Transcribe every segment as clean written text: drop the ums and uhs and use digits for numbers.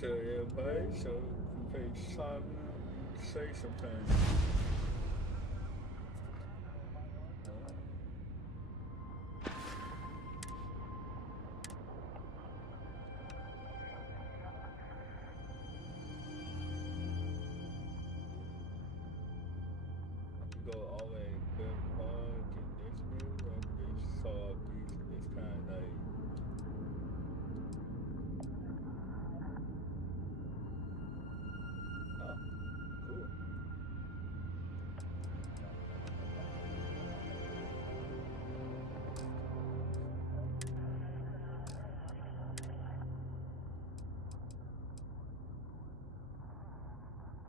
tell everybody, so you pay time to say something. Go all the way back to this view and just saw this kind of like oh cool.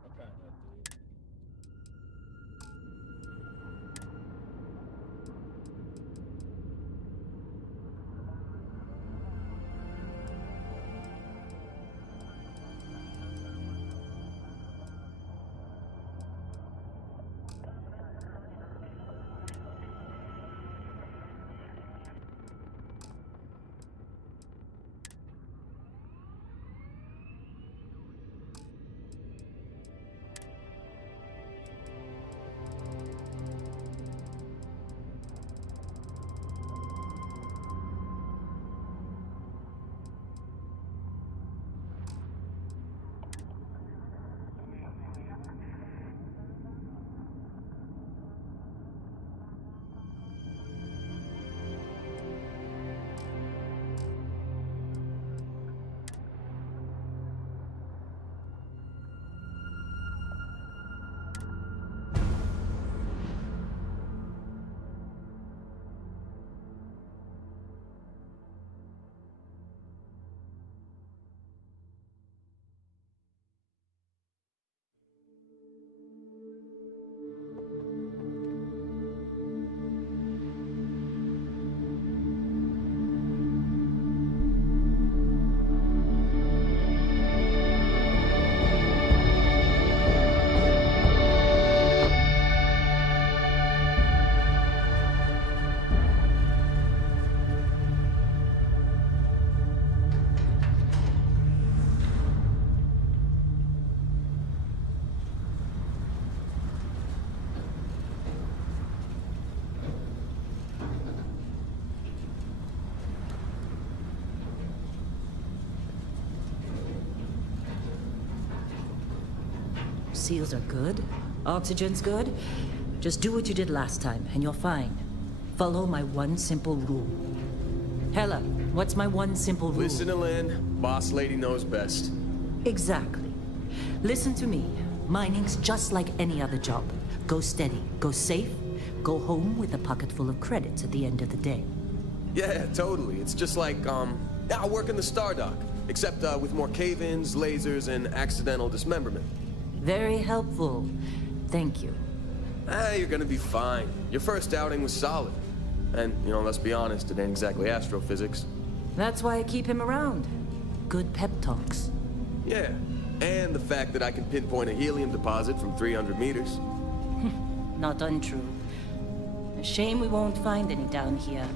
I kind of do. Seals are good. Oxygen's good. Just do what you did last time, and you're fine. Follow my one simple rule. Hella, what's my one simple rule? Listen to Lynn. Boss lady knows best. Exactly. Listen to me. Mining's just like any other job. Go steady, go safe, go home with a pocket full of credits at the end of the day. Yeah, totally. It's just like, I work in the Stardock. Except, with more cave-ins, lasers, and accidental dismemberment. Very helpful. Thank you. You're gonna be fine. Your first outing was solid. And, let's be honest, it ain't exactly astrophysics. That's why I keep him around. Good pep talks. Yeah, and the fact that I can pinpoint a helium deposit from 300 meters. Not untrue. A shame we won't find any down here.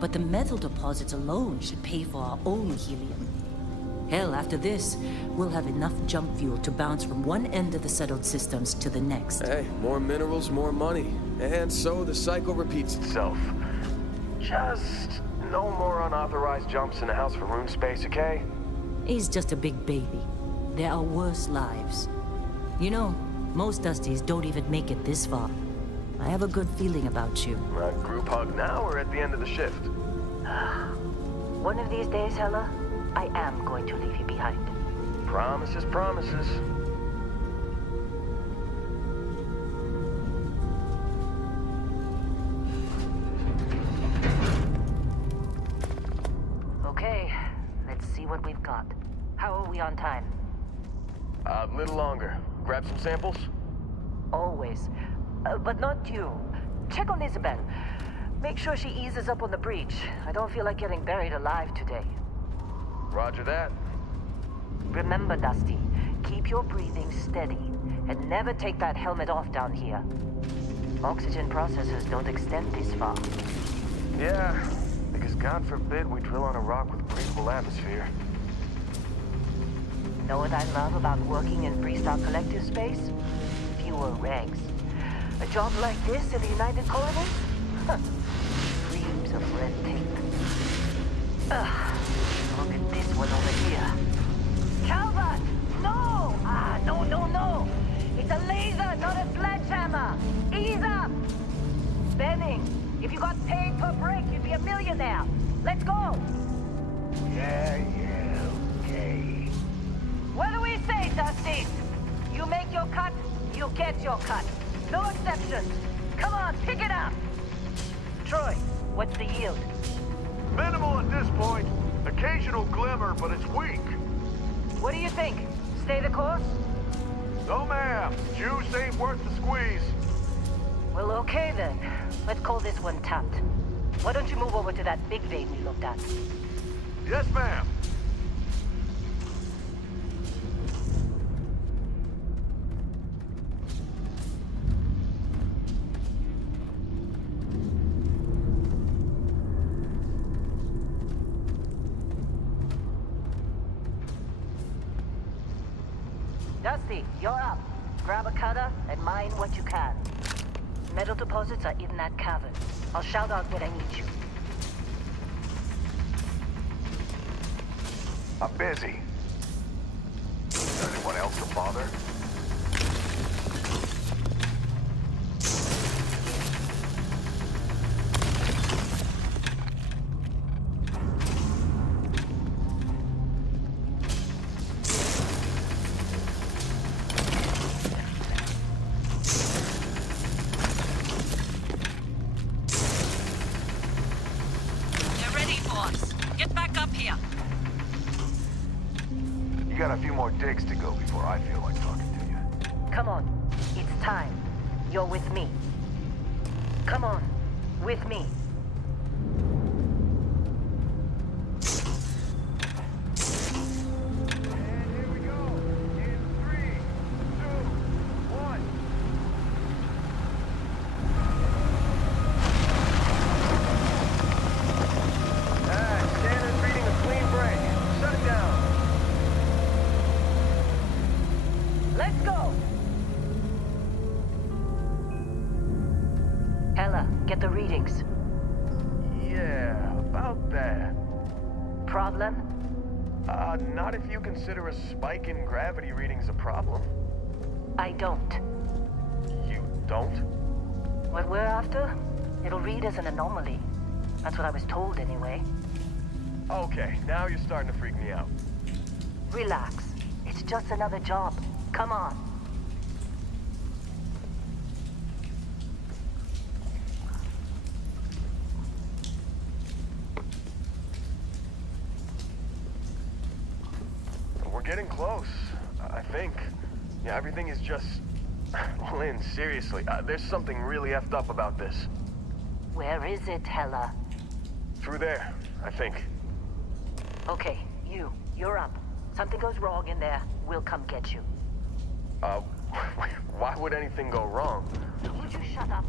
But the metal deposits alone should pay for our own helium. Hell, after this, we'll have enough jump fuel to bounce from one end of the settled systems to the next. Hey, more minerals, more money. And so the cycle repeats itself. Just no more unauthorized jumps in the house for room space, okay? He's just a big baby. There are worse lives. You know, most Dusties don't even make it this far. I have a good feeling about you. A group hug now or at the end of the shift? One of these days, Hella, I am going to leave you behind. Promises, promises. Okay, let's see what we've got. How are we on time? A little longer. Grab some samples? Always. But not you. Check on Isabel. Make sure she eases up on the breach. I don't feel like getting buried alive today. Roger that. Remember, Dusty, keep your breathing steady and never take that helmet off down here. Oxygen processors don't extend this far. Yeah, because God forbid we drill on a rock with a breathable atmosphere. Know what I love about working in Freestar Collective space? Fewer regs. A job like this in the United Colonies? Huh. Dreams of red tape. Ugh. Look at this one over here. Calvert! No! No. It's a laser, not a sledgehammer. Ease up! Benning, if you got paid per break, you'd be a millionaire. Let's go! Yeah, okay. What do we say, Dusty? You make your cut, you get your cut. No exceptions. Come on, pick it up! Troy, what's the yield? Minimal at this point. Occasional glimmer, but it's weak. What do you think? Stay the course? No, ma'am. Juice ain't worth the squeeze. Well, okay then. Let's call this one tapped. Why don't you move over to that big vein we looked at? Yes, ma'am. Dusty, you're up. Grab a cutter and mine what you can. Metal deposits are in that cavern. I'll shout out when I need you. I'm busy. Anyone else to bother? You got a few more digs to go before I feel like talking to you. Come on. It's time. You're with me. Come on. With me. And here we go. In 3, 2, 1. Standard reading a clean break. Shut it down. Let's go! Ella, get the readings. Yeah, about that. Problem? Not if you consider a spike in gravity readings a problem. I don't. You don't? What we're after? It'll read as an anomaly. That's what I was told anyway. Okay, now you're starting to freak me out. Relax. It's just another job. Come on. We're getting close, I think. Yeah, everything is just... Lynn, seriously, there's something really effed up about this. Where is it, Hella? Through there, I think. Okay, you're up. Something goes wrong in there, we'll come get you. Why would anything go wrong? Would you shut up?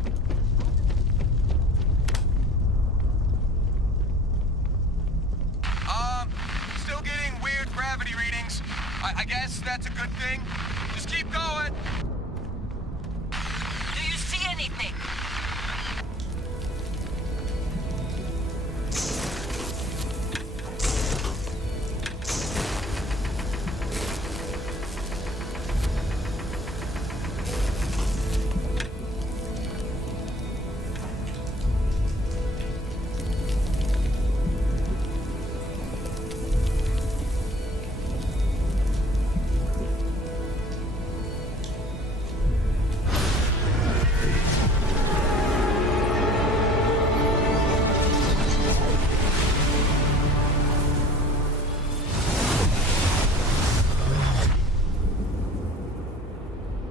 Still getting weird gravity readings. I guess that's a good thing. Just keep going. Do you see anything?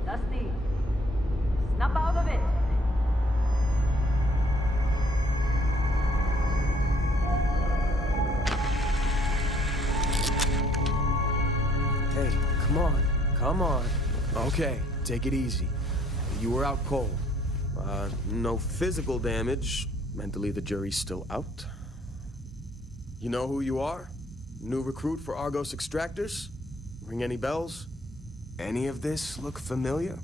Dusty, snap out of it. Hey, come on. Okay, take it easy. You were out cold. No physical damage. Mentally, the jury's still out. You know who you are? New recruit for Argos Extractors? Ring any bells? Any of this look familiar?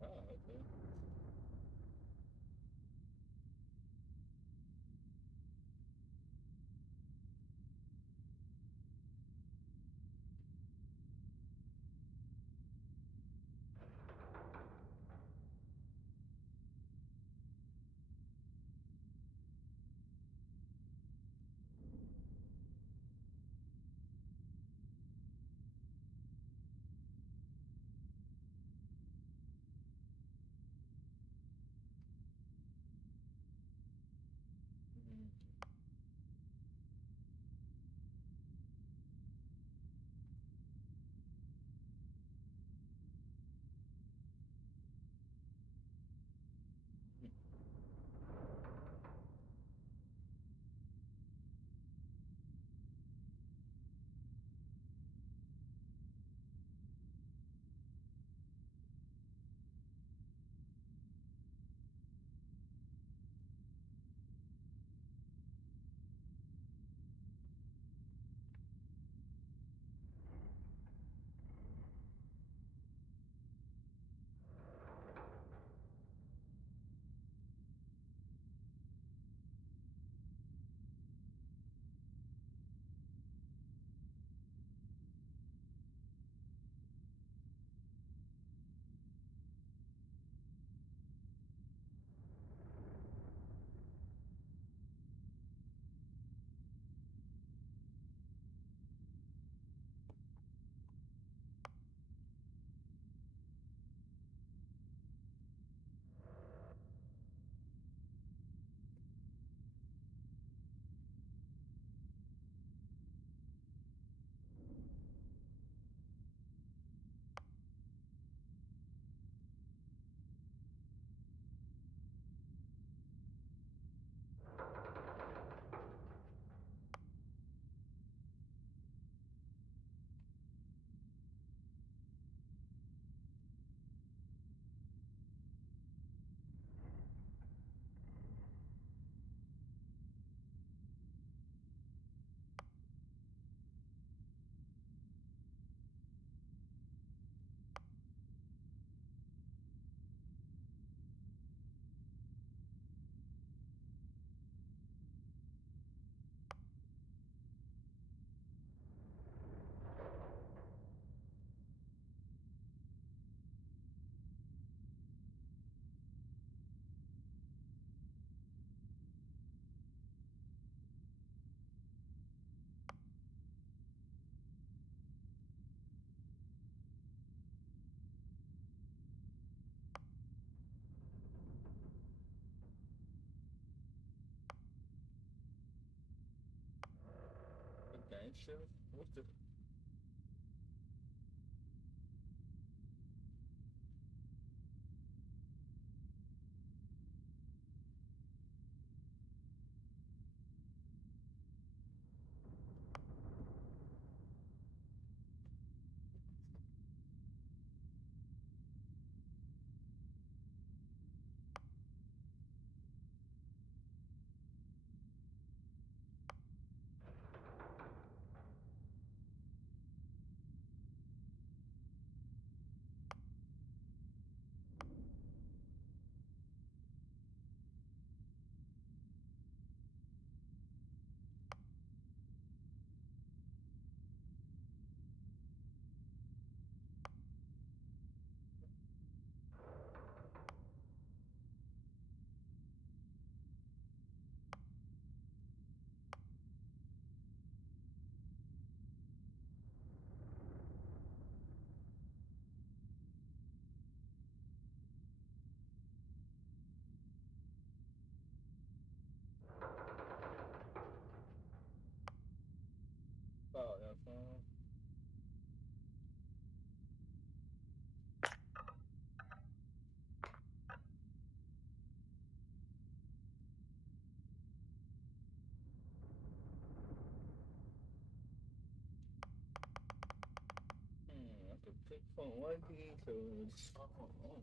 Ah, okay. Mm. The gangster? What's the From one thing to oh, okay.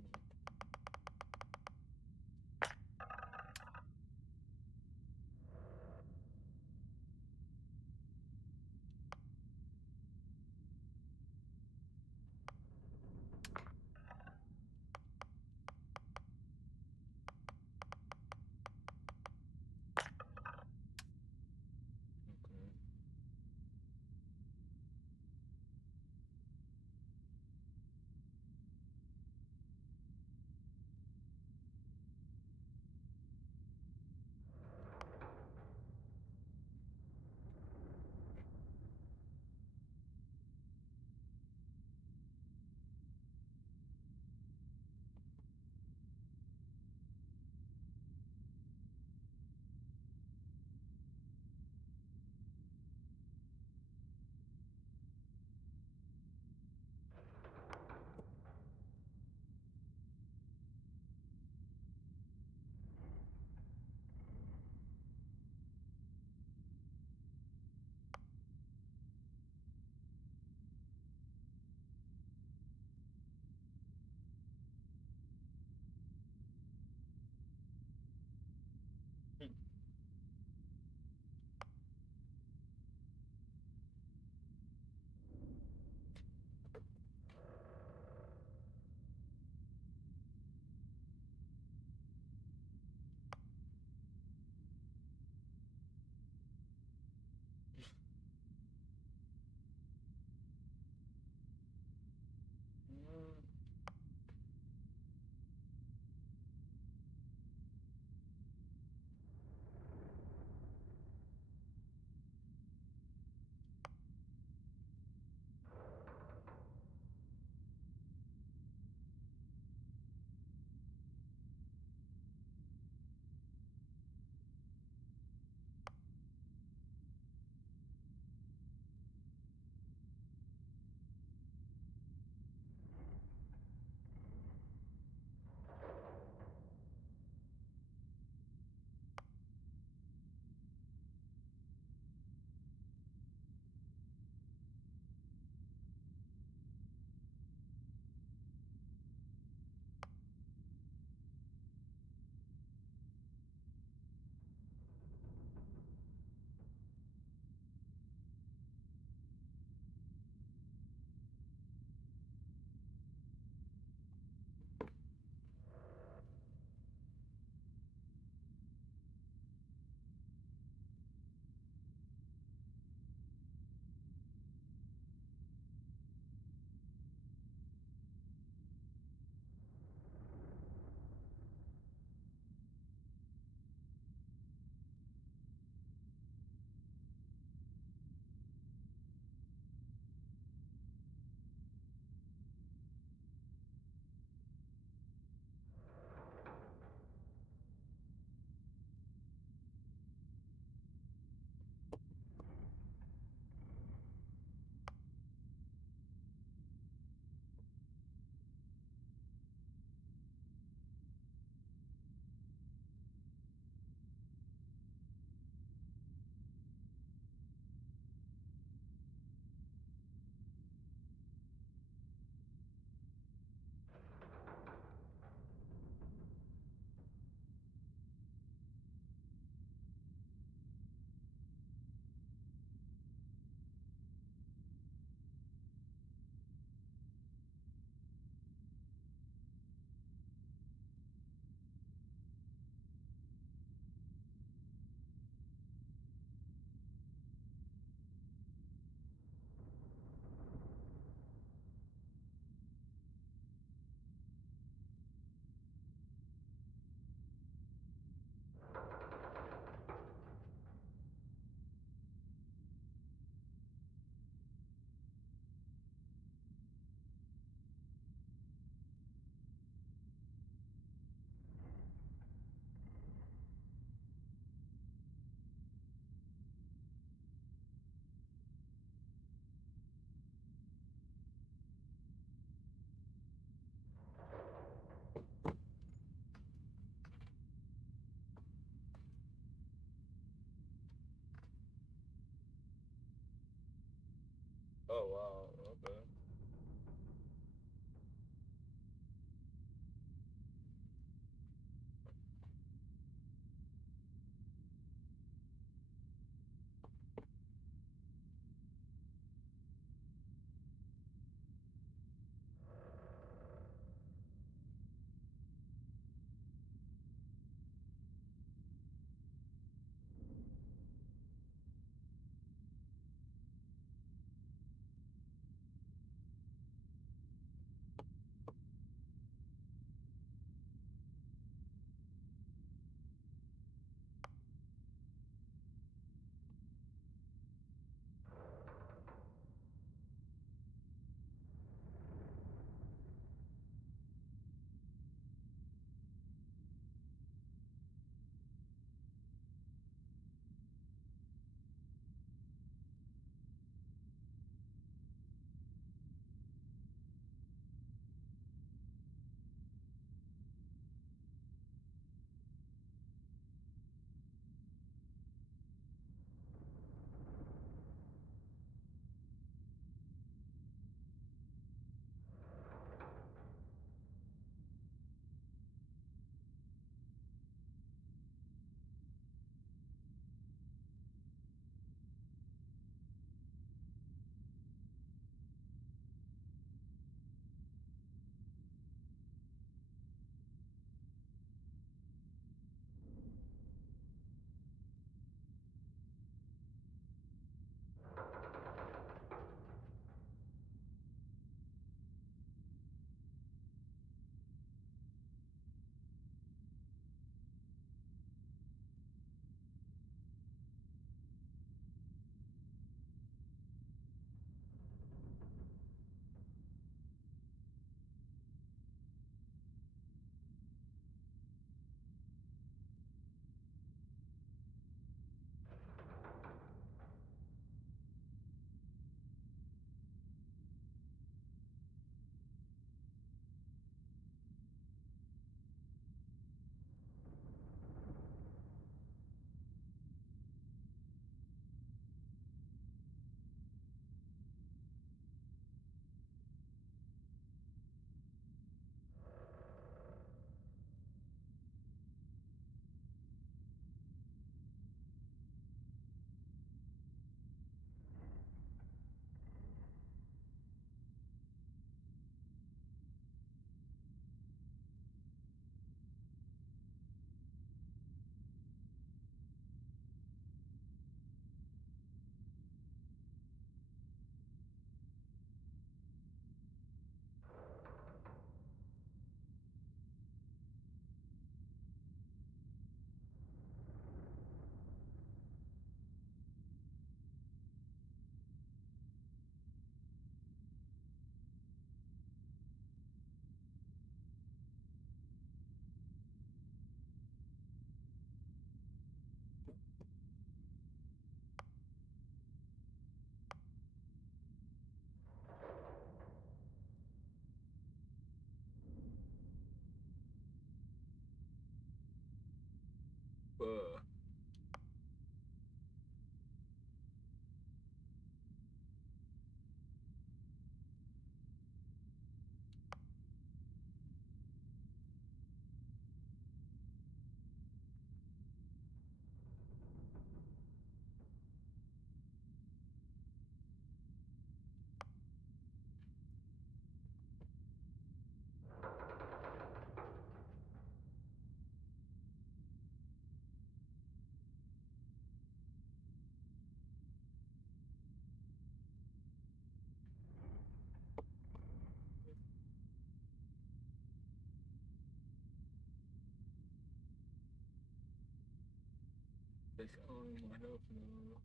It's only my health now.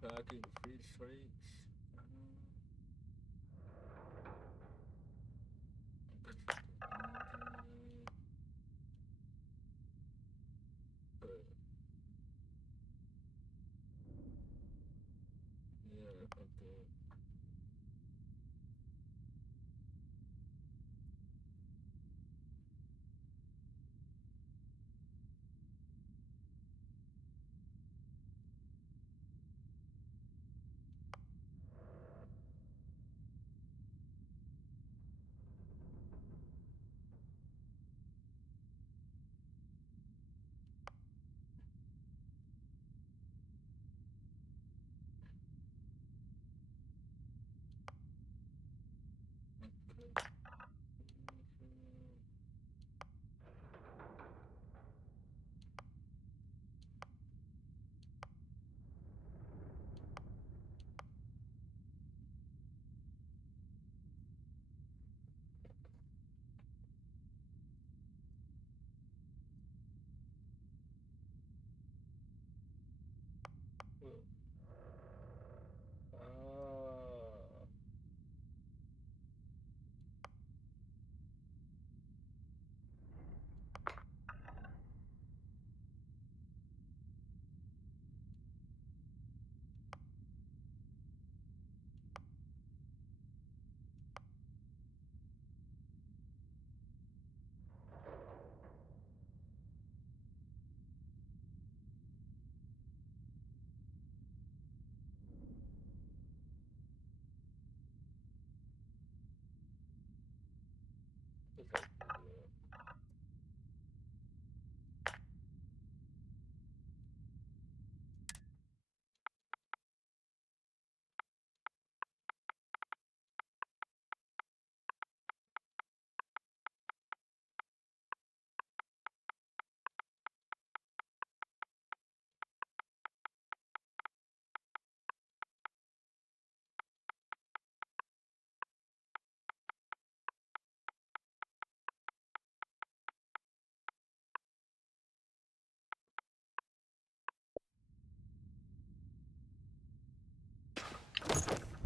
So I keep the free straights. But yeah, okay. Well, ah, okay.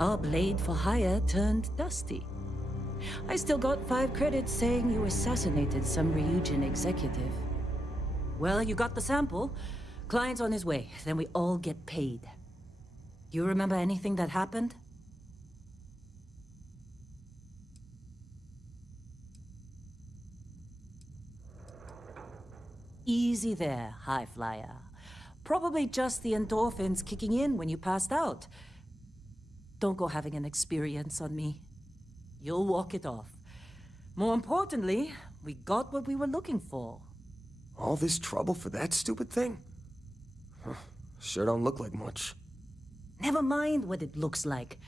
Our blade for hire turned dusty. I still got 5 credits saying you assassinated some Ryujin executive. Well, you got the sample. Client's on his way, then we all get paid. You remember anything that happened? Easy there, high flyer. Probably just the endorphins kicking in when you passed out. Don't go having an experience on me. You'll walk it off. More importantly, we got what we were looking for. All this trouble for that stupid thing? Huh, sure don't look like much. Never mind what it looks like.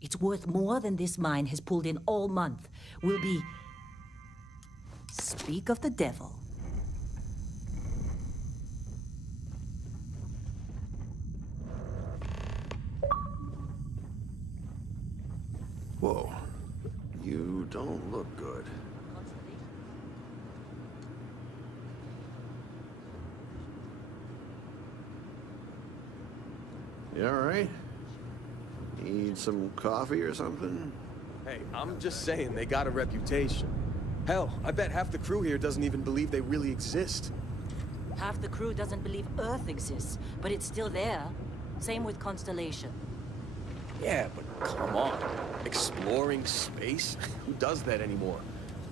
It's worth more than this mine has pulled in all month. We'll be... Speak of the devil. Whoa. You don't look good. You alright? Need some coffee or something? Hey, I'm just saying they got a reputation. Hell, I bet half the crew here doesn't even believe they really exist. Half the crew doesn't believe Earth exists, but it's still there. Same with Constellation. Yeah, but come on. Exploring space? Who does that anymore?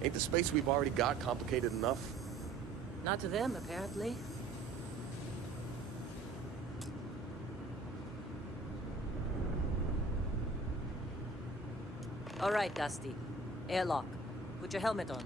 Ain't the space we've already got complicated enough? Not to them, apparently. All right, Dusty. Airlock. Put your helmet on.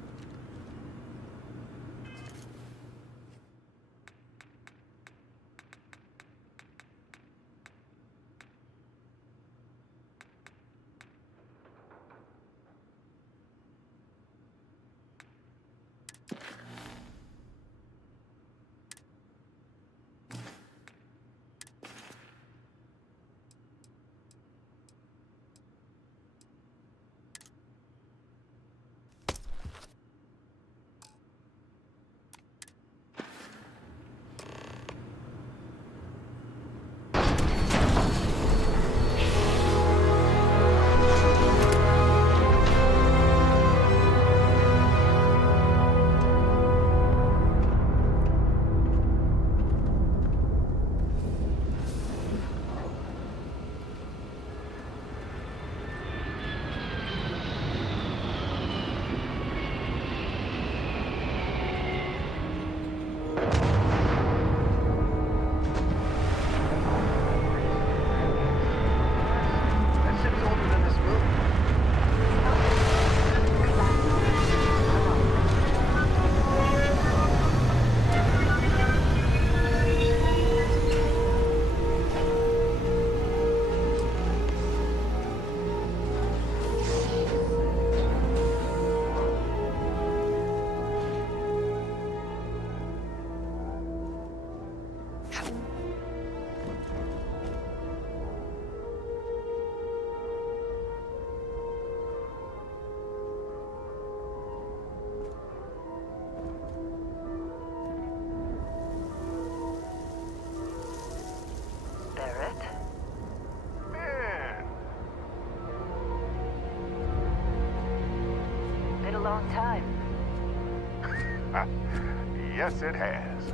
Yes, it has.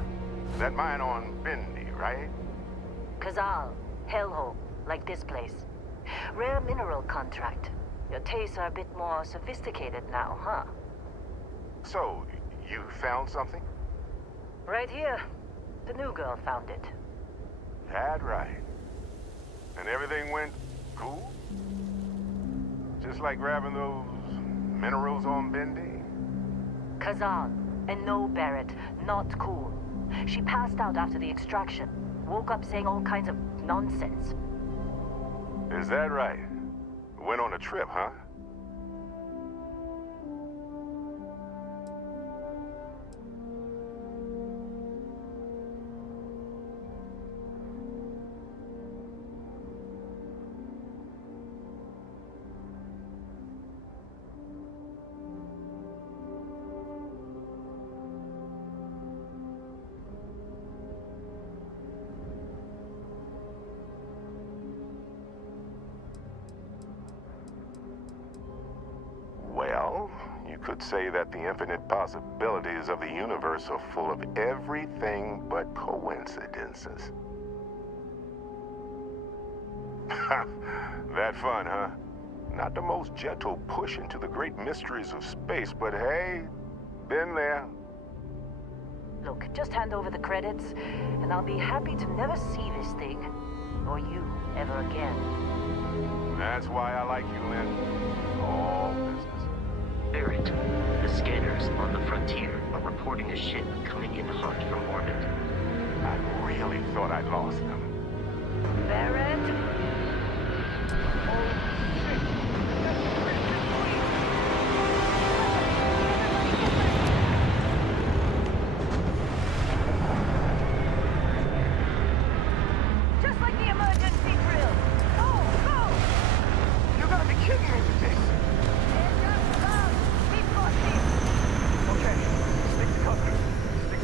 That mine on Bindi, right? Kazal, hellhole, like this place. Rare mineral contract. Your tastes are a bit more sophisticated now, huh? So, you found something? Right here. The new girl found it. That right. And everything went cool? Just like grabbing those minerals on Bindi? Kazal. And no, Barrett, not cool. She passed out after the extraction. Woke up saying all kinds of nonsense. Is that right? Went on a trip, huh? Well, you could say that the infinite possibilities of the universe are full of everything but coincidences. That fun, huh? Not the most gentle push into the great mysteries of space, but hey, been there. Look, just hand over the credits, and I'll be happy to never see this thing, or you, ever again. That's why I like you, Lynn. All business. Barrett, the scanners on the frontier are reporting a ship coming in hot from orbit. I really thought I'd lost them. Barrett? Oh, shit. Just like the emergency drill. Go, go! You gotta be kidding me with this. Okay, stick to cover. Stick.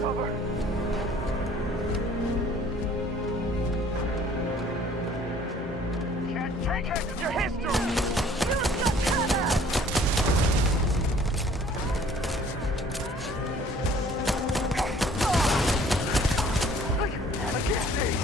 Cover. Can't take it! Your history! I can't see!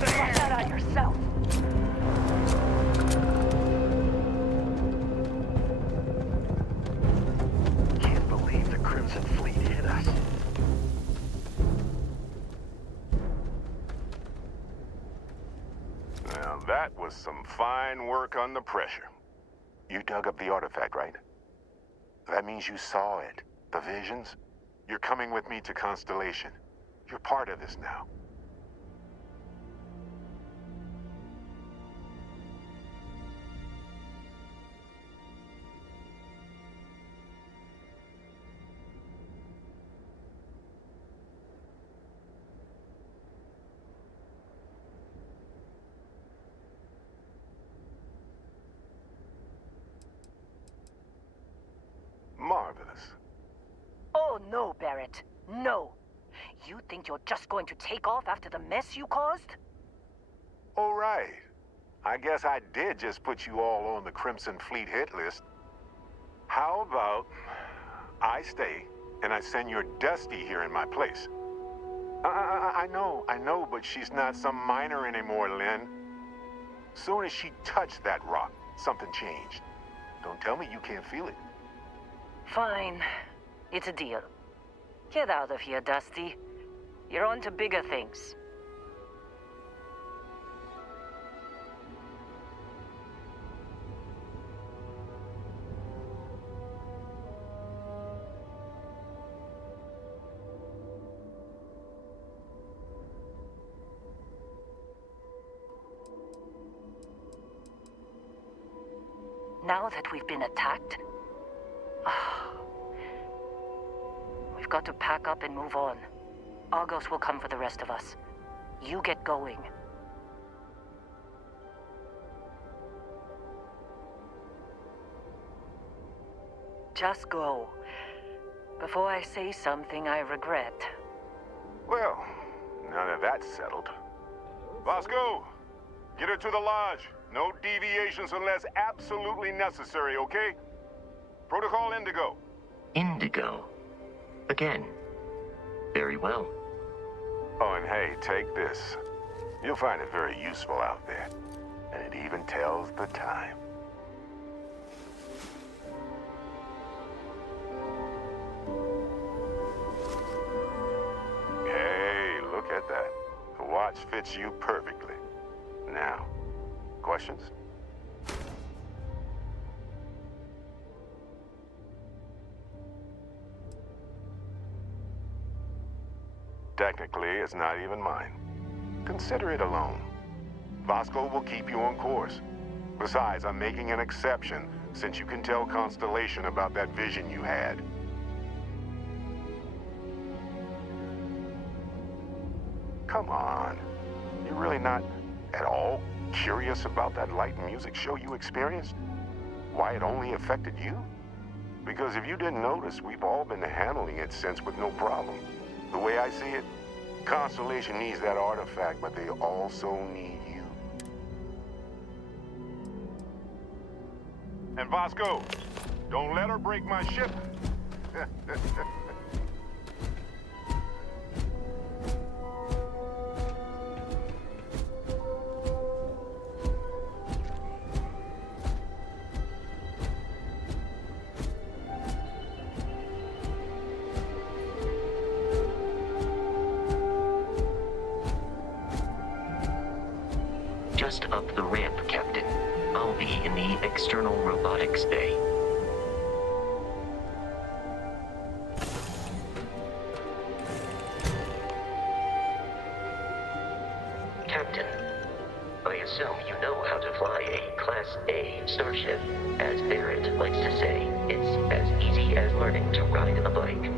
Find that out yourself. Can't believe the Crimson Fleet hit us. Now that was some fine work under pressure. You dug up the artifact, right? That means you saw it. The visions? You're coming with me to Constellation. You're part of this now. Marvelous. Oh, no, Barrett. No. You think you're just going to take off after the mess you caused? All right. I guess I did just put you all on the Crimson Fleet hit list. How about I stay and I send your Dusty here in my place? I know, but she's not some miner anymore, Lynn. Soon as she touched that rock, something changed. Don't tell me you can't feel it. Fine. It's a deal. Get out of here, Dusty. You're on to bigger things. Now that we've been attacked, we've got to pack up and move on. Argos will come for the rest of us. You get going. Just go. Before I say something I regret. Well, now that that's settled. Vasco, get her to the lodge. No deviations unless absolutely necessary, okay? Protocol Indigo. Indigo. Again. Very well. Oh, and hey, take this. You'll find it very useful out there. And it even tells the time. Hey, look at that. The watch fits you perfectly. Now, questions? Technically, it's not even mine. Consider it a loan. Vasco will keep you on course. Besides, I'm making an exception, since you can tell Constellation about that vision you had. Come on. You're really not at all curious about that light and music show you experienced? Why it only affected you? Because if you didn't notice, we've all been handling it since with no problem. The way I see it, Constellation needs that artifact, but they also need you. And Vasco, don't let her break my ship. Just up the ramp, Captain. I'll be in the external robotics bay. Captain, I assume you know how to fly a Class A starship. As Barrett likes to say, it's as easy as learning to ride a bike.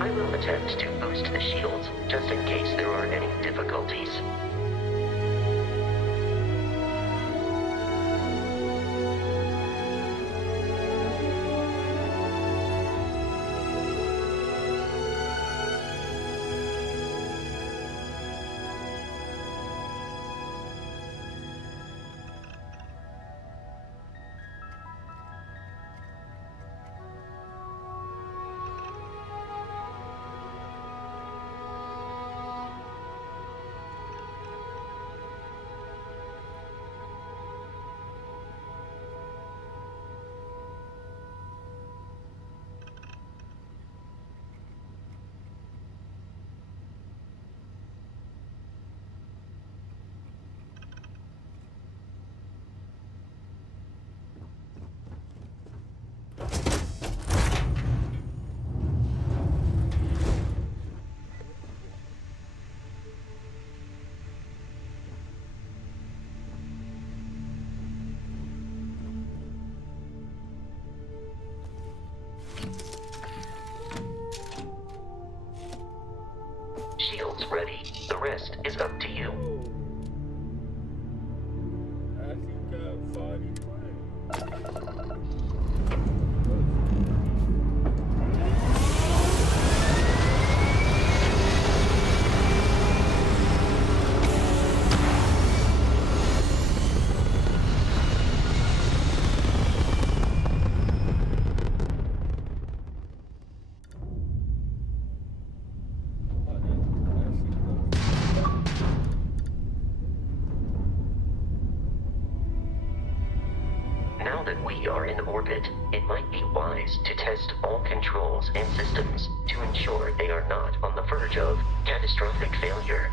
I will attempt to boost the shields, just in case there are any difficulties. Shields ready. The rest is up to you. I think got 40 points. Now that we are in orbit, it might be wise to test all controls and systems to ensure they are not on the verge of catastrophic failure.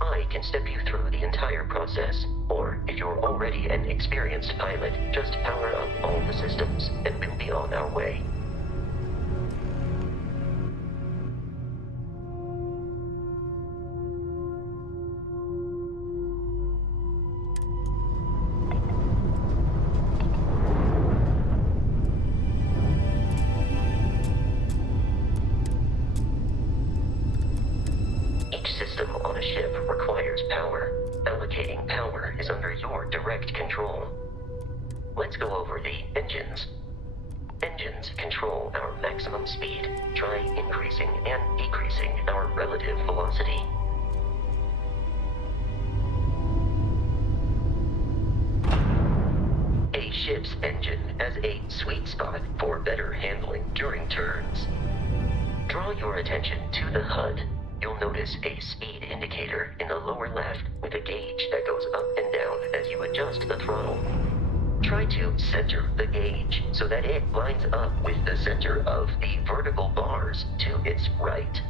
I can step you through the entire process, or if you're already an experienced pilot, just power up all the systems and we'll be on our way. Each system on a ship requires power. Allocating power is under your direct control. Let's go over the engines. Engines control our maximum speed. Try increasing and decreasing our relative velocity. A ship's engine has a sweet spot for better handling during turns. Draw your attention to the HUD. You'll notice a speed indicator in the lower left with a gauge that goes up and down as you adjust the throttle. Try to center the gauge so that it lines up with the center of the vertical bars to its right.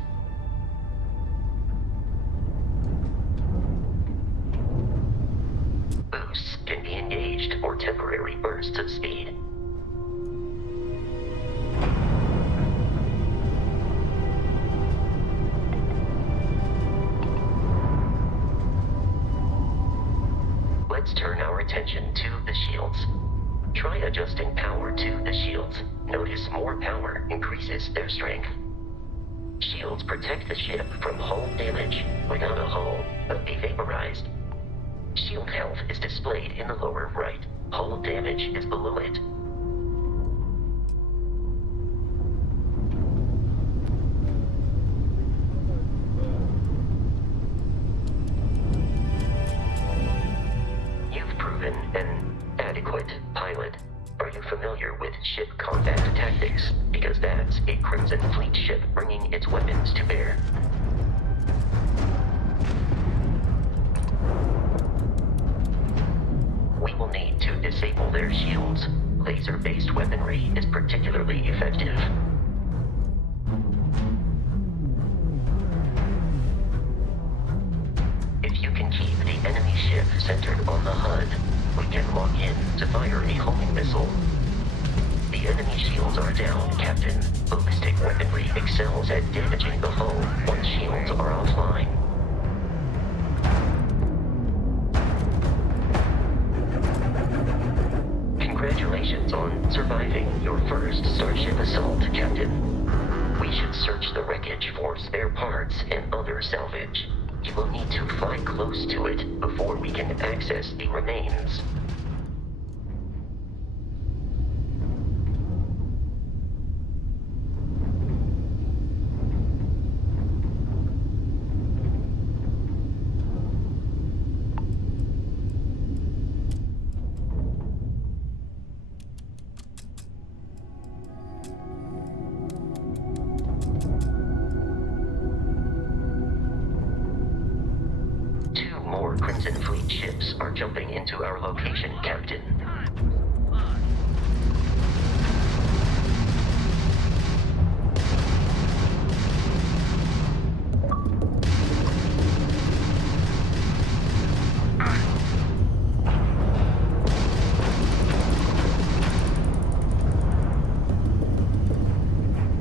Boosts can be engaged for temporary bursts of speed. Let's turn our attention to the shields. Try adjusting power to the shields. Notice more power increases their strength. Shields protect the ship from hull damage. Without a hull, they'll be vaporized. Shield health is displayed in the lower right. Hull damage is below it. You've proven an adequate pilot. Are you familiar with ship combat tactics? Because that's a Crimson Fleet ship bringing its weapons to bear. We will need to disable their shields. Laser-based weaponry is particularly effective. If you can keep the enemy ship centered on the HUD, we can lock in to fire a homing missile. The enemy shields are down, Captain. Ballistic weaponry excels at damaging the hull once shields are offline. Congratulations on surviving your first Starship assault, Captain. We should search the wreckage for spare parts and other salvage. You will need to fly close to it before we can access the remains. More Crimson Fleet ships are jumping into our location, Captain.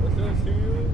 What's that, CEO?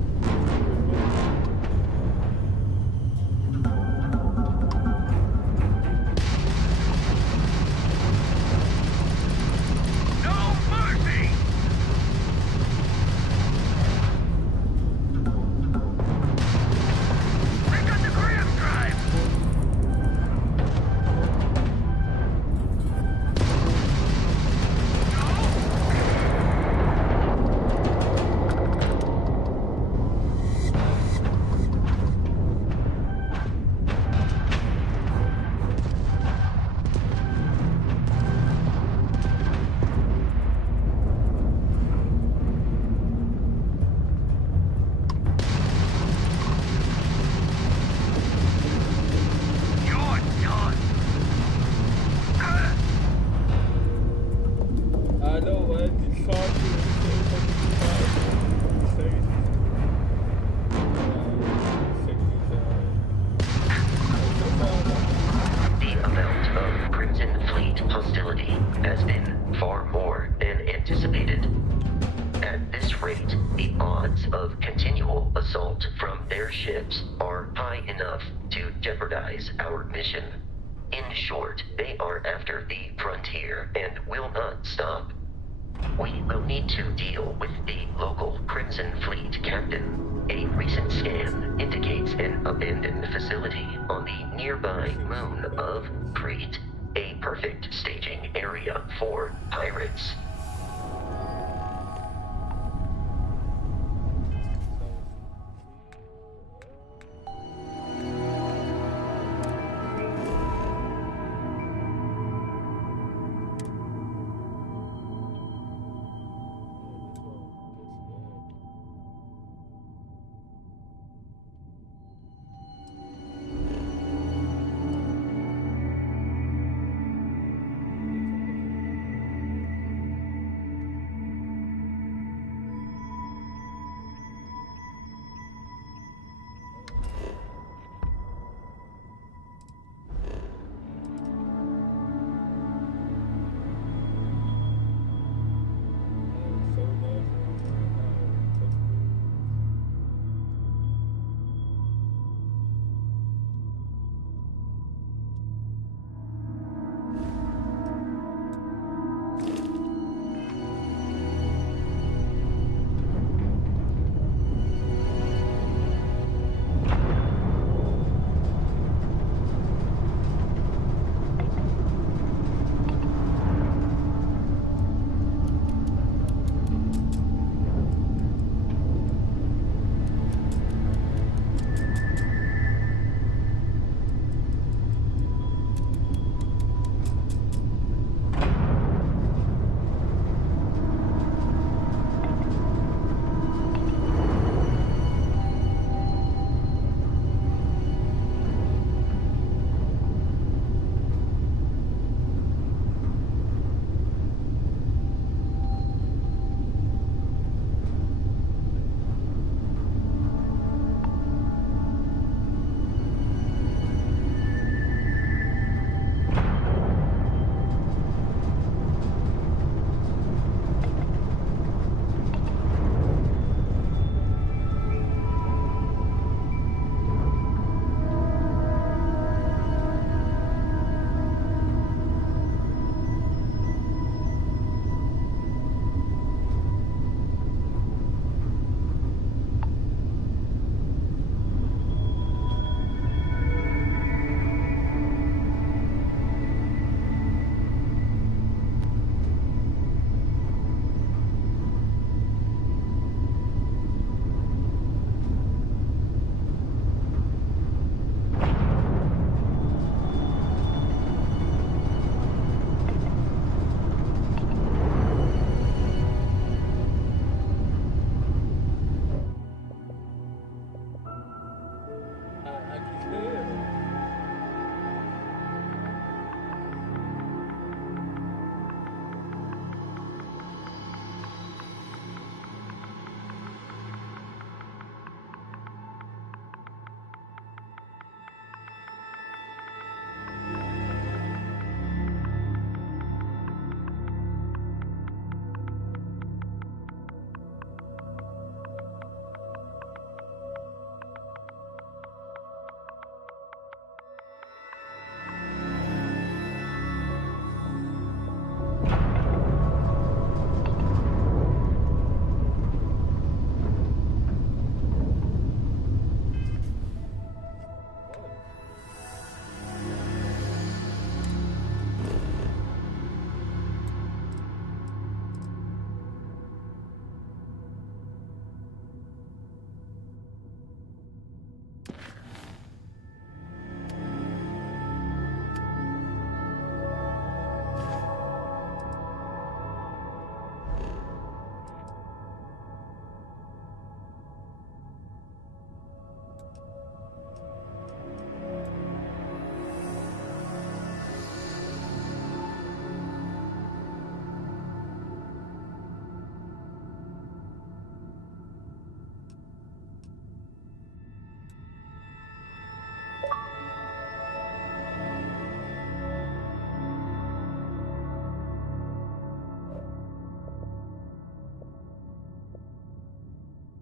facility has been far more than anticipated. At this rate, the odds of continual assault from their ships are high enough to jeopardize our mission. In short, they are after the frontier and will not stop. We will need to deal with the local Crimson Fleet captain. A recent scan indicates an abandoned facility on the nearby moon of Crete, a perfect staging area for pirates.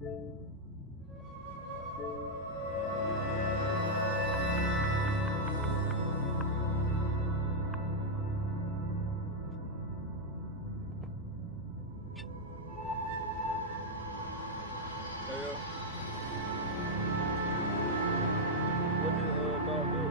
Yeah. What did dog do?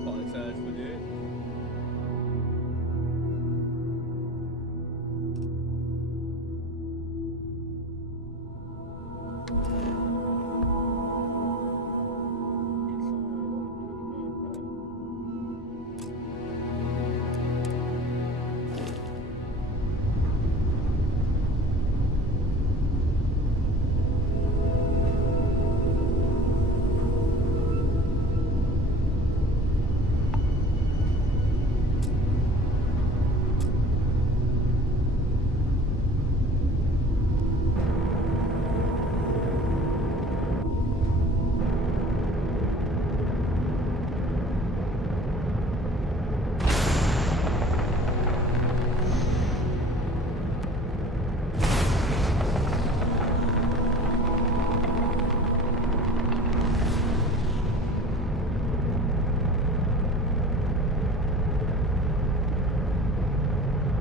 Apologize for that.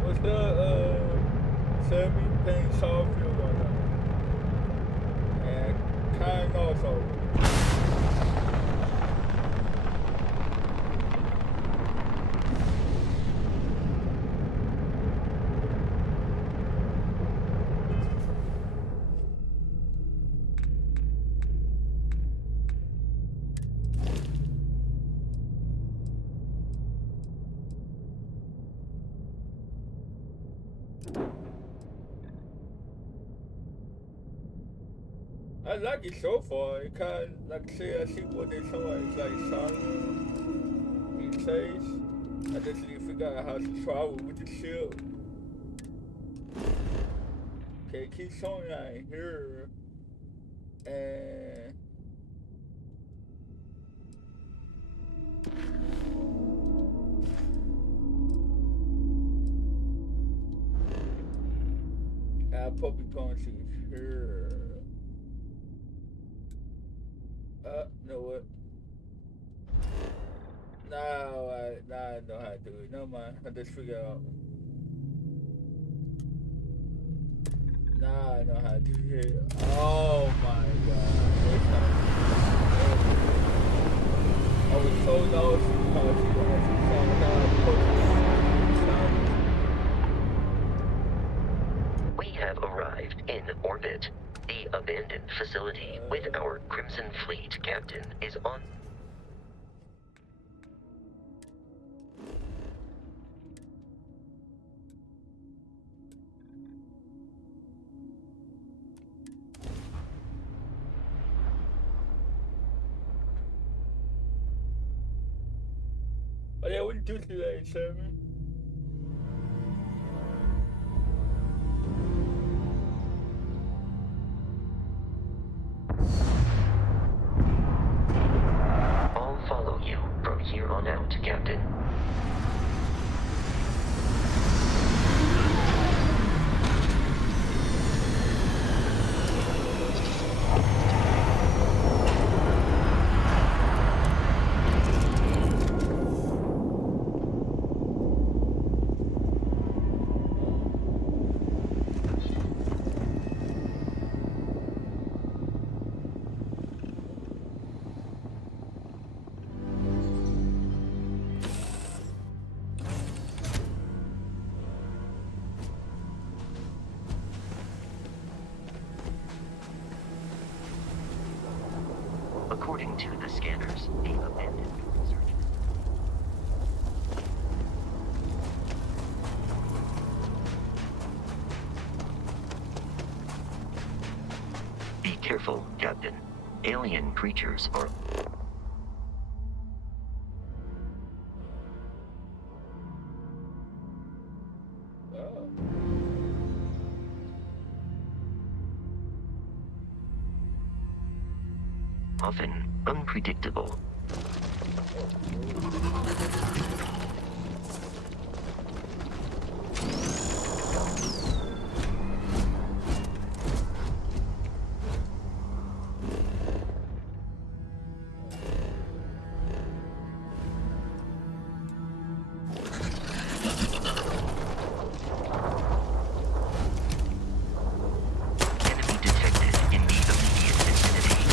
What's the semi-paint soft field on that? And kind also. I like it so far. It kind of, like I say, I see what they show. It's like skyrim. It says. I just need to figure out how to travel with the ship. Okay, it keeps showing out here. And I probably going to here. Know what? Now I know how to do it. Never mind. I just figure out. Now I know how to do it. Oh my god. I was so lost because you actually found out. We have arrived in orbit. The abandoned facility with our Crimson Fleet captain is on. But yeah, we'll do today, Sammy. I'll follow you from here on out, Captain. According to the scanners, the abandoned research. Be careful, Captain. Alien creatures are... often unpredictable. Enemy detected in the immediate vicinity.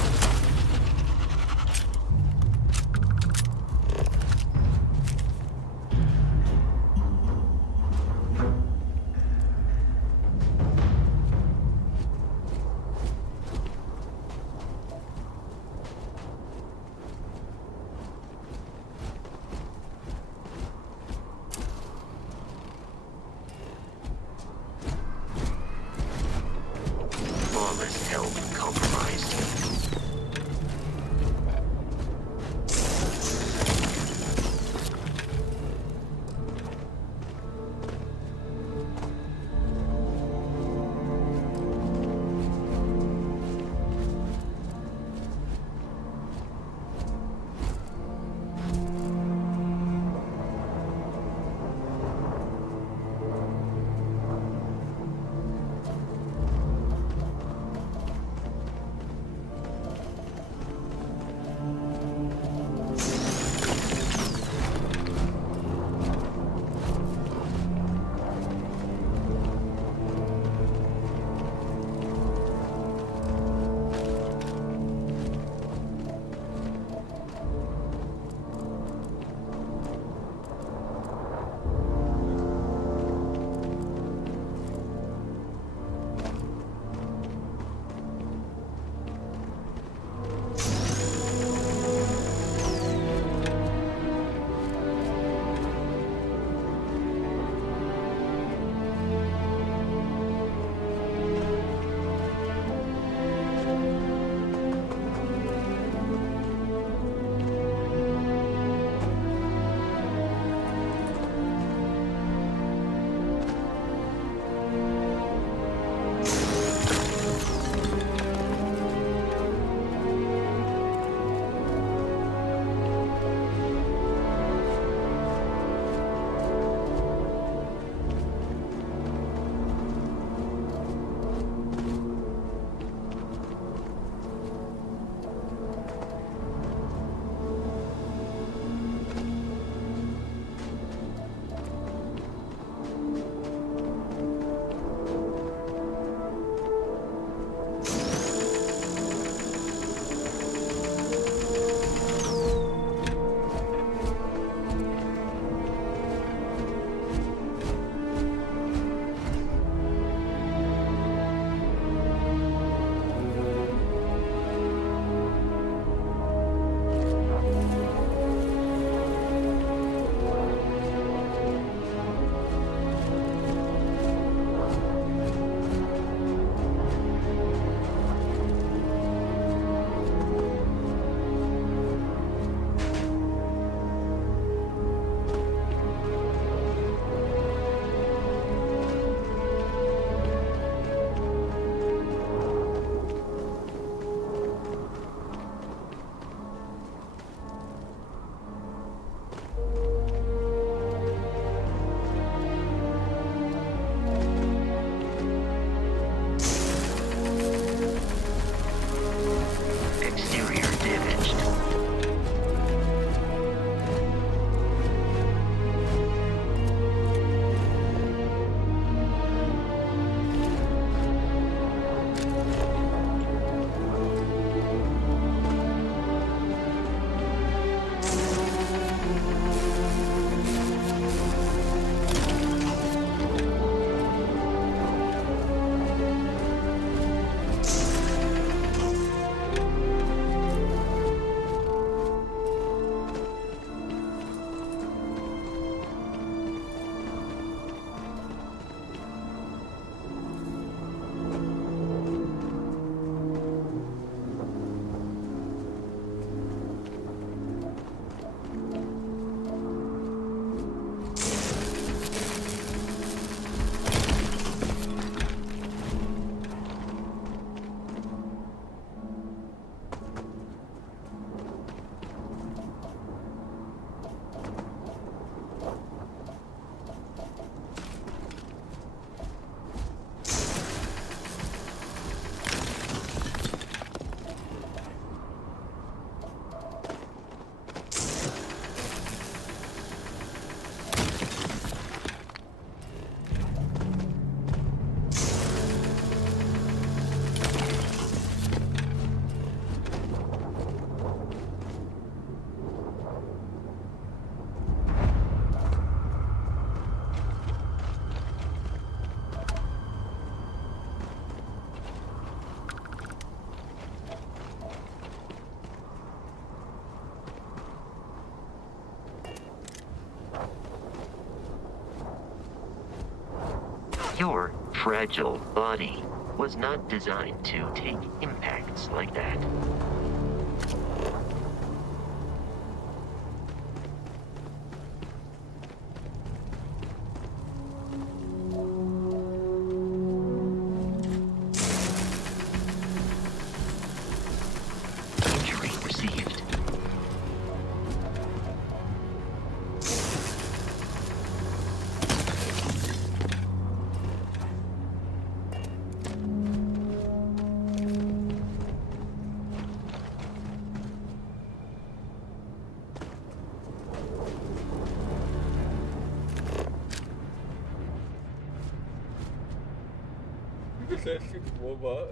Your fragile body was not designed to take impacts like that. Injury received. You can say shit robot.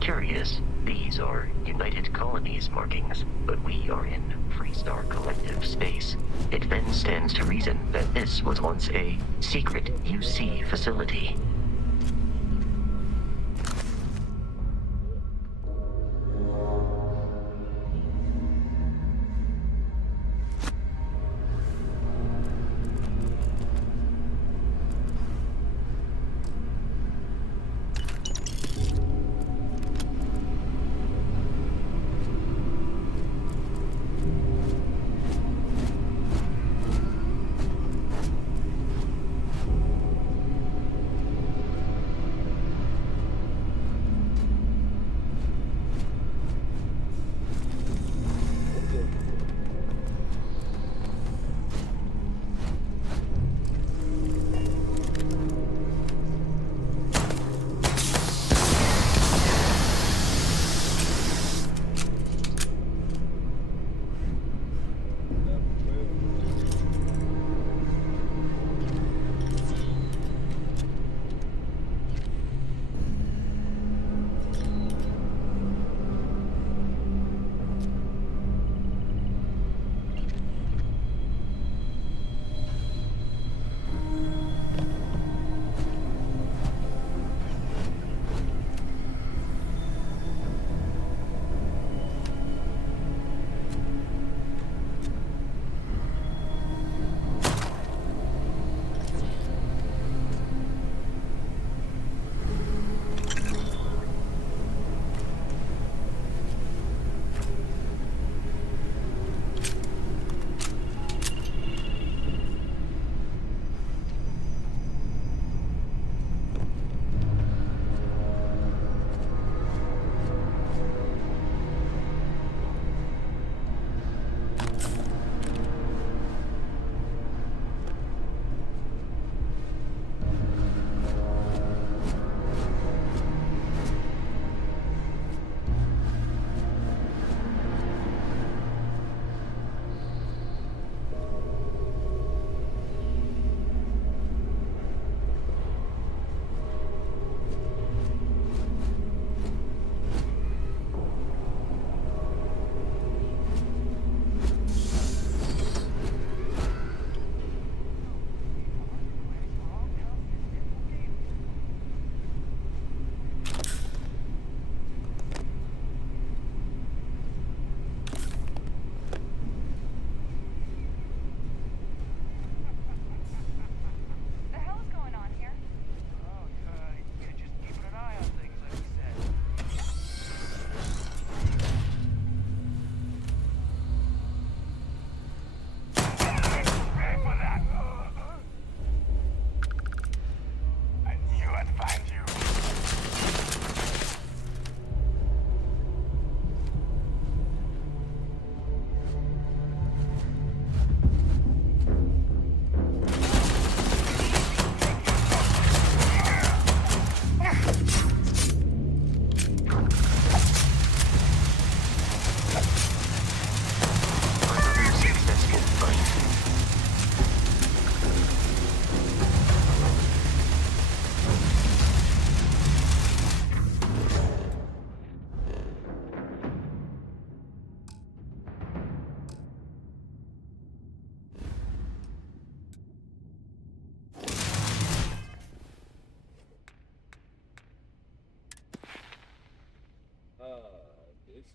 Curious, these are United Colonies markings, but we are in Freestar Collective space. It then stands to reason that this was once a secret UC facility.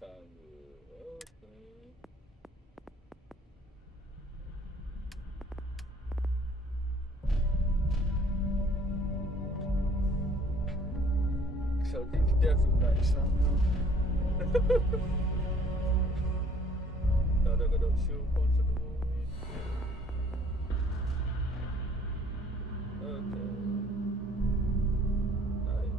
Okay. So this is definitely not Samuel. No, they're gonna shoot once in the movie. Okay. Nice.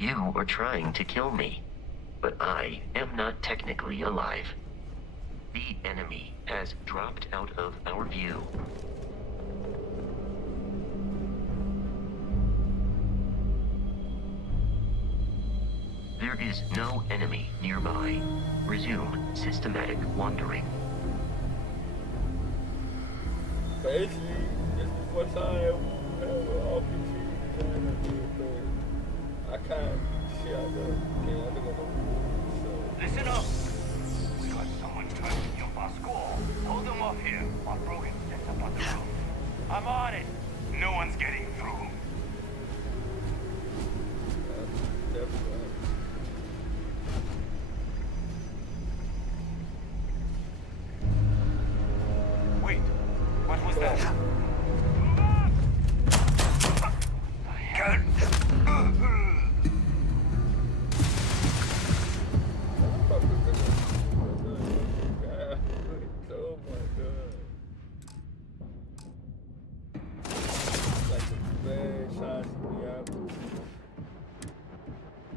You are trying to kill me, but I am not technically alive. The enemy has dropped out of our view. There is no enemy nearby. Resume systematic wandering. Basically, this is what I have an RPG design I did, but I can't see out the so. Listen up! We got someone trying to jump our school. Hold them off here while Brogan sets up on the roof. I'm on it. No one's getting through. Definitely. Wait,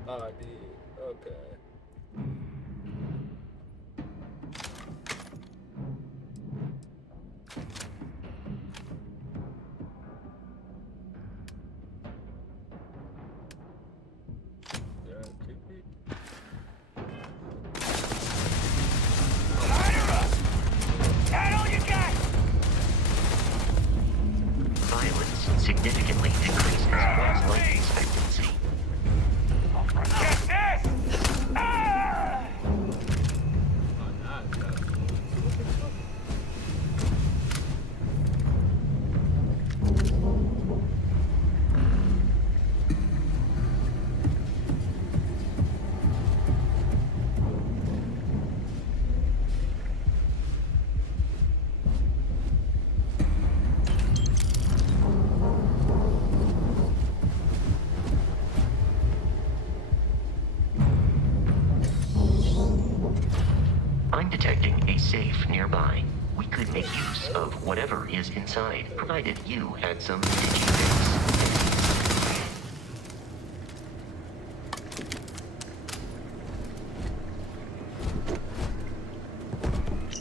Oh, I did. Okay. Yeah, keep it. Fire up! That all you got? Violence significantly decreases one's life expectancy. Get this! Ah! Oh, nah, it's got I'm detecting a safe nearby. We could make use of whatever is inside, provided you had some digibits.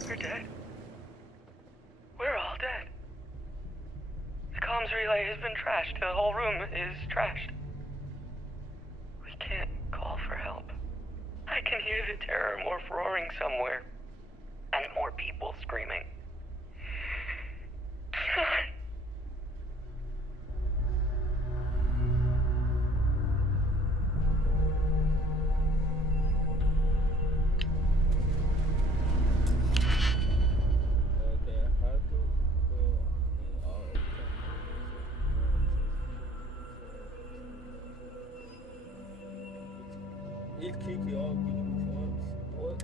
We're dead. We're all dead. The comms relay has been trashed. The whole room is trashed. We can't call for help. I can hear the terror morph roaring somewhere. And more people screaming. okay. How to Each keep your own uniforms. What?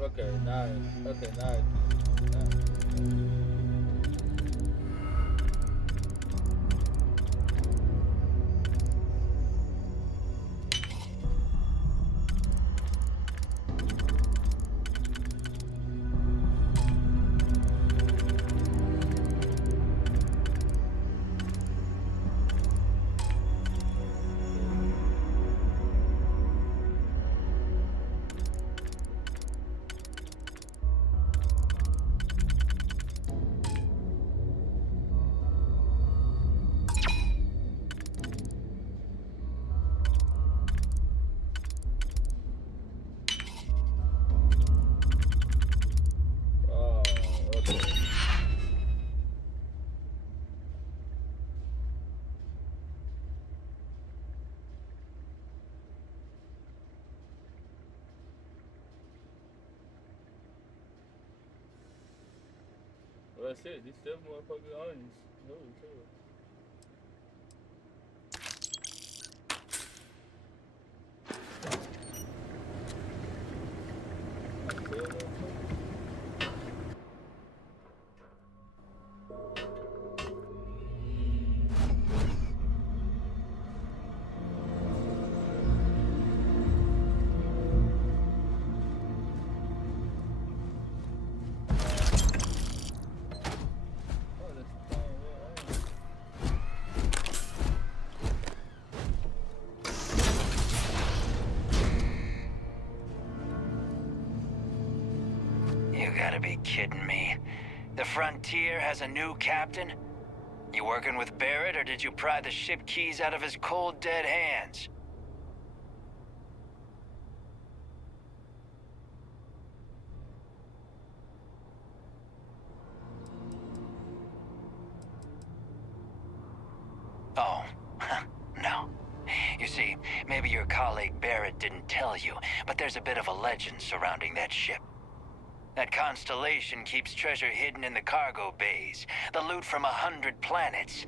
So okay, now okay, now about to say, these still motherfuckers on this news too. You gotta be kidding me. The Frontier has a new captain? You working with Barrett, or did you pry the ship keys out of his cold, dead hands? Oh, no. You see, maybe your colleague Barrett didn't tell you, but there's a bit of a legend surrounding that ship. That constellation keeps treasure hidden in the cargo bays, the loot from 100 planets,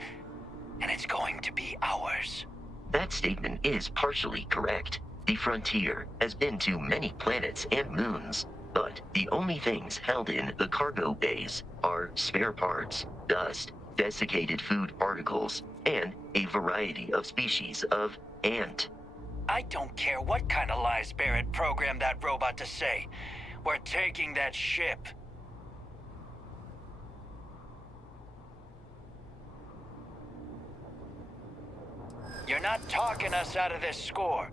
and it's going to be ours. That statement is partially correct. The Frontier has been to many planets and moons, but the only things held in the cargo bays are spare parts, dust, desiccated food particles, and a variety of species of ant. I don't care what kind of lies Barrett programmed that robot to say. We're taking that ship. You're not talking us out of this score.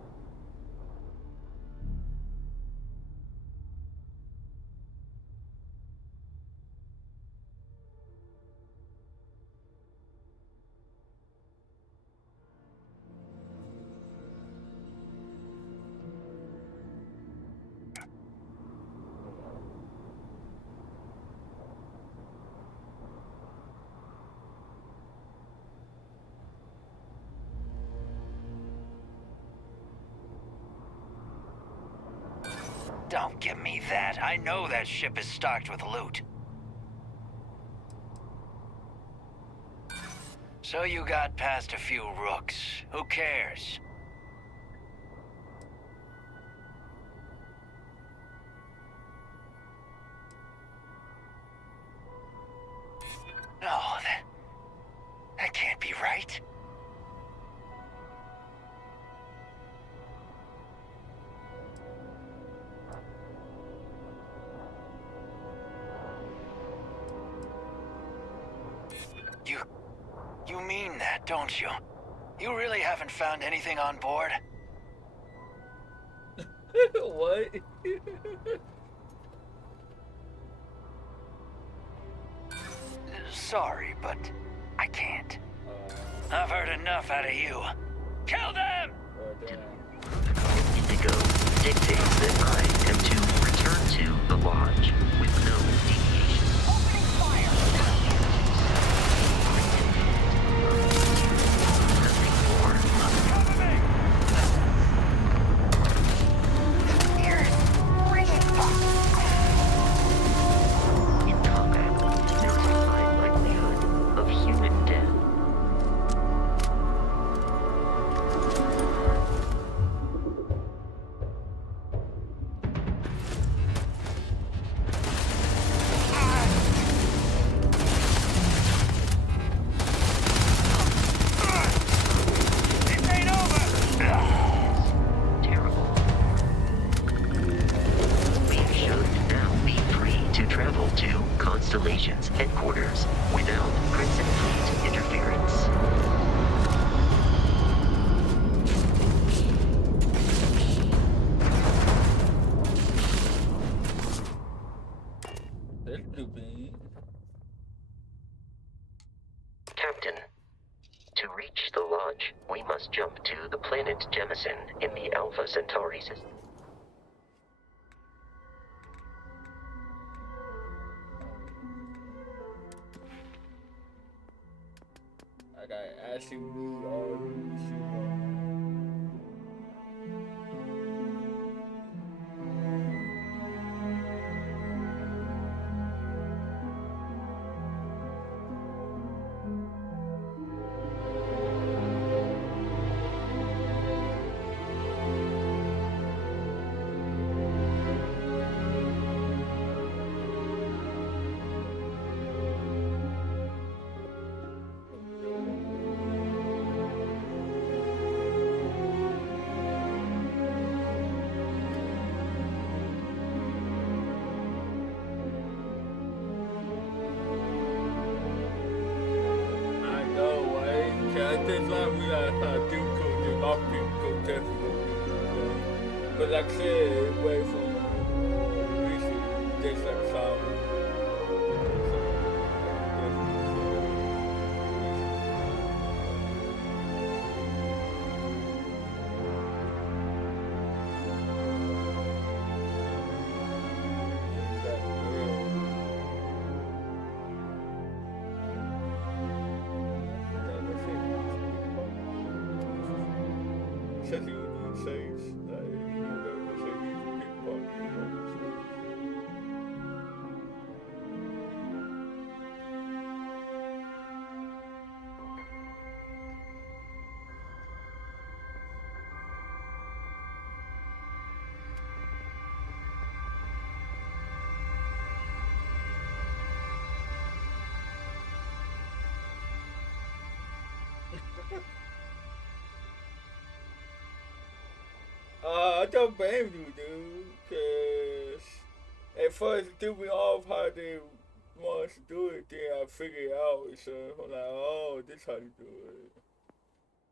Don't give me that. I know that ship is stocked with loot. So you got past a few rooks. Who cares? No, that can't be right. You mean that, don't you? You really haven't found anything on board? What? Sorry, but I can't. I've heard enough out of you. Kill them! Indigo dictates that I am to return to the lodge with no deviation. Opening fire! Nothing more. Cover me! Ears! Ringing fire! In combat, there is a high likelihood of human death. This ain't over! Terrible. We should now be free to travel to Constellation's headquarters without Crimson Fleet interference. That's stupid. Captain, to reach the lodge, we must jump to the planet Jemison in the Alpha Centauri system. I got actually read all these shit. this line we like how do cool, the lock people go definitely. But like I said, away from recent, just like sound. Especially with the saints, like, you know, they say these people are I don't blame you, dude, because at first it threw me off how they want to do it, then I figured it out, so I'm like, oh, this how you do it.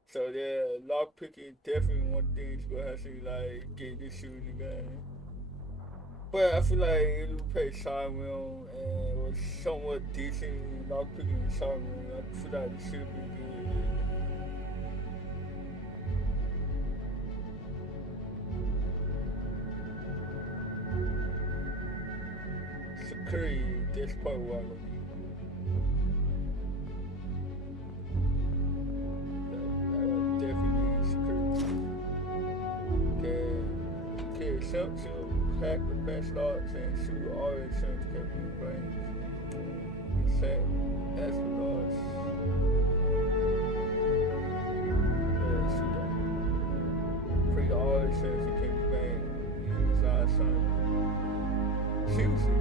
So yeah, lock picking definitely one thing to go have to like get this shit in the game. But I feel like it will play Skyrim and was somewhat decent lock picking in Skyrim. I feel like it should be good. Security, that's part why I need. I definitely need security. Okay, assumption, hack the best odds and shoot all insurance company brains. In fact, astronauts. Shoot them. Free all insurance company brains. Use our son. Seriously.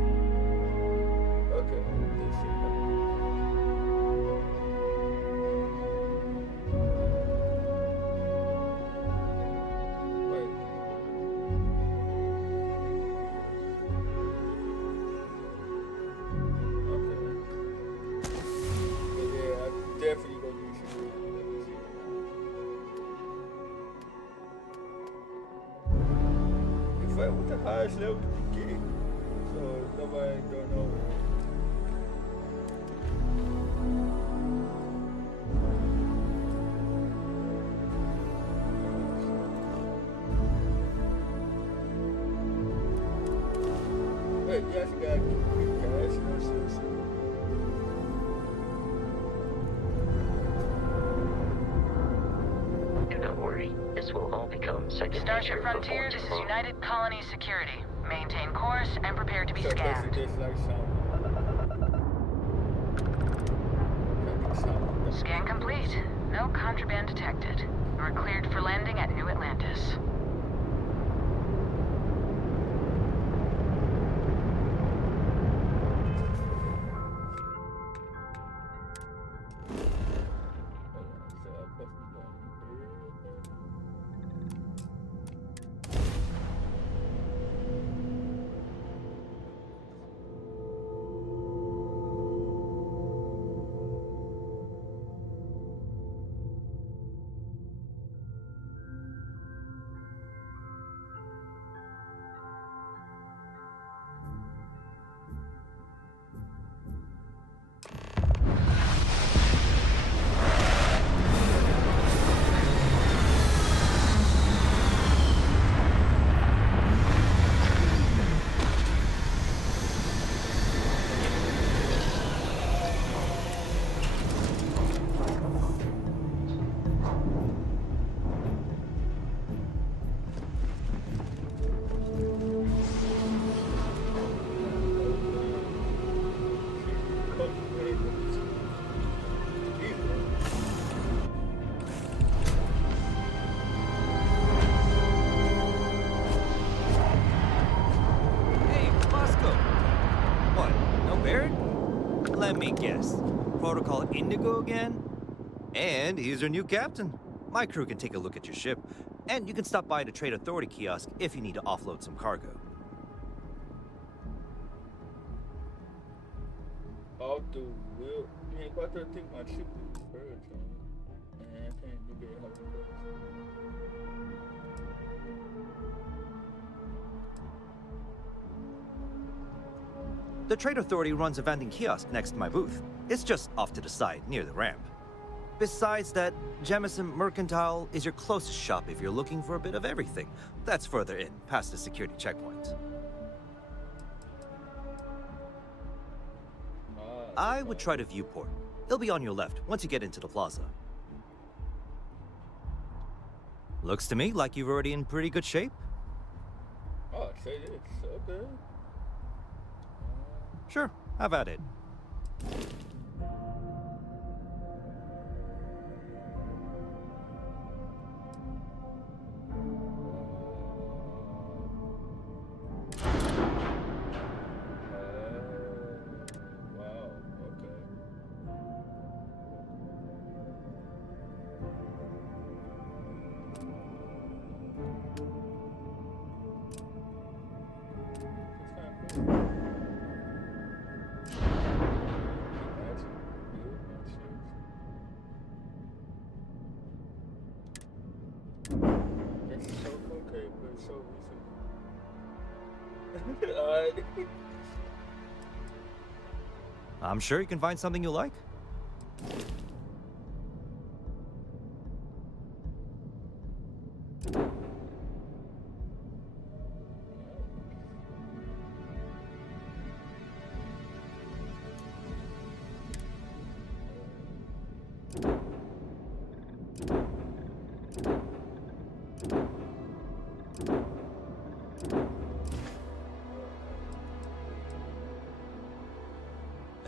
Okay, this shit. Wait. Okay. Yeah, I definitely gonna need some food. In fact, what's the highest level you can get? So nobody don't know. Wait, you actually gotta get gas and that shit. Do not worry. This will all become second Starship nature Frontier, before this is tomorrow. United Colony Security. Maintain course and prepare to be So scanned. basically just like some. Scan complete. No contraband detected. We're cleared for landing at New Atlantis. Let me guess. Protocol Indigo again? And he's your new captain. My crew can take a look at your ship, and you can stop by the Trade Authority kiosk if you need to offload some cargo. I'll do will. Yeah, but I think my ship is birds, Man, I can't do that. The Trade Authority runs a vending kiosk next to my booth. It's just off to the side, near the ramp. Besides that, Jemison Mercantile is your closest shop if you're looking for a bit of everything. That's further in, past the security checkpoint. I would try the viewport. It'll be on your left once you get into the plaza. Looks to me like you're already in pretty good shape. Oh, say this. Okay. Sure, have at it. Wow, okay. That's kind of cool. That's so okay, but it's so recent. Alright. I'm sure you can find something you like.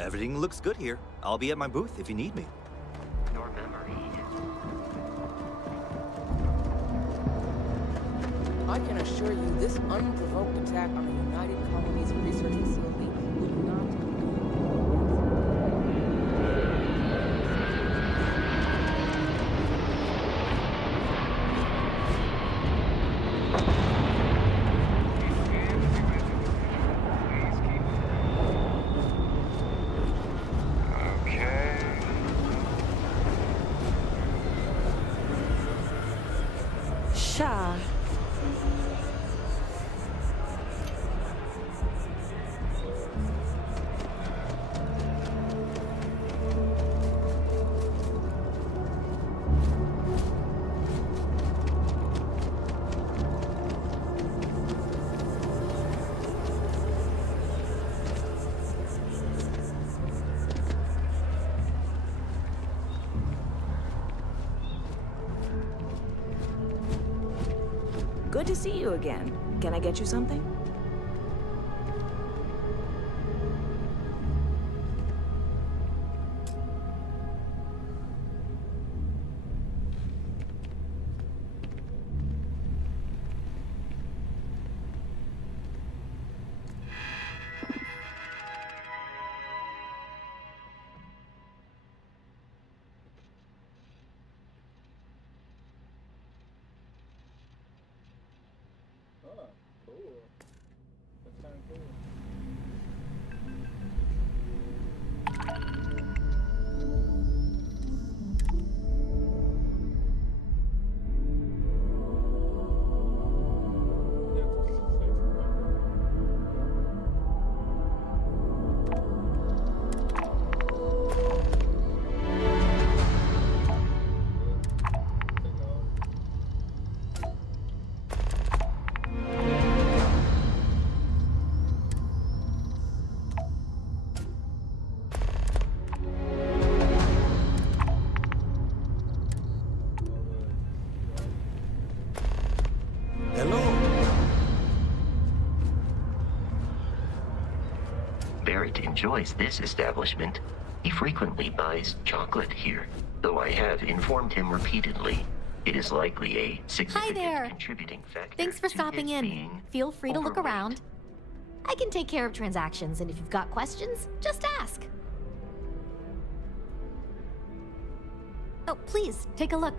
Everything looks good here. I'll be at my booth if you need me. Your memory. I can assure you this unprovoked attack on the United Colonies research facility would not be Shah. Good to see you again. Can I get you something? Oh, cool. That's kind of cool. Barrett enjoys this establishment. He frequently buys chocolate here, though I have informed him repeatedly it is likely a significant contributing factor. Thanks for to stopping his in. being Feel free to look overweight. around. I can take care of transactions, and if you've got questions, just ask. Oh, please, take a look.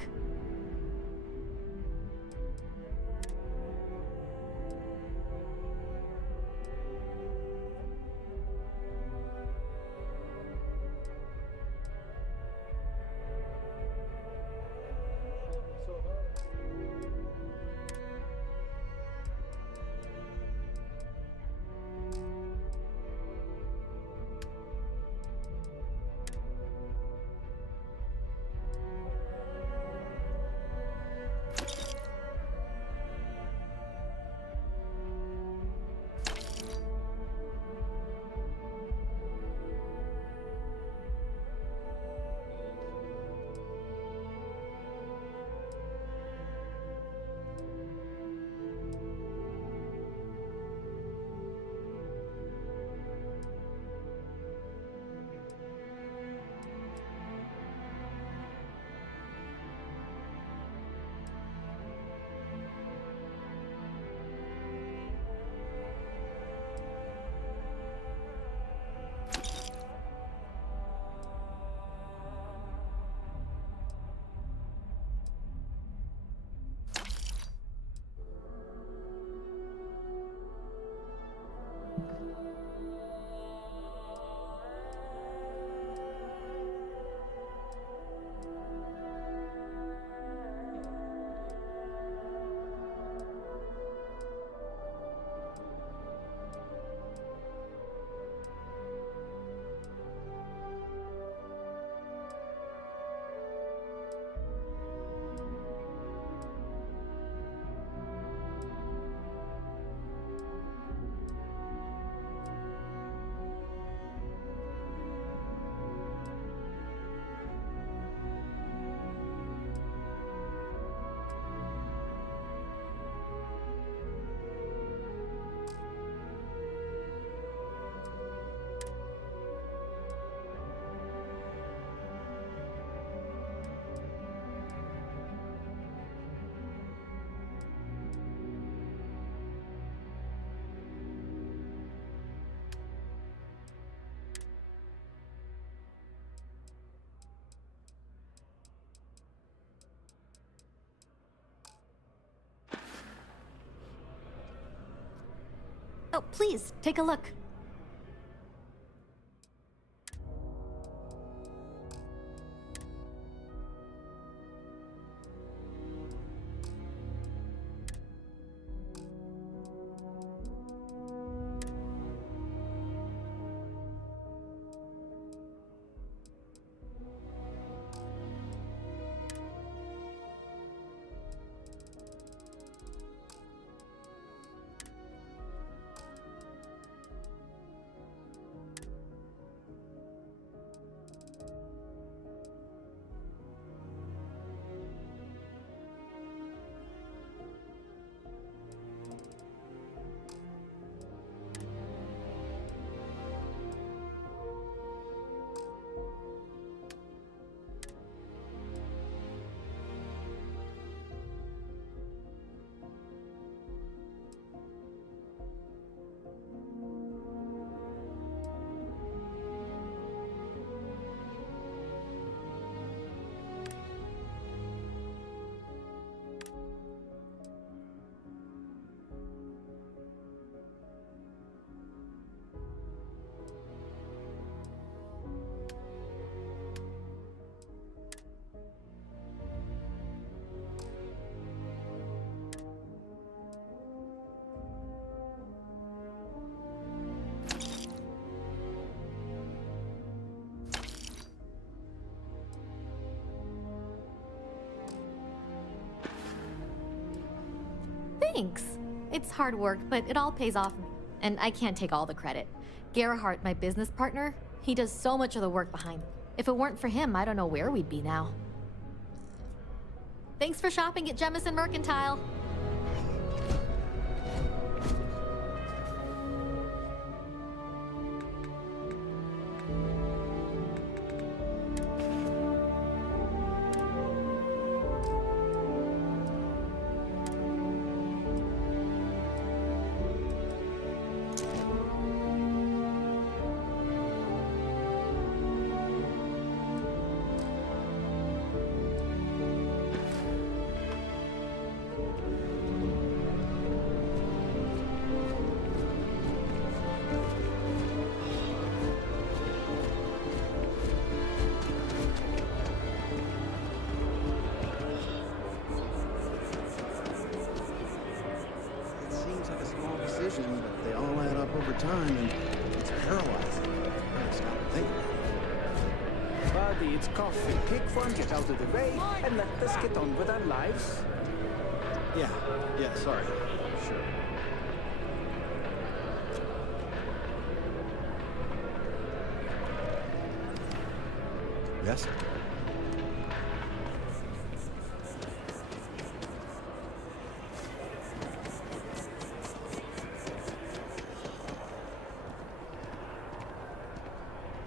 Oh, please, take a look. Thanks. It's hard work, but it all pays off. And I can't take all the credit. Gerhardt, my business partner, he does so much of the work behind. If it weren't for him, I don't know where we'd be now. Thanks for shopping at Jemison Mercantile. But they all add up over time, and it's paralyzing. I stop thinking about it. Buddy, it's coffee. Take one, get out of the way, and let us get on with our lives. Yeah, sorry. Sure. Yes?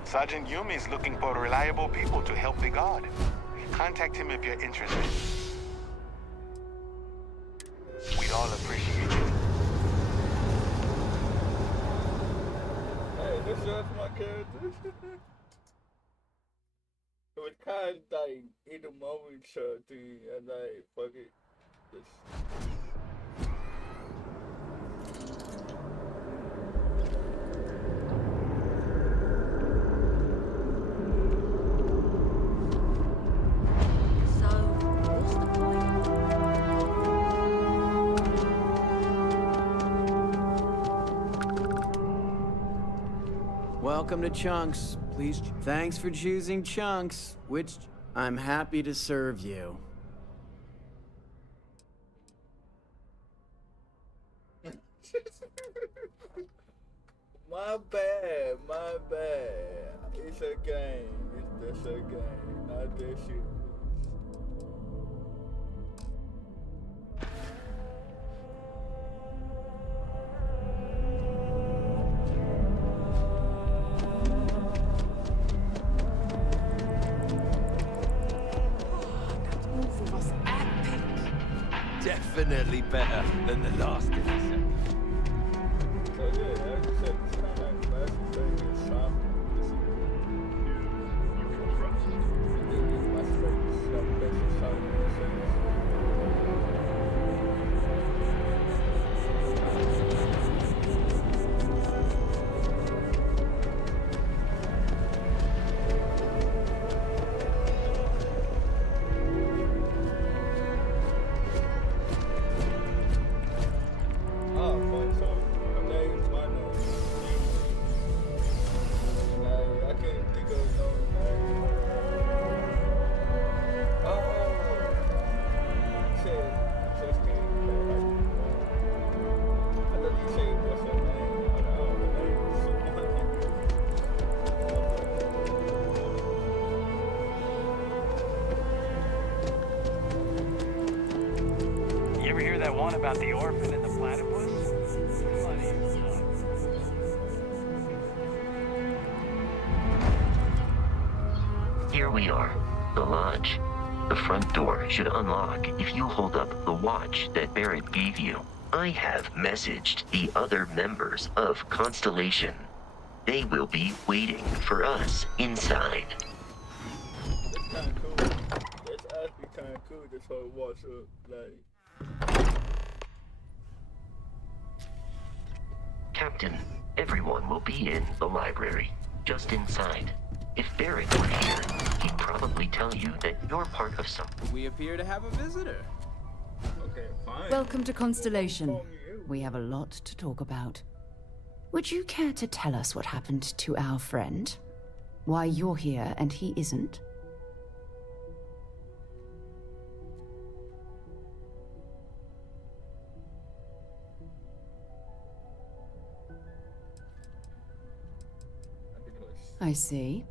Sergeant Yumi is looking for reliable people to help the guard. Contact him if you're interested. We'd all appreciate it. Hey, this is my character. It was kind of like in the moment thing, and like, fuck it. Welcome to Chunks. Please, thanks for choosing Chunks, which I'm happy to serve you. My bad. It's a game. It's just a game, not that shit. Definitely better than the last episode. So yeah, like I said, it's kind of like classic thing is shop. You can trust. And then get my favorite shop, best shop. one about the orphan and the platypus? Funny enough. Here we are, the lodge. The front door should unlock if you hold up the watch that Barrett gave you. I have messaged the other members of Constellation. They will be waiting for us inside. That's kind of cool. That's actually kind of cool. This whole watch up, like. Captain, everyone will be in the library, just inside. If Barrett were here, he'd probably tell you that you're part of something. We appear to have a visitor. Okay, fine. Welcome to Constellation. We have a lot to talk about. Would you care to tell us what happened to our friend? Why you're here and he isn't? I see.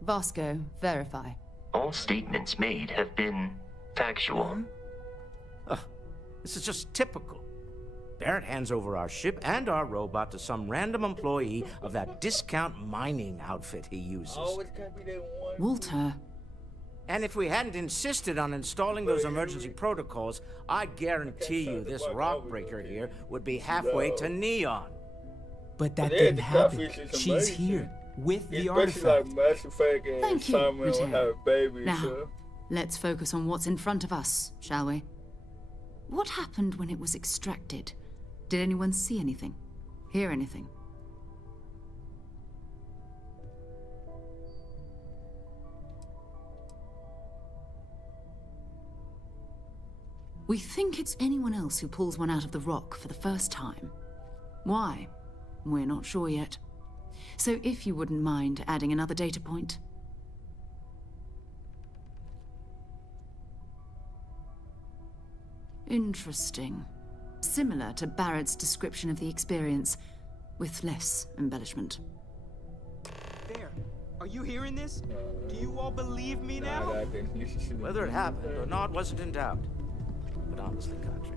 Vasco, verify. All statements made have been factual. This is just typical. Barrett hands over our ship and our robot to some random employee of that discount mining outfit he uses. Always gotta be that one. Walter. And if we hadn't insisted on installing those emergency protocols, I guarantee you this rock breaker here would be halfway to Neon. But that didn't happen. She's here with the artifact. Like Mass Effect and Thank you, Simon will Mateo. have babies. Now, So. let's focus on what's in front of us, shall we? What happened when it was extracted? Did anyone see anything? Hear anything? We think it's anyone else who pulls one out of the rock for the first time. Why? We're not sure yet. So if you wouldn't mind adding another data point. Interesting. Similar to Barrett's description of the experience, with less embellishment. There. Are you hearing this? Do you all believe me now? Whether it happened or not wasn't in doubt. But honestly, Country,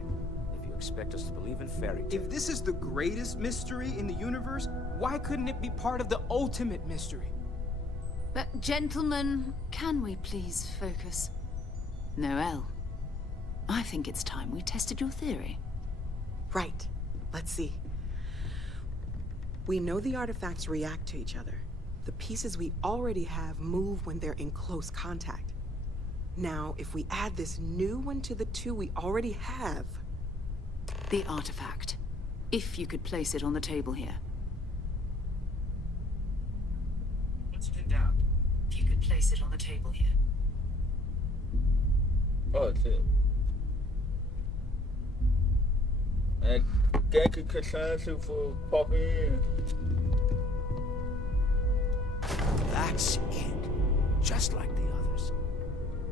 if you expect us to believe in fairy tales... If this is the greatest mystery in the universe, why couldn't it be part of the ultimate mystery? But gentlemen, can we please focus? Noelle, I think it's time we tested your theory. Right. Let's see. We know the artifacts react to each other. The pieces we already have move when they're in close contact. Now, if we add this new one to the two we already have... The artifact. If you could place it on the table here. What's it in doubt? If you could place it on the table here. Oh, shit. And thank you, Cassandra, for popping in. That's it. Just like the others.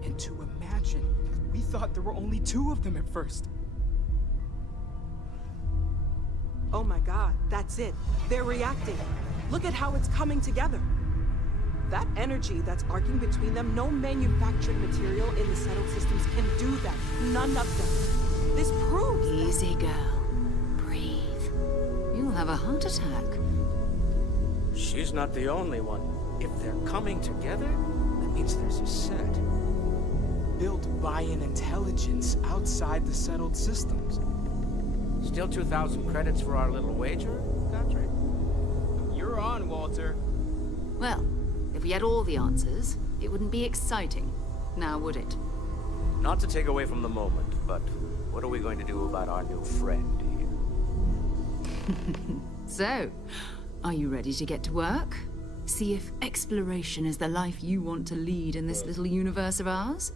And to imagine, we thought there were only 2 of them at first. Oh my god, that's it. They're reacting. Look at how it's coming together. That energy that's arcing between them, no manufactured material in the settled systems can do that. None of them. This proves Easy, girl. Breathe. You'll have a heart attack. She's not the only one. If they're coming together, that means there's a set. Built by an intelligence outside the settled systems. Still 2,000 credits for our little wager, Country? You're on, Walter. Well, if we had all the answers, it wouldn't be exciting. Now, would it? Not to take away from the moment, but what are we going to do about our new friend here? So, are you ready to get to work? See if exploration is the life you want to lead in this little universe of ours?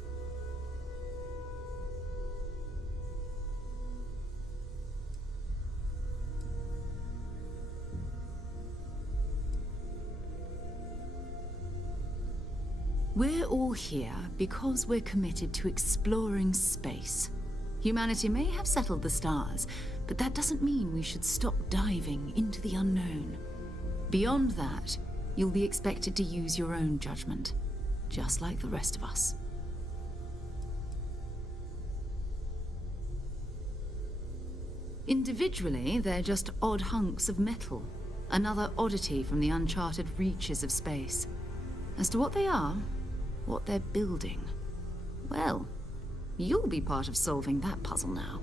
We're all here because we're committed to exploring space. Humanity may have settled the stars, but that doesn't mean we should stop diving into the unknown. Beyond that, you'll be expected to use your own judgment, just like the rest of us. Individually, they're just odd hunks of metal. Another oddity from the uncharted reaches of space. As to what they are, what they're building, well, you'll be part of solving that puzzle now.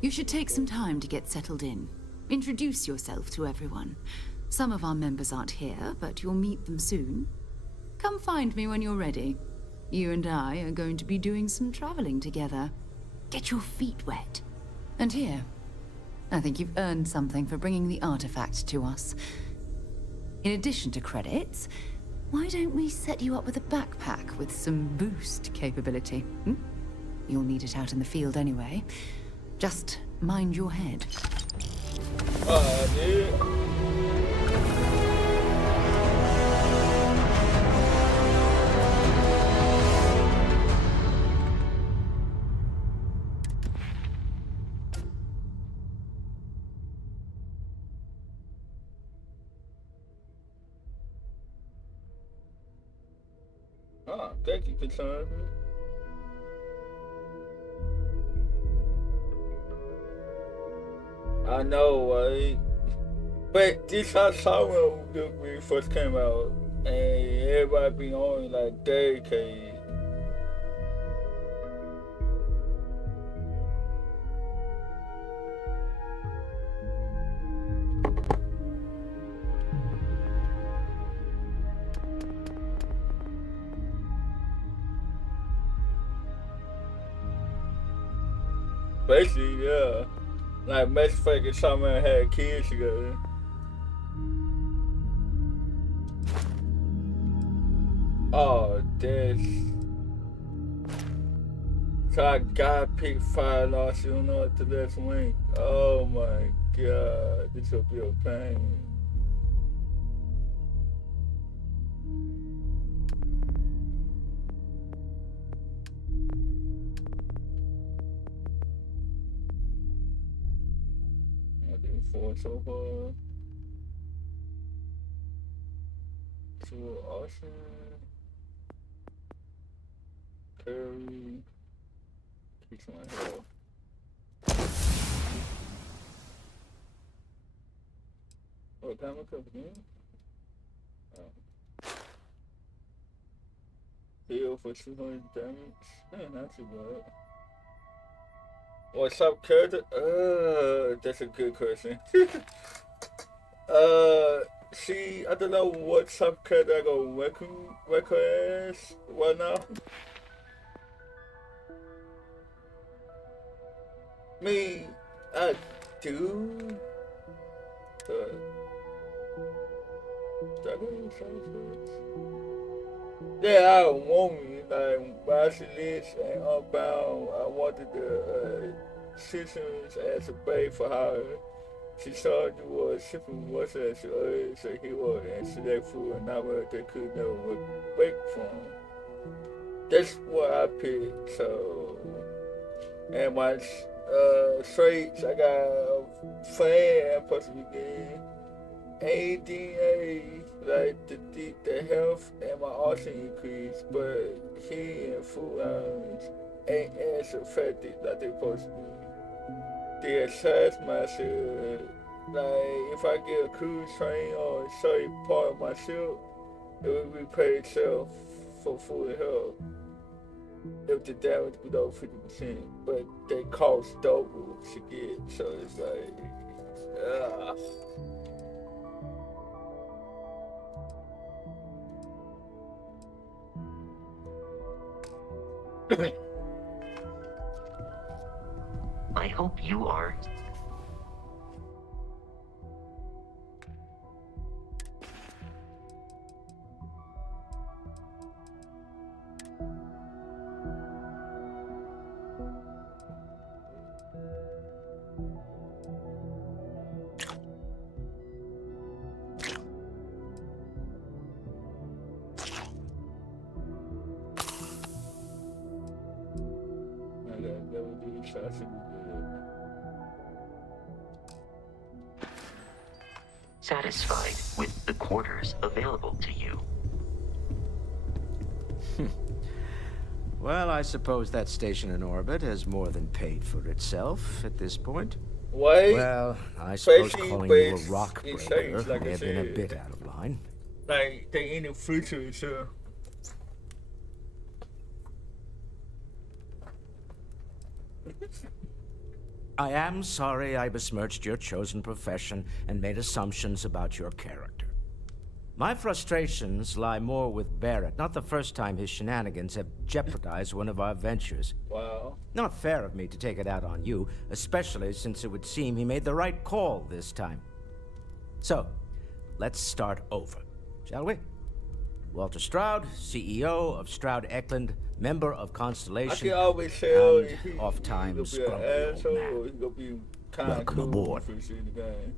You should take some time to get settled in. Introduce yourself to everyone. Some of our members aren't here, but you'll meet them soon. Come find me when you're ready. You and I are going to be doing some traveling together. Get your feet wet. And here, I think you've earned something for bringing the artifact to us. In addition to credits, why don't we set you up with a backpack with some boost capability? You'll need it out in the field anyway. Just mind your head. Dude. Thank you, Katana. I know, right? But this how Skyrim looked when it first came out, and everybody be on like dedicated. Basically, yeah. Like, Mass Effect and Shaman had kids together. Oh, this. So I gotta pick Fire Lost Lunar to this wing. Oh my god, this will be a pain. Four so far. Two Ocean. Curry. Keeps my head. What time of cup again? Heal for 200 damage. Not too bad. What's up, character? That's a good question. See, I don't know what sub character I go record as right now. Me, I do. Yeah, I want me. Like, Basilisk and Unbound, I wanted the systems as a bait for how she started to do shipping was as a hero and select food and not what they could never wait from. That's what I picked, so. And my traits, I got a fan and possibly game. ADA, like the health and my arson increase, but he and food items ain't as effective like they supposed to be. The assess master, like if I get a cruise train or a certain part of my ship, it will repay itself for food and health if the damage below 50%, but they cost double to get, so it's like, I hope you are. Satisfied with the quarters available to you. Well, I suppose that station in orbit has more than paid for itself at this point. Why? Well, I suppose Especially calling you a with rock it breaker changed, like may I have been a said. bit out of line. Like, they in the future, so. I am sorry I besmirched your chosen profession and made assumptions about your character. My frustrations lie more with Barrett, not the first time his shenanigans have jeopardized one of our ventures. Wow. Not fair of me to take it out on you, especially since it would seem he made the right call this time. So, let's start over, shall we? Walter Stroud, CEO of Stroud Eklund, member of Constellation, I can always tell and if he off-time gonna be an scrumpy old asshole man. or he gonna be kind of Welcome cool aboard. for shit in the game.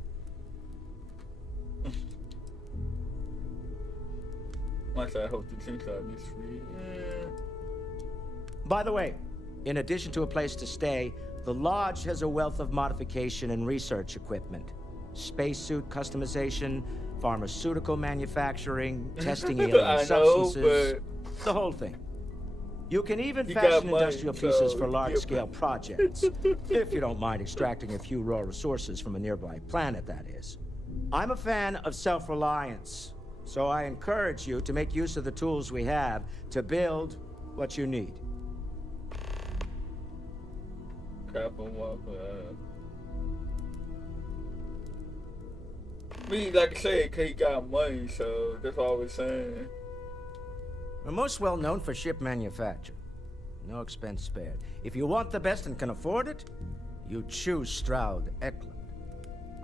Much I hope the things are this free. By the way, in addition to a place to stay, the Lodge has a wealth of modification and research equipment. Spacesuit customization, pharmaceutical manufacturing, testing I alien know, substances, the whole thing. You can even You got fashion money, industrial so pieces you for get large-scale money. projects. If you don't mind extracting a few raw resources from a nearby planet, that is. I'm a fan of self-reliance, so I encourage you to make use of the tools we have to build what you need. Crap and waffle. Me, like I said, 'cause he got money, so that's all I was saying. We're most well known for ship manufacture. No expense spared. If you want the best and can afford it, you choose Stroud Eklund.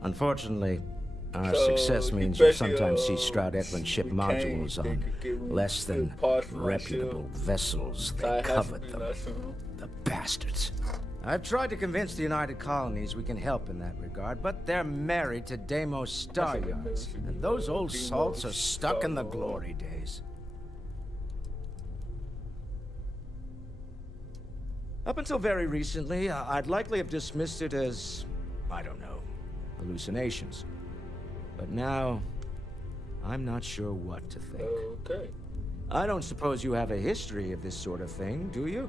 Unfortunately, our So, success you means you'll bet sometimes see you, Stroud Eklund ship we modules can't- they on could give me less than good parts for my reputable ship. vessels. So They I have to covet be them. nice to him. The bastards. I've tried to convince the United Colonies we can help in that regard, but they're married to Deimos star yards, and those old salts are stuck in the glory days. Up until very recently, I'd likely have dismissed it as, I don't know, hallucinations. But now, I'm not sure what to think. Okay. I don't suppose you have a history of this sort of thing, do you?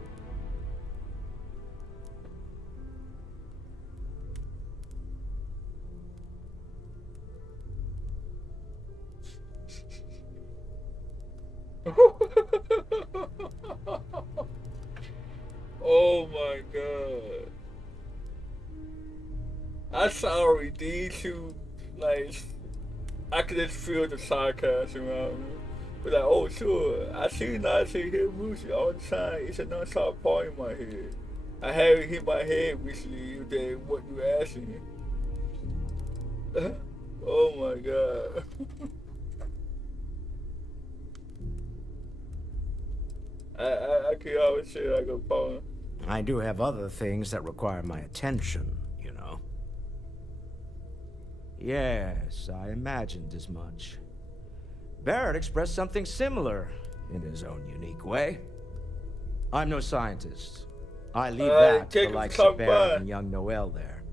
Oh my god. I'm sorry, these two, like, I could just feel the sarcasm around me. But like, oh sure, I see Nazi hit music all the time. It's a non-stop part in my head. I haven't hit my head recently than what you asking me. Oh my god. I can always say like a poem. I do have other things that require my attention, you know. Yes, I imagined as much. Barrett expressed something similar in his own unique way. I'm no scientist. I leave that to the likes of Barrett and young Noel there.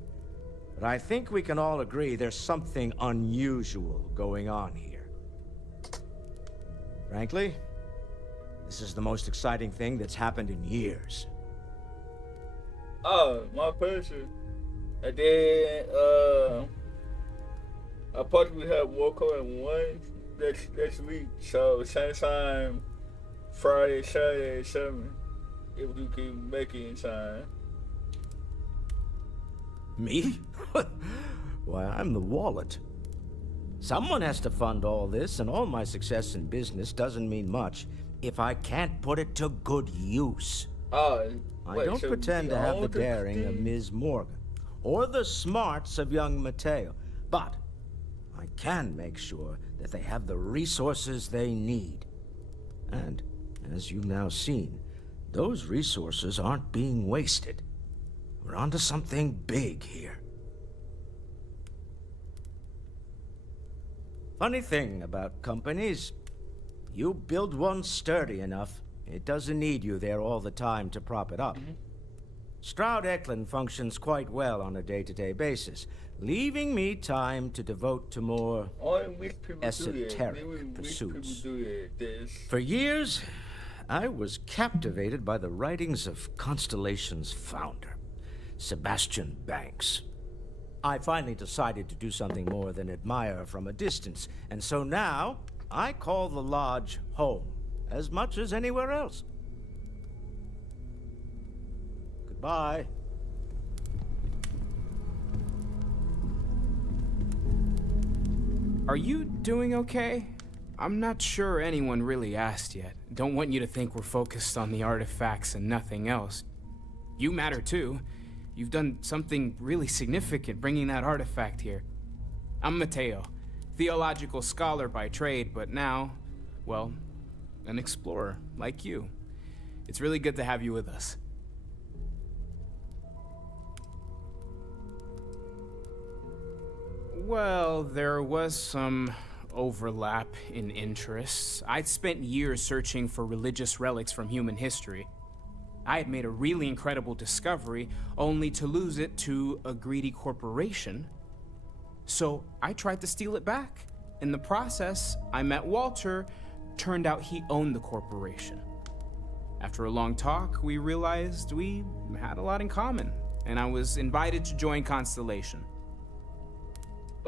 But I think we can all agree there's something unusual going on here. Frankly, this is the most exciting thing that's happened in years. Oh, my pleasure. And then, I possibly have more coming one next week. So, same time, Friday, Saturday, 7. If you can make it in time. Me? Why, I'm the wallet. Someone has to fund all this, and all my success in business doesn't mean much if I can't put it to good use. I don't pretend to have the daring of Ms. Morgan, or the smarts of young Mateo, but I can make sure that they have the resources they need. And, as you've now seen, those resources aren't being wasted. We're onto something big here. Funny thing about companies, you build one sturdy enough, it doesn't need you there all the time to prop it up. Stroud Eklund functions quite well on a day-to-day basis, leaving me time to devote to more esoteric pursuits. For years, I was captivated by the writings of Constellation's founder, Sebastian Banks. I finally decided to do something more than admire from a distance, and so now I call the lodge home as much as anywhere else. Goodbye. Are you doing okay? I'm not sure anyone really asked yet. Don't want you to think we're focused on the artifacts and nothing else. You matter too. You've done something really significant bringing that artifact here. I'm Mateo, theological scholar by trade, but now, well, an explorer like you. It's really good to have you with us. Well, there was some overlap in interests. I'd spent years searching for religious relics from human history. I had made a really incredible discovery, only to lose it to a greedy corporation. So I tried to steal it back. In the process, I met Walter. Turned out he owned the corporation. After a long talk, we realized we had a lot in common, and I was invited to join Constellation.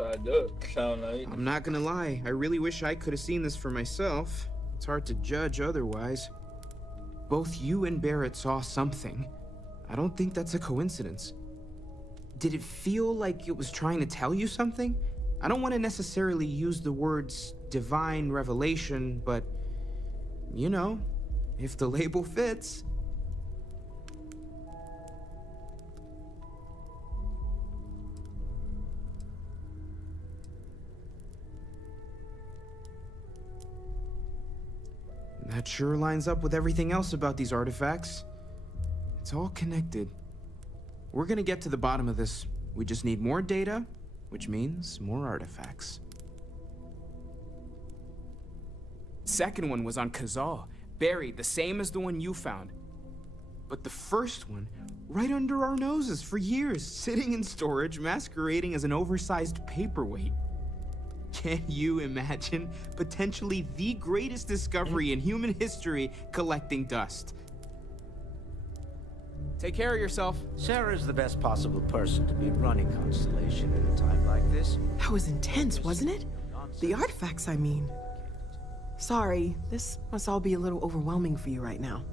I'm not gonna lie, I really wish I could have seen this for myself. It's hard to judge otherwise. Both you and Barrett saw something. I don't think that's a coincidence. Did it feel like it was trying to tell you something? I don't want to necessarily use the words divine revelation, but, you know, if the label fits. That sure lines up with everything else about these artifacts. It's all connected. We're gonna get to the bottom of this. We just need more data, which means more artifacts. Second one was on Kazal, buried the same as the one you found. But the first one, right under our noses for years, sitting in storage, masquerading as an oversized paperweight. Can you imagine potentially the greatest discovery in human history collecting dust? Take care of yourself. Sarah's the best possible person to be running Constellation at a time like this. That was intense, wasn't it? The artifacts, I mean. Sorry, this must all be a little overwhelming for you right now.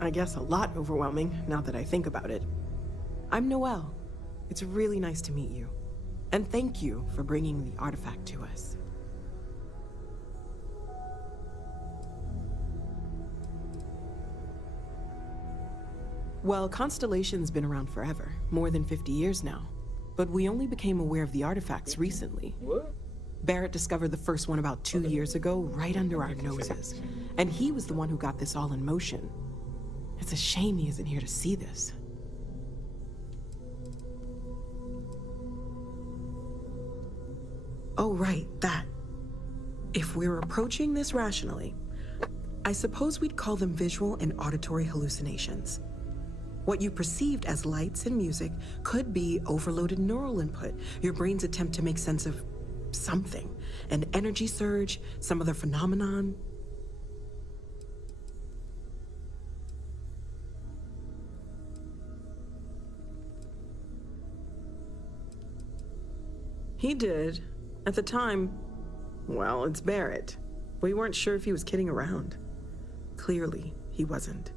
I guess a lot overwhelming, now that I think about it. I'm Noelle. It's really nice to meet you. And thank you for bringing the artifact to us. Well, Constellation's been around forever, more than 50 years now. But we only became aware of the artifacts recently. What? Barrett discovered the first one about 2 years ago, right under our noses. And he was the one who got this all in motion. It's a shame he isn't here to see this. Oh, right, that. If we're approaching this rationally, I suppose we'd call them visual and auditory hallucinations. What you perceived as lights and music could be overloaded neural input, your brain's attempt to make sense of something, an energy surge, some other phenomenon. He did. At the time, well, it's Barrett. We weren't sure if he was kidding around. Clearly, he wasn't.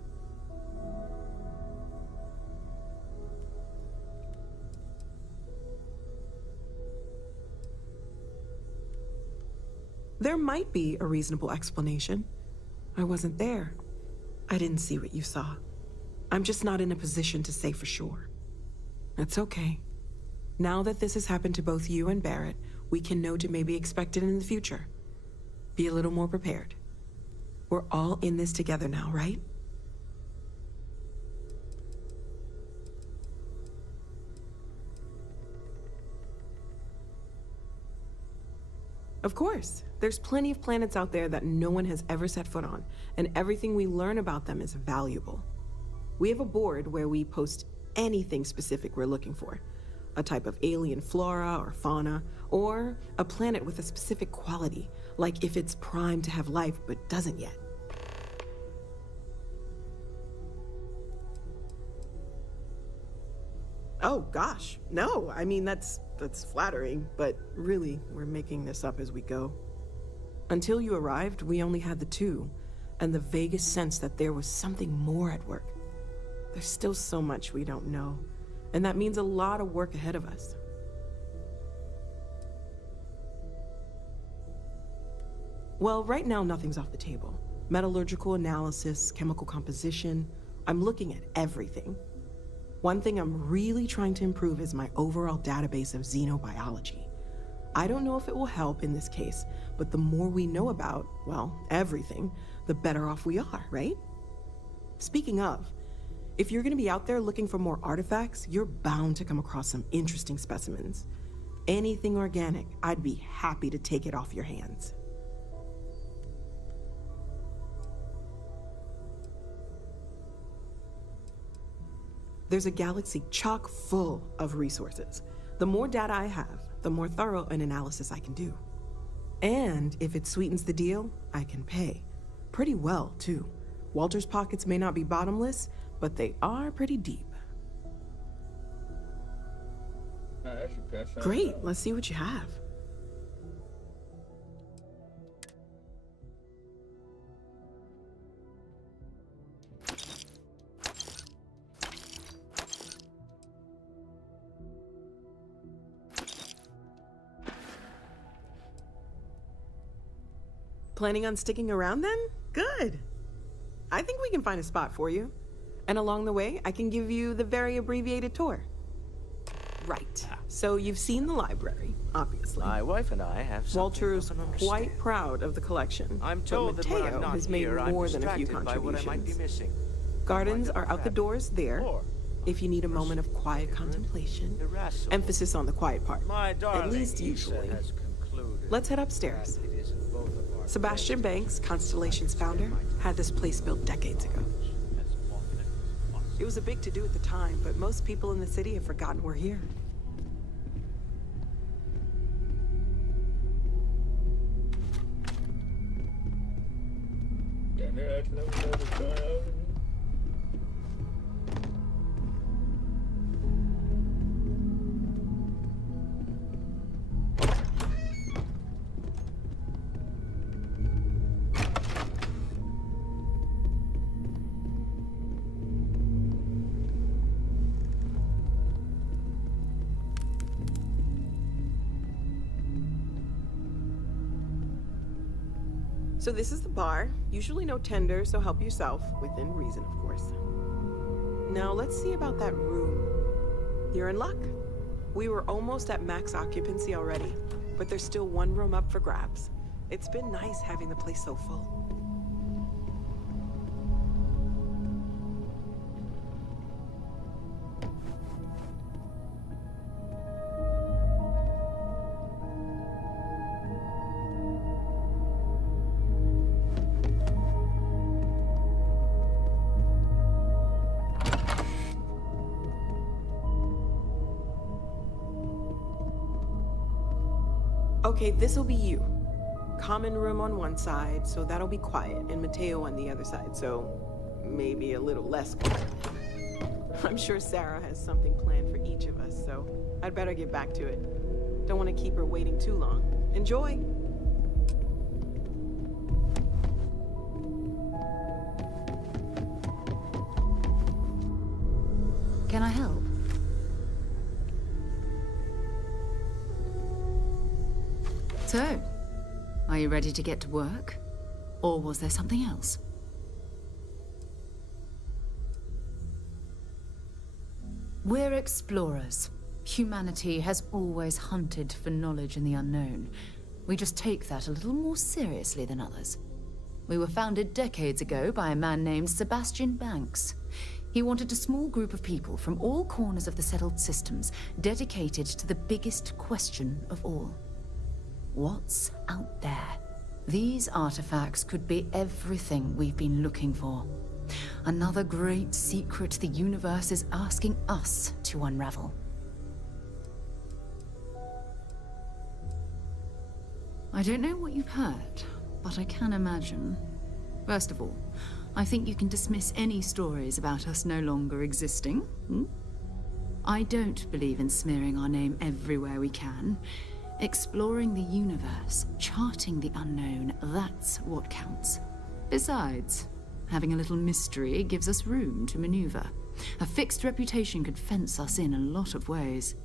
There might be a reasonable explanation. I wasn't there. I didn't see what you saw. I'm just not in a position to say for sure. That's okay. Now that this has happened to both you and Barrett, we can know to maybe expect it in the future. Be a little more prepared. We're all in this together now, right? Of course. There's plenty of planets out there that no one has ever set foot on, and everything we learn about them is valuable. We have a board where we post anything specific we're looking for. A type of alien flora or fauna, or a planet with a specific quality, like if it's primed to have life but doesn't yet. Oh, gosh. No, I mean, that's flattering, but really, we're making this up as we go. Until you arrived, we only had the two, and the vaguest sense that there was something more at work. There's still so much we don't know, and that means a lot of work ahead of us. Well, right now, nothing's off the table. Metallurgical analysis, chemical composition, I'm looking at everything. One thing I'm really trying to improve is my overall database of xenobiology. I don't know if it will help in this case, but the more we know about, well, everything, the better off we are, right? Speaking of, if you're gonna be out there looking for more artifacts, you're bound to come across some interesting specimens. Anything organic, I'd be happy to take it off your hands. There's a galaxy chock full of resources. The more data I have, the more thorough an analysis I can do. And if it sweetens the deal, I can pay. Pretty well, too. Walter's pockets may not be bottomless, but they are pretty deep. Great, let's see what you have. Planning on sticking around then? Good. I think we can find a spot for you. And along the way, I can give you the very abbreviated tour. Right. So you've seen the library, obviously. My wife and I have something Walter's of an understanding. quite proud of the collection. I'm told but that when Mateo I'm not has made here, I'm more than a few distracted by what I might be contributions. missing. Gardens are out the doors there. If you need a moment of quiet contemplation. Emphasis on the quiet part. My darling, at least Issa usually. has concluded Let's head upstairs. that it isn't both of our Sebastian Banks, Constellation's founder, had this place built decades ago. It was a big to-do at the time, but most people in the city have forgotten we're here. So this is the bar. Usually no tender, so help yourself, within reason, of course. Now let's see about that room. You're in luck. We were almost at max occupancy already, but there's still one room up for grabs. It's been nice having the place so full. Okay, this'll be you. Common room on one side, so that'll be quiet, and Mateo on the other side, so maybe a little less quiet. I'm sure Sarah has something planned for each of us, so I'd better get back to it. Don't want to keep her waiting too long. Enjoy! Can I help? So, are you ready to get to work? Or was there something else? We're explorers. Humanity has always hunted for knowledge in the unknown. We just take that a little more seriously than others. We were founded decades ago by a man named Sebastian Banks. He wanted a small group of people from all corners of the settled systems dedicated to the biggest question of all. What's out there? These artifacts could be everything we've been looking for. Another great secret the universe is asking us to unravel. I don't know what you've heard, but I can imagine. First of all, I think you can dismiss any stories about us no longer existing. I don't believe in smearing our name everywhere we can. Exploring the universe, charting the unknown, that's what counts. Besides, having a little mystery gives us room to maneuver. A fixed reputation could fence us in a lot of ways.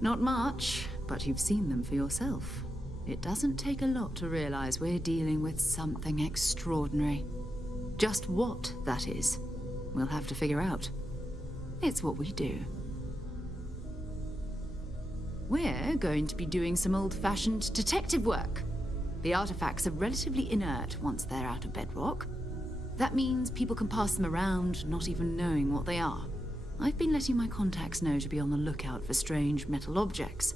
Not much, but you've seen them for yourself. It doesn't take a lot to realize we're dealing with something extraordinary. Just what that is, we'll have to figure out. It's what we do. We're going to be doing some old-fashioned detective work. The artifacts are relatively inert once they're out of bedrock. That means people can pass them around, not even knowing what they are. I've been letting my contacts know to be on the lookout for strange metal objects.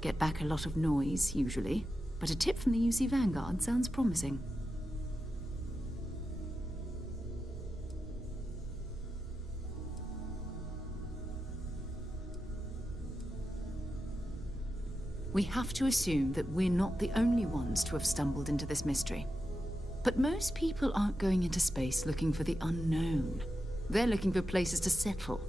Get back a lot of noise, usually, but a tip from the UC Vanguard sounds promising. We have to assume that we're not the only ones to have stumbled into this mystery. But most people aren't going into space looking for the unknown. They're looking for places to settle,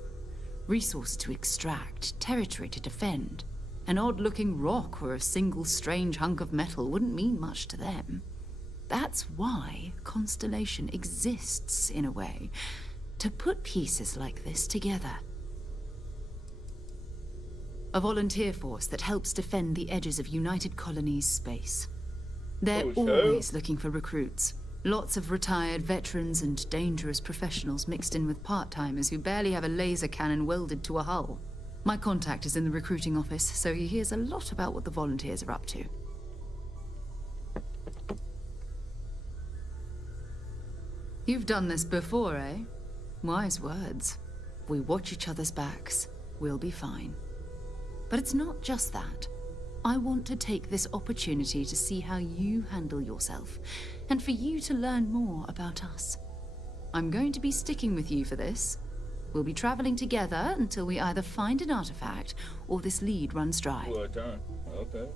resources to extract, territory to defend. An odd-looking rock or a single strange hunk of metal wouldn't mean much to them. That's why Constellation exists, in a way, to put pieces like this together. A volunteer force that helps defend the edges of United Colonies space. They're always looking for recruits. Lots of retired veterans and dangerous professionals mixed in with part-timers who barely have a laser cannon welded to a hull. My contact is in the recruiting office, so he hears a lot about what the volunteers are up to. You've done this before, eh? Wise words. If we watch each other's backs, we'll be fine. But it's not just that. I want to take this opportunity to see how you handle yourself, and for you to learn more about us. I'm going to be sticking with you for this. We'll be traveling together until we either find an artifact or this lead runs dry. Well done. Okay.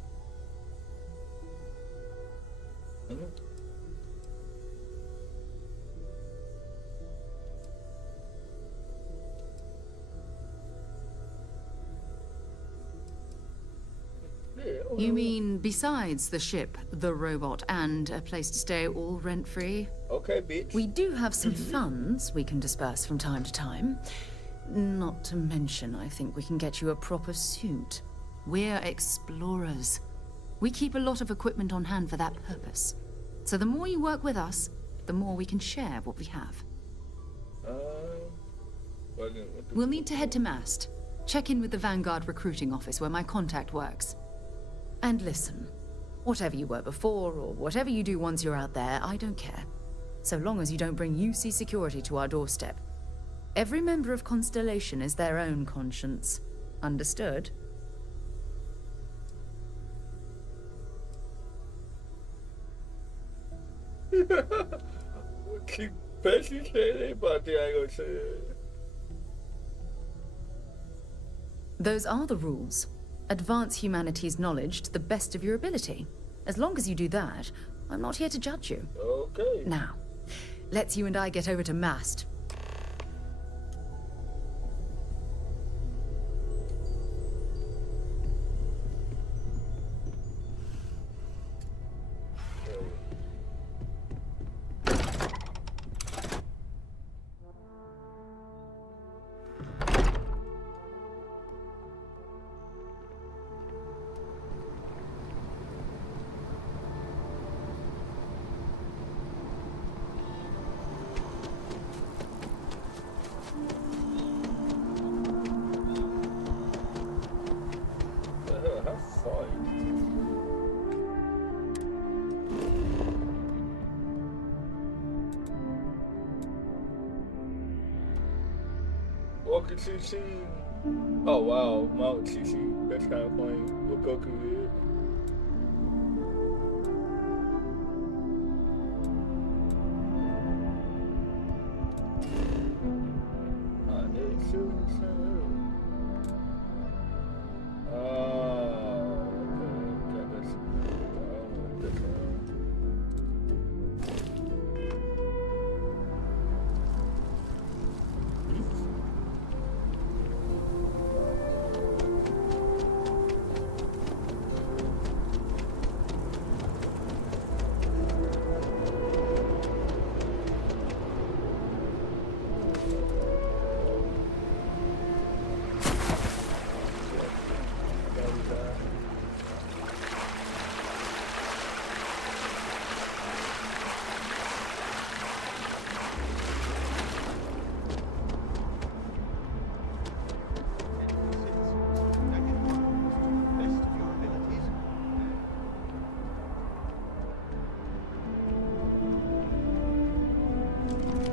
You mean besides the ship, the robot, and a place to stay all rent-free? Okay, bitch. We do have some funds we can disperse from time to time. Not to mention, I think we can get you a proper suit. We're explorers. We keep a lot of equipment on hand for that purpose. So the more you work with us, the more we can share what we have. We'll need to head to Mast. Check in with the Vanguard recruiting office where my contact works. And listen, whatever you were before, or whatever you do once you're out there, I don't care. So long as you don't bring UC security to our doorstep. Every member of Constellation is their own conscience. Understood? Keep basically saying about the I ain't gonna say it. Those are the rules. Advance humanity's knowledge to the best of your ability. As long as you do that, I'm not here to judge you. Okay. Now, let's you and I get over to Mast. Walking CC. Oh wow, Mount CC. That's kind of funny. What Goku is.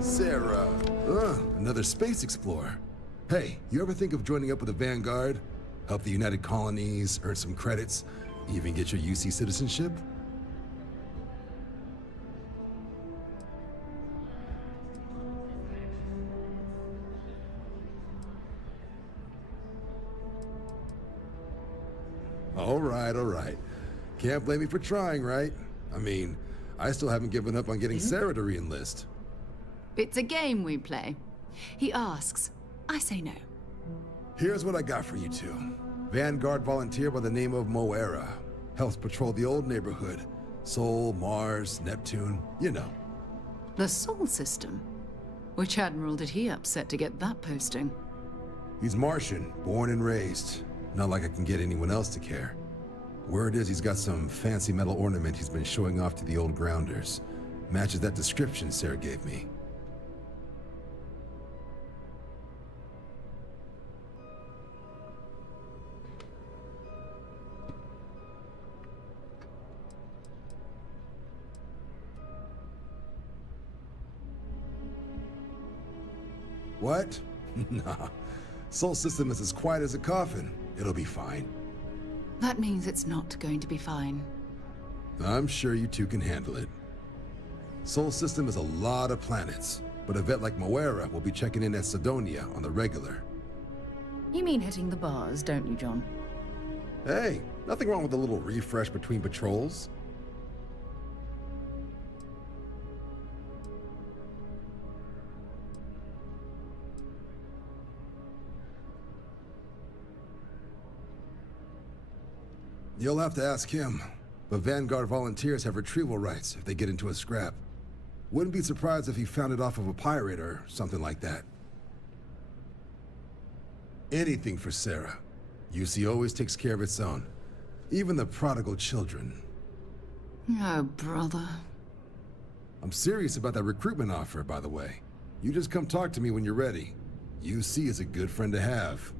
Sarah. Another space explorer. Hey, you ever think of joining up with the Vanguard? Help the United Colonies, earn some credits, even get your UC citizenship? All right. Can't blame me for trying, right? I mean, I still haven't given up on getting Sarah to re-enlist. It's a game we play. He asks, I say no. Here's what I got for you two. Vanguard volunteer by the name of Moera. Helps patrol the old neighborhood. Sol, Mars, Neptune, you know. The Sol system? Which admiral did he upset to get that posting? He's Martian, born and raised. Not like I can get anyone else to care. Word is he's got some fancy metal ornament he's been showing off to the old grounders. Matches that description Sarah gave me. What? Nah. Sol system is as quiet as a coffin. It'll be fine. That means it's not going to be fine. I'm sure you two can handle it. Sol system is a lot of planets, but a vet like Moera will be checking in at Sidonia on the regular. You mean hitting the bars, don't you, John? Hey, nothing wrong with a little refresh between patrols. You'll have to ask him, but Vanguard volunteers have retrieval rights if they get into a scrap. Wouldn't be surprised if he found it off of a pirate or something like that. Anything for Sarah. UC always takes care of its own. Even the prodigal children. Oh, brother. I'm serious about that recruitment offer, by the way. You just come talk to me when you're ready. UC is a good friend to have.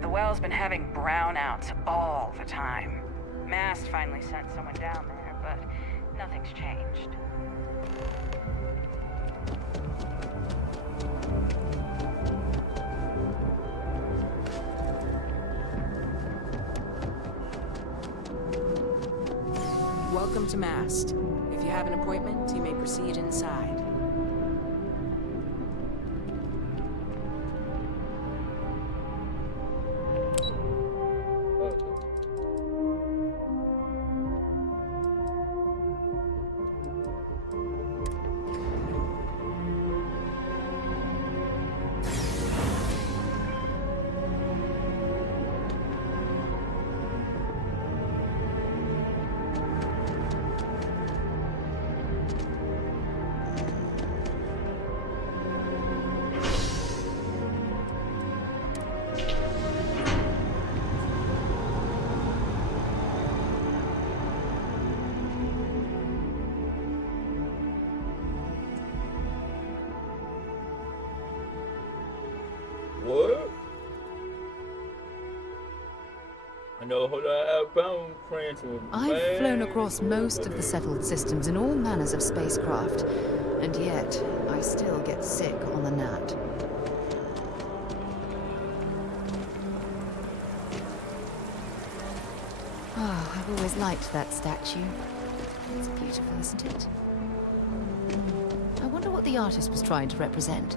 The well's been having brownouts all the time. Mast finally sent someone down there, but nothing's changed. Welcome to Mast. If you have an appointment, you may proceed inside. What? I know a whole lot outbound planes with I've flown across most of the settled systems in all manners of spacecraft, and yet I still get sick on the gnat. Oh, I've always liked that statue. It's beautiful, isn't it? I wonder what the artist was trying to represent.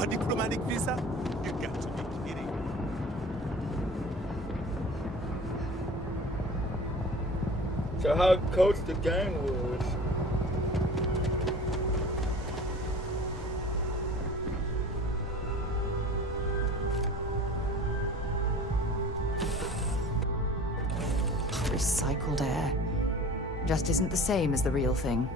A diplomatic visa? You got to be kidding. So how close the game was. Recycled air. Just isn't the same as the real thing.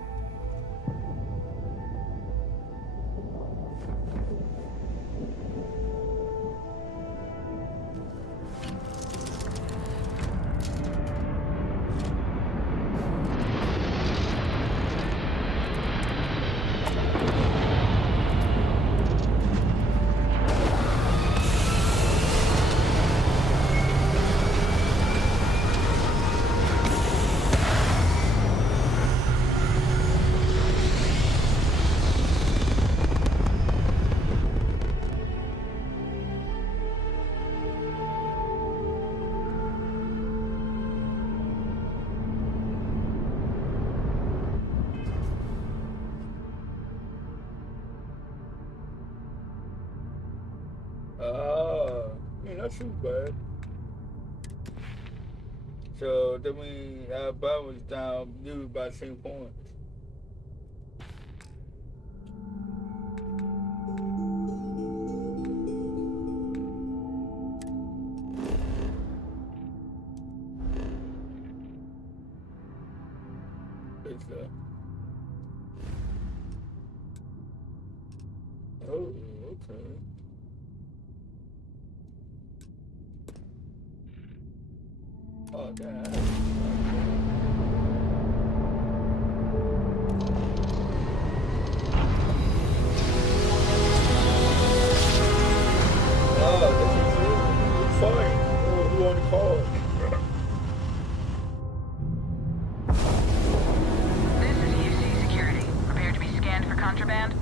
too bad. So that means Alabama's down nearly by 10 points. It's oh, okay. Oh, damn. This is UC Security. Prepare to be scanned for contraband.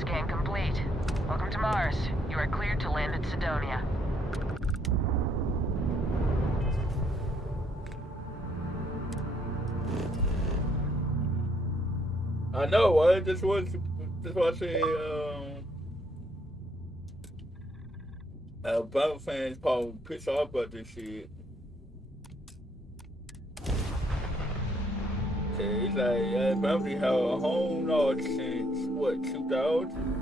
Scan complete. Welcome to Mars. You are cleared to land at Sidonia. I know, I just want to say, Alabama fans probably pissed off about this shit. Okay, it's like Alabama have a home law since, what, 2000?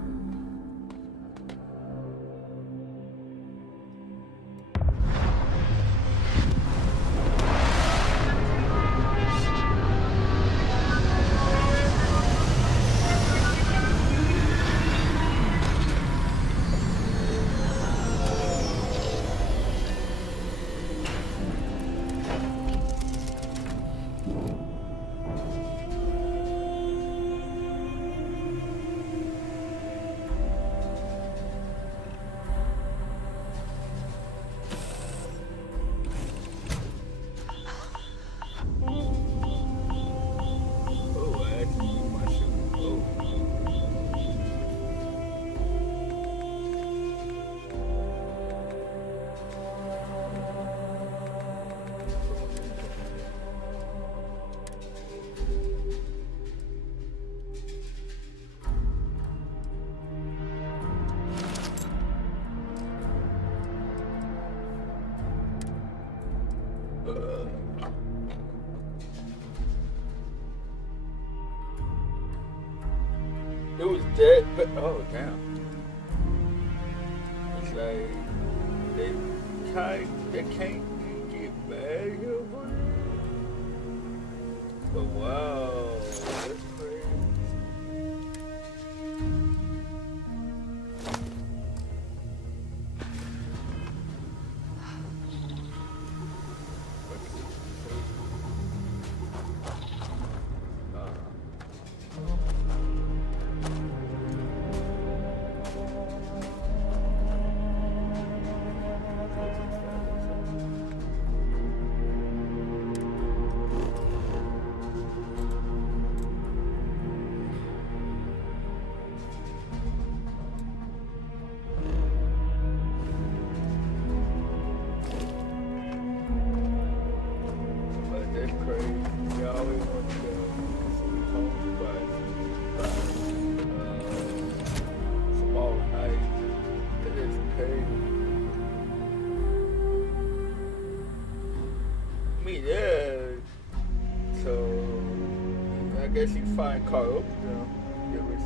It was dead, but oh damn! It's like they can't get mad here, but wow, that's crazy. I guess you find Carl, you know, get what it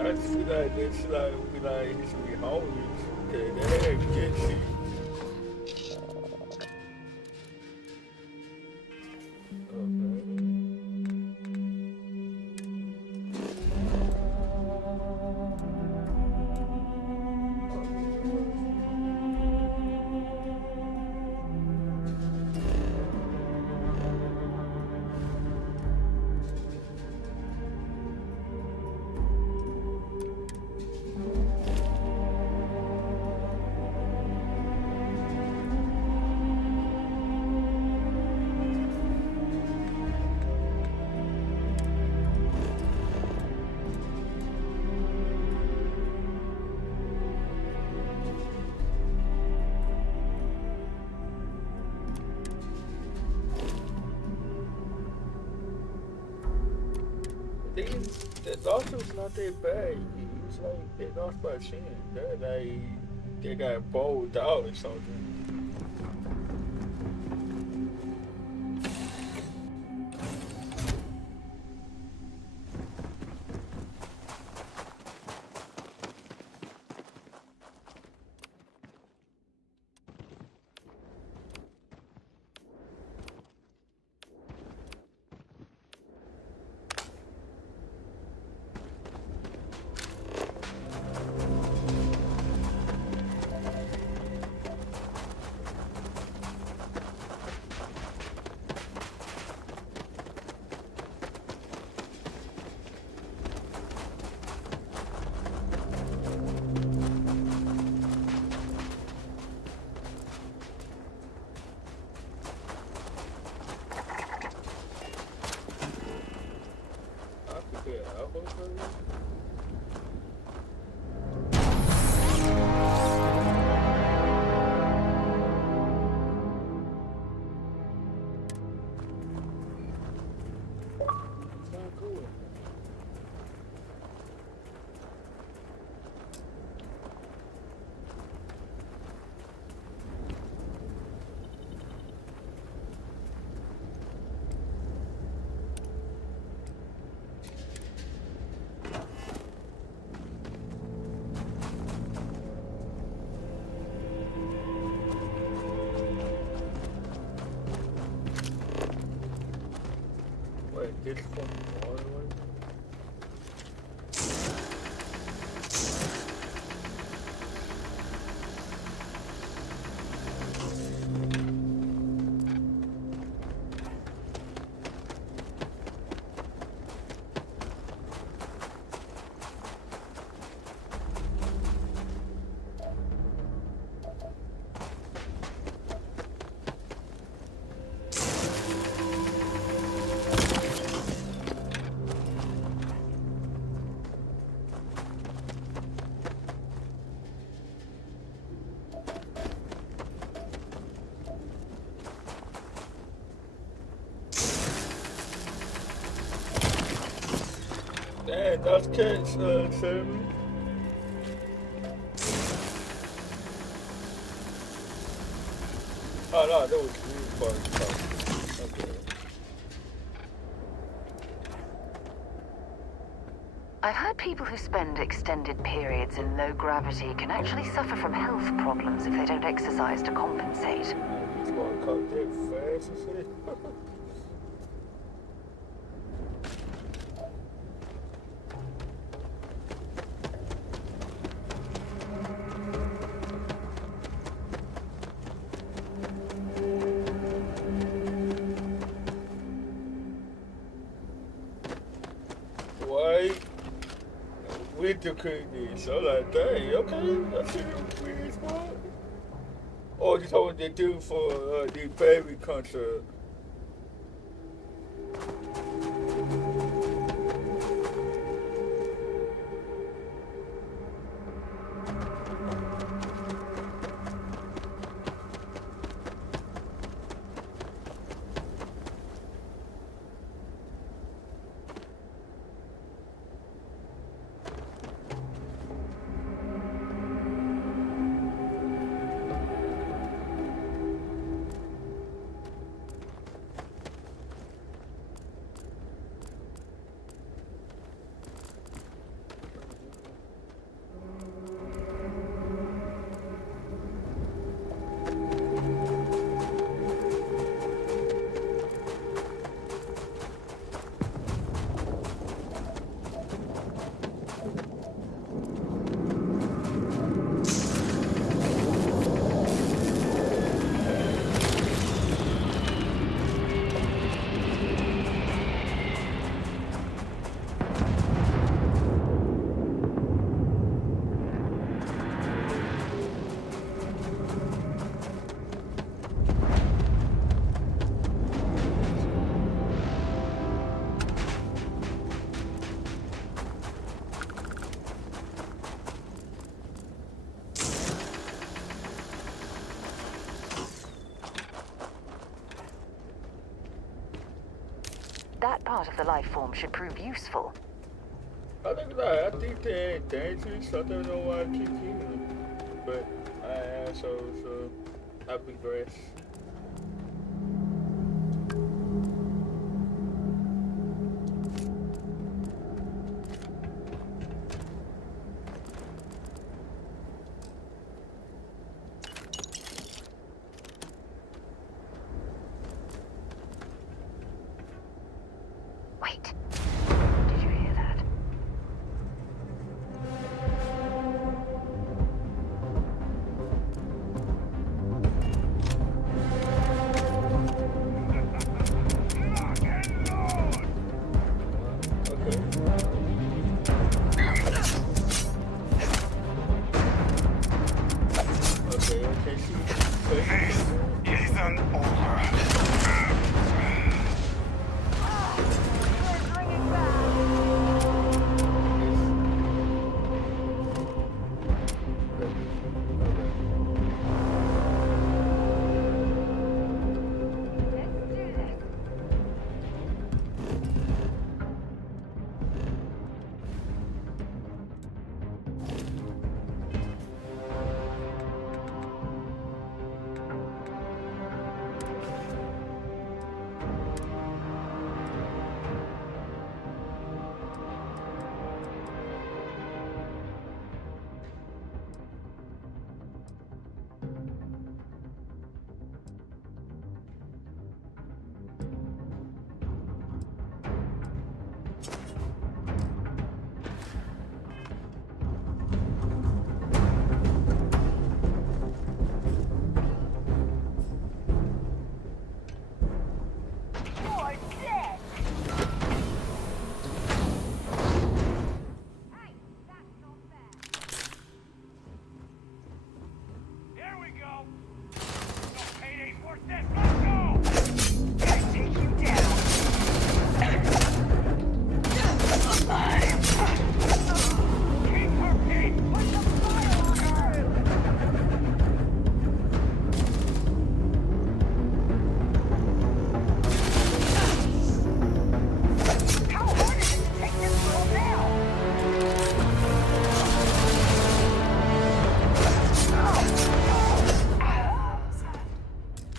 I just feel like this should be like he should be homeless. Okay, they ain't get shit. The lawsuit's not that bad. It's like they lost by 10. They got bowled out or something. This fucking water right there. Damn, that's catch, Sammy. Oh no, that was the part. Okay. I've heard people who spend extended periods in low gravity can actually suffer from health problems if they don't exercise to compensate. He's gonna cut that fast and shit. With the cookies, so like, dang, okay, I see them pretty smart. Oh, just what they do for the baby concert. That part of the life form should prove useful. I think they ain't dangerous. I don't know why I keep killing them. But I assholes, so I progress. Wait. Did you hear that? This isn't over.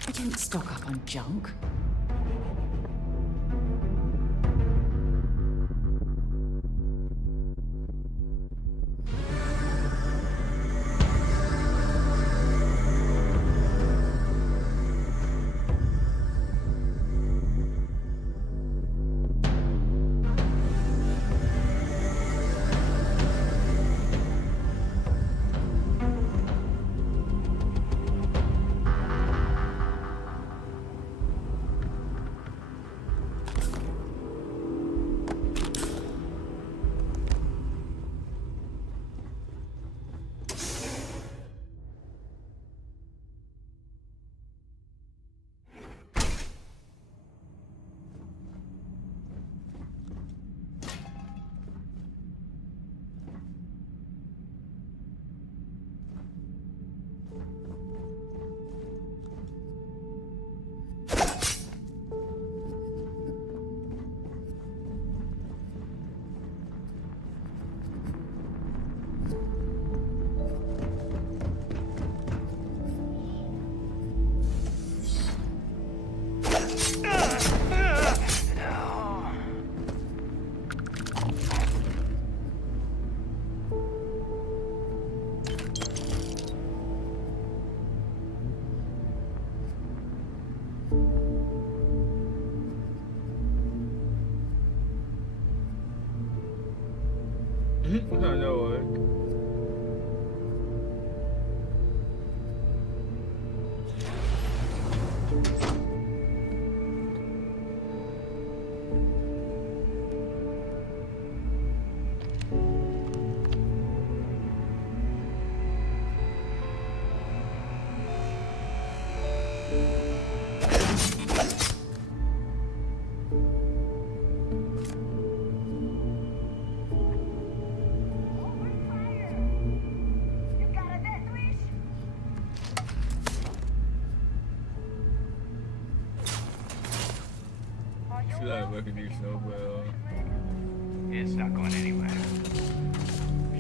I didn't stock up on junk. I know it. She like recognition over It's not going anywhere.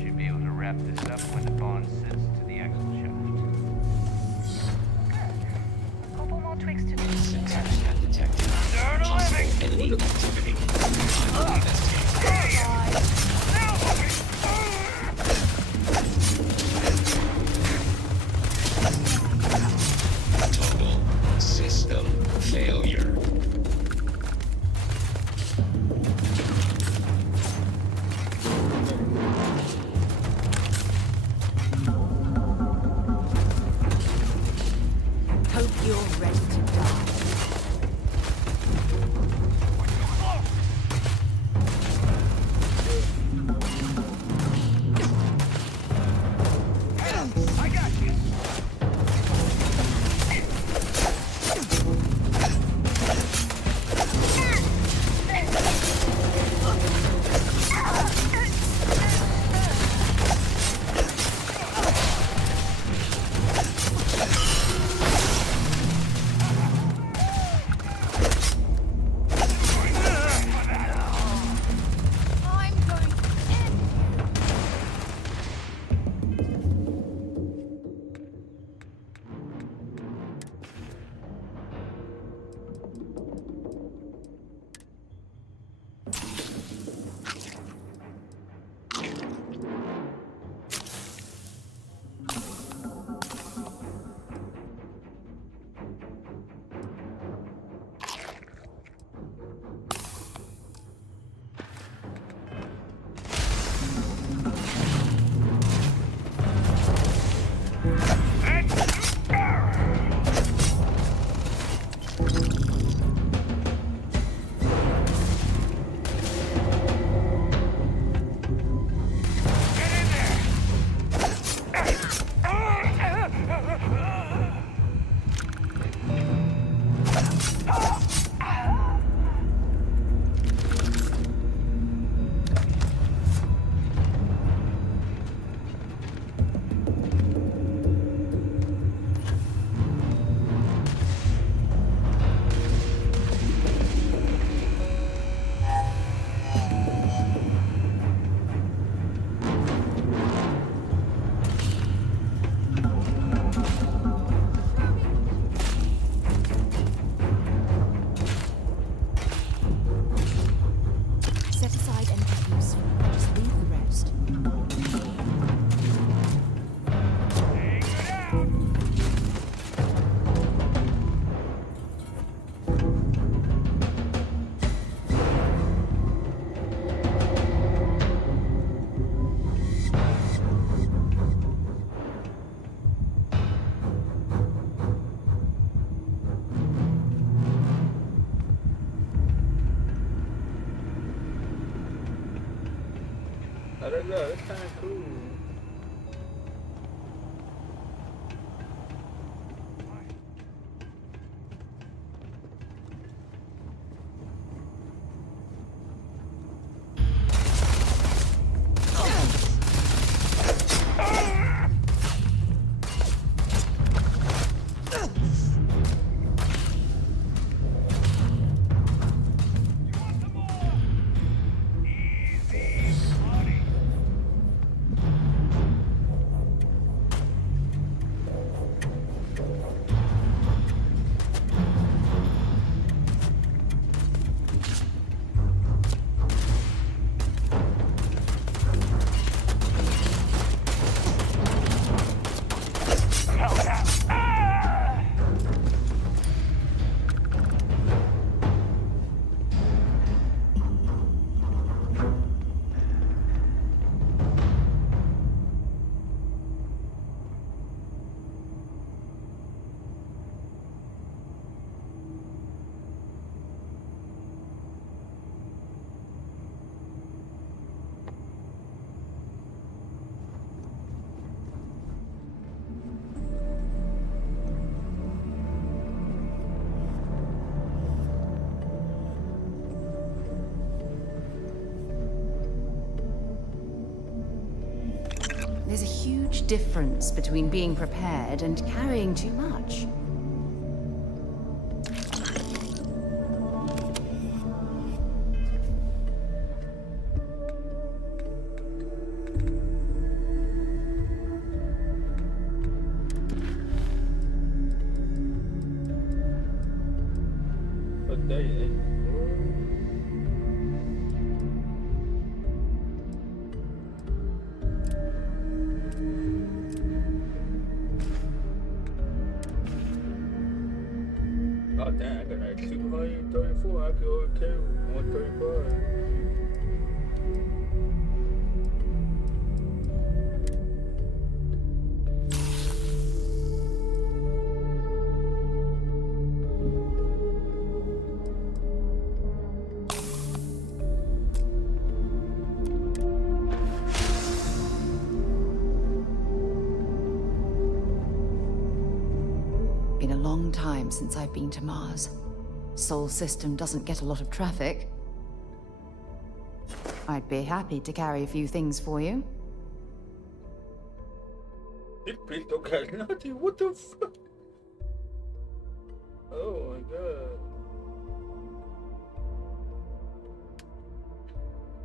Should be able to wrap this up when the bond sits to the axle shaft. A couple more tweaks to do. Syntax not detected. Possible enemy activity. Total system failure. Hope you're ready to die. I got you. Set aside anything useful. Just leave the rest. I don't know, it's kind of cool. There's a huge difference between being prepared and carrying too much. pocket or the cable. 135. Been a long time since I've been to Mars. Sol system doesn't get a lot of traffic. I'd be happy to carry a few things for you. This bitch don't got nothing. What the fuck? Oh my god.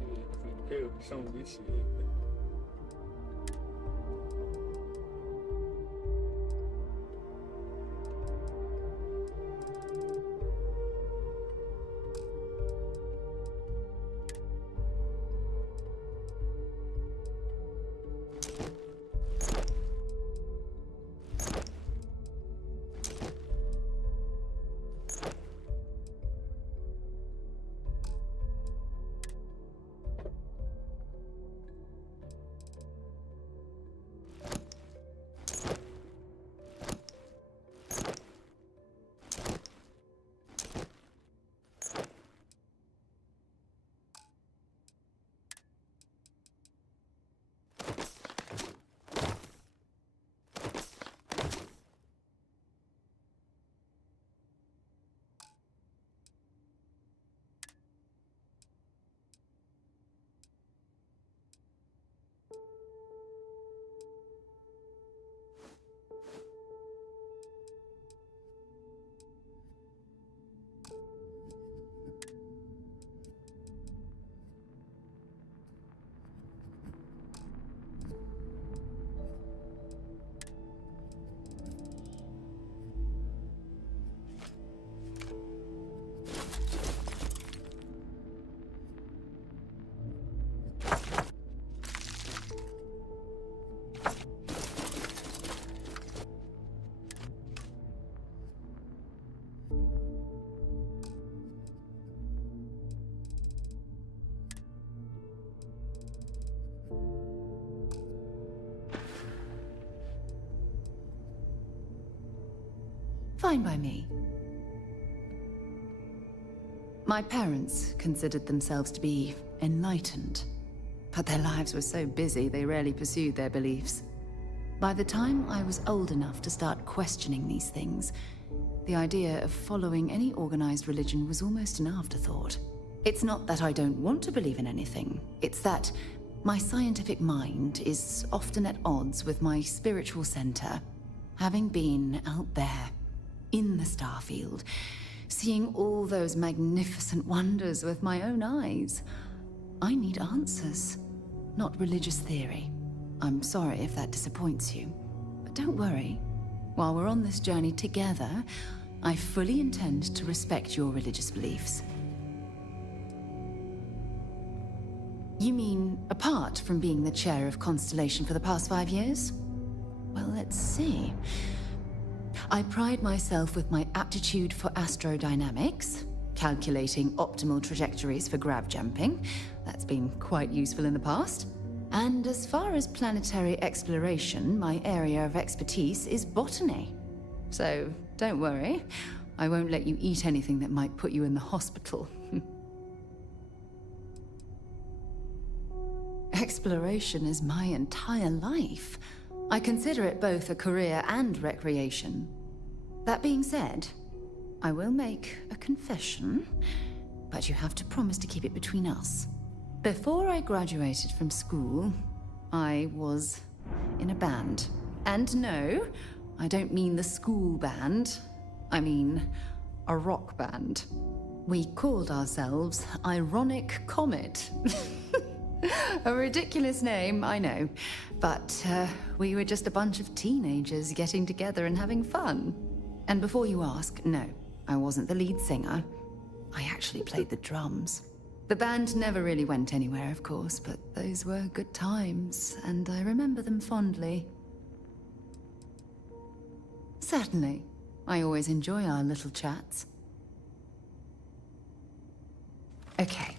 Yeah, carry some of this shit. Fine by me. My parents considered themselves to be enlightened, but their lives were so busy they rarely pursued their beliefs. By the time I was old enough to start questioning these things, the idea of following any organized religion was almost an afterthought. It's not that I don't want to believe in anything, it's that my scientific mind is often at odds with my spiritual center. Having been out there, in the starfield, seeing all those magnificent wonders with my own eyes, I need answers, not religious theory. I'm sorry if that disappoints you, but don't worry. While we're on this journey together, I fully intend to respect your religious beliefs. You mean apart from being the chair of Constellation for the past 5 years? Well, let's see. I pride myself with my aptitude for astrodynamics, calculating optimal trajectories for grav jumping. That's been quite useful in the past. And as far as planetary exploration, my area of expertise is botany. So don't worry, I won't let you eat anything that might put you in the hospital. Exploration is my entire life. I consider it both a career and recreation. That being said, I will make a confession, but you have to promise to keep it between us. Before I graduated from school, I was in a band. And no, I don't mean the school band. I mean a rock band. We called ourselves Ironic Comet. A ridiculous name, I know. But we were just a bunch of teenagers getting together and having fun. And before you ask, no, I wasn't the lead singer. I actually played the drums. The band never really went anywhere, of course, but those were good times, and I remember them fondly. Certainly. I always enjoy our little chats. Okay.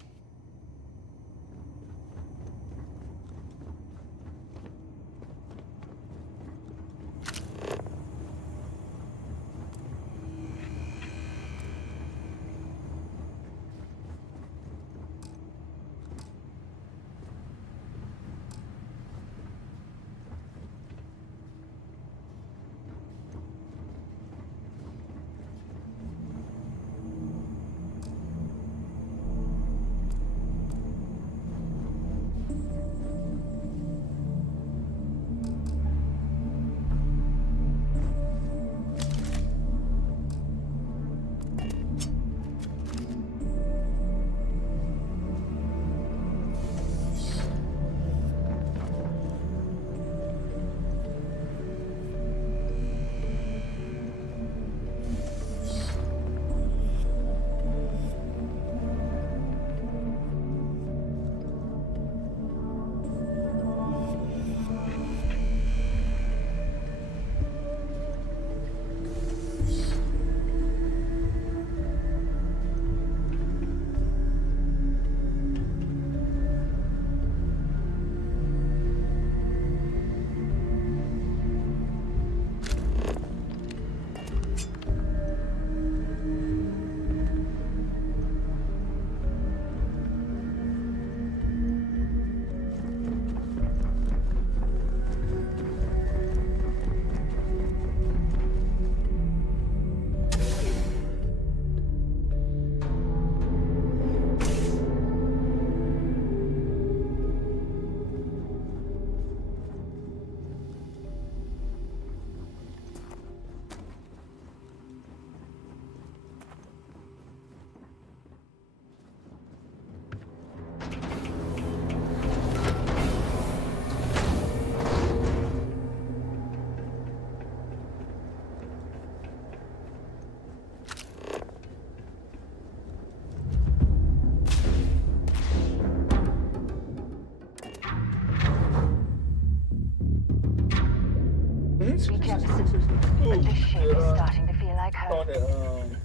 Jefferson, but this ship is starting to feel like home.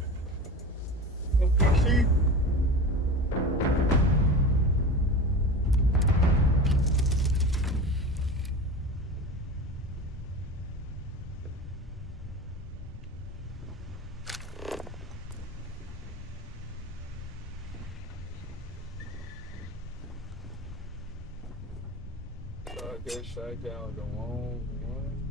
On the PC. I guess I down the wrong one.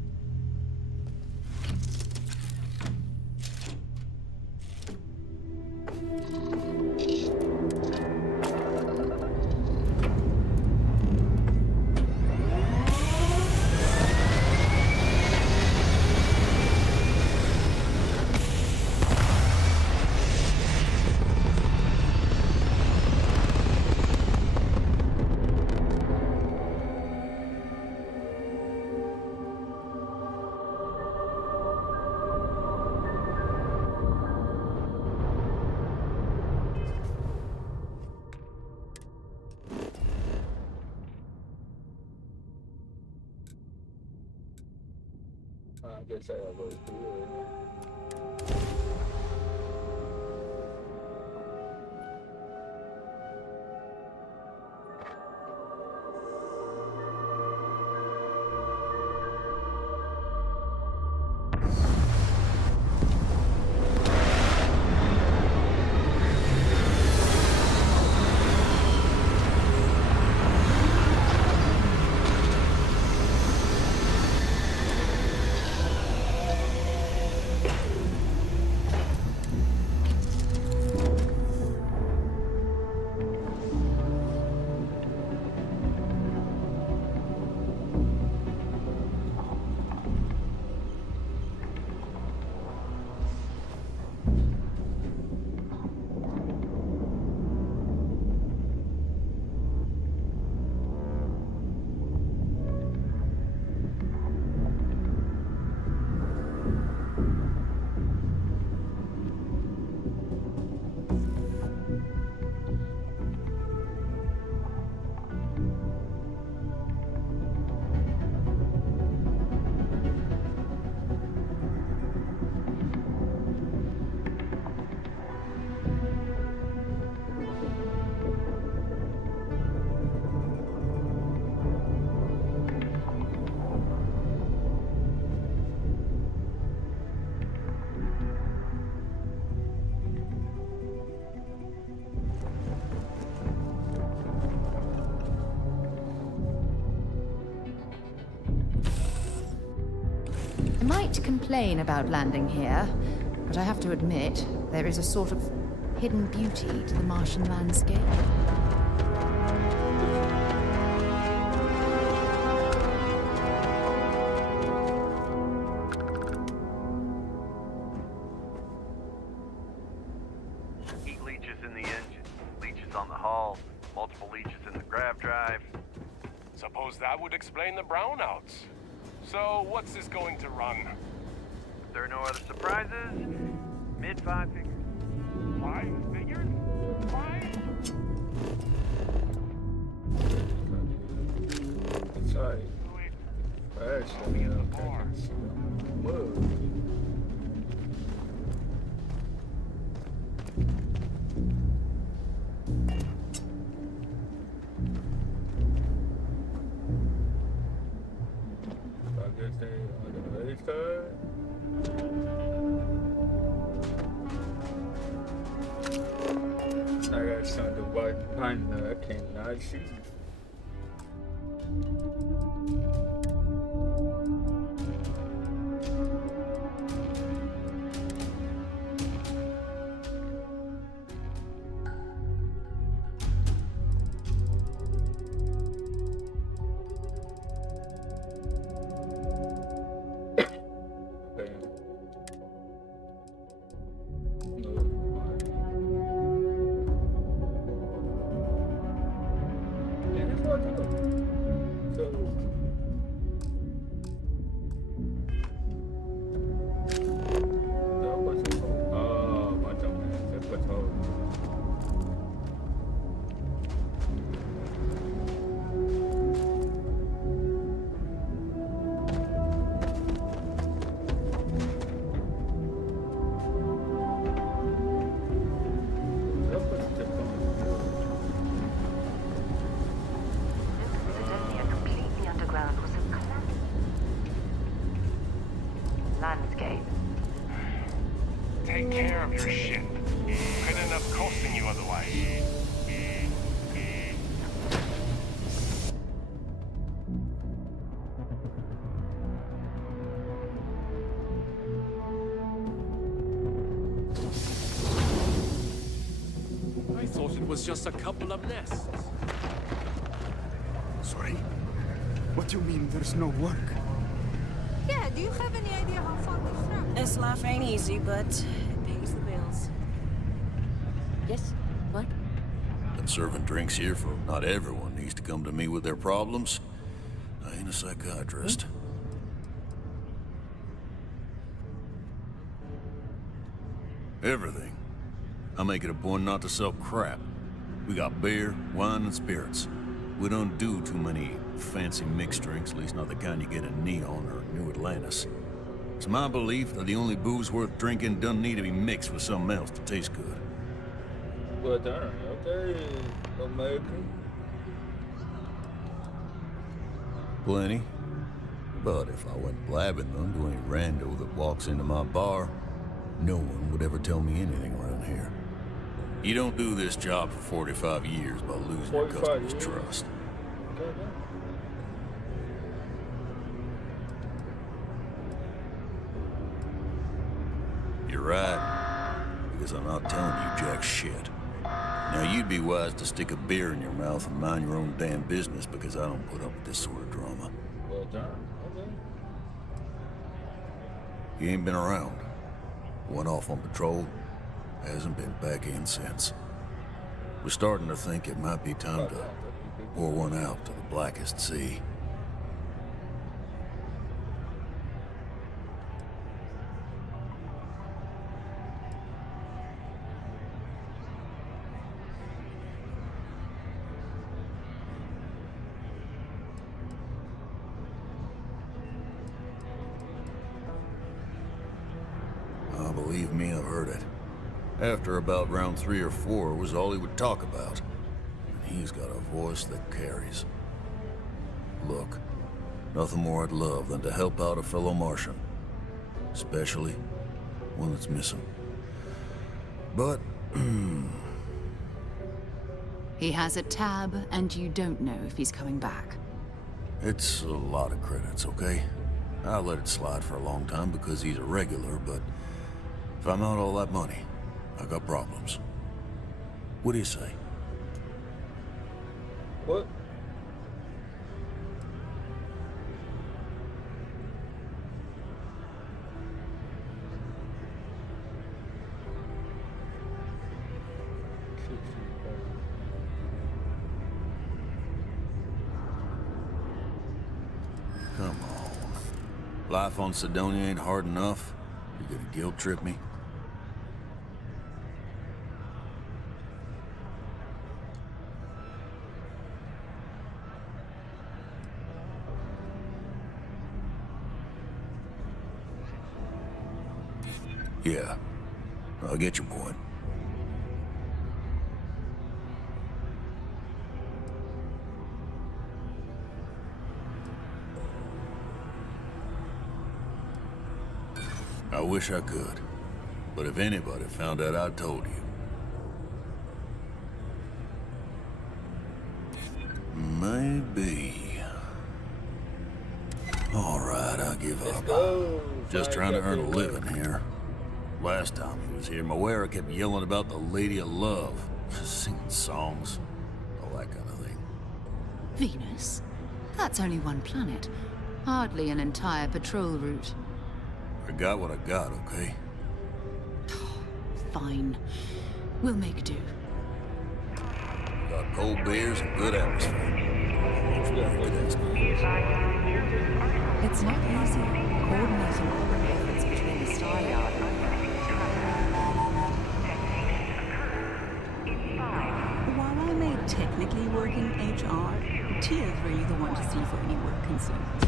I guess I gotta go through it. might complain about landing here, but I have to admit, there is a sort of hidden beauty to the Martian landscape. Heat leeches in the engine, leeches on the hull, multiple leeches in the grav drive. Suppose that would explain the brownouts. So, what's this going to run? If there are no other surprises, mid-5 figures. 5 figures? 5? It's like, actually, whoa. I guess they on the other side. I got something right behind me I cannot see. Landscape. Take care of your ship. Could end up costing you otherwise. I thought it was just a couple of nests. Sorry? What do you mean there's no work? Yeah, do you have any idea how far we've traveled? This life ain't easy, but it pays the bills. Yes? What? Been serving drinks here for not everyone needs to come to me with their problems. I ain't a psychiatrist. Everything. I make it a point not to sell crap. We got beer, wine, and spirits. We don't do too many fancy mixed drinks, at least not the kind you get in Neon or New Atlantis. It's my belief that the only booze worth drinking doesn't need to be mixed with something else to taste good. Well done, okay, American. Plenty. But if I went blabbing them to any rando that walks into my bar, no one would ever tell me anything around here. You don't do this job for 45 years by losing your customers' trust. You're right, because I'm not telling you jack shit. Now, you'd be wise to stick a beer in your mouth and mind your own damn business, because I don't put up with this sort of drama. Well done, okay. You ain't been around. Went off on patrol, hasn't been back in since. We're starting to think it might be time to pour one out to the blackest sea. Believe me, I've heard it. After about round 3 or 4 was all he would talk about. And he's got a voice that carries. Look, nothing more I'd love than to help out a fellow Martian. Especially one that's missing. But, He has a tab, and you don't know if he's coming back. it's a lot of credits, okay? I let it slide for a long time because he's a regular, but if I'm out all that money, I got problems. What do you say? What? Come on. Life on Sidonia ain't hard enough. You gonna guilt trip me? Yeah, I get your point. I wish I could, but if anybody found out I told you. Maybe. All right, I give up. Just trying to earn a living here. Last time he was here, Moira kept yelling about the Lady of Love, singing songs, all that kind of thing. Venus? That's only one planet. Hardly an entire patrol route. I got what I got, okay? Fine. We'll make do. Got cold beers and good atmosphere. It's not easy coordinating all the efforts between the Star Yard and While I may technically work in HR, Tia's really the one to see for any work concerns.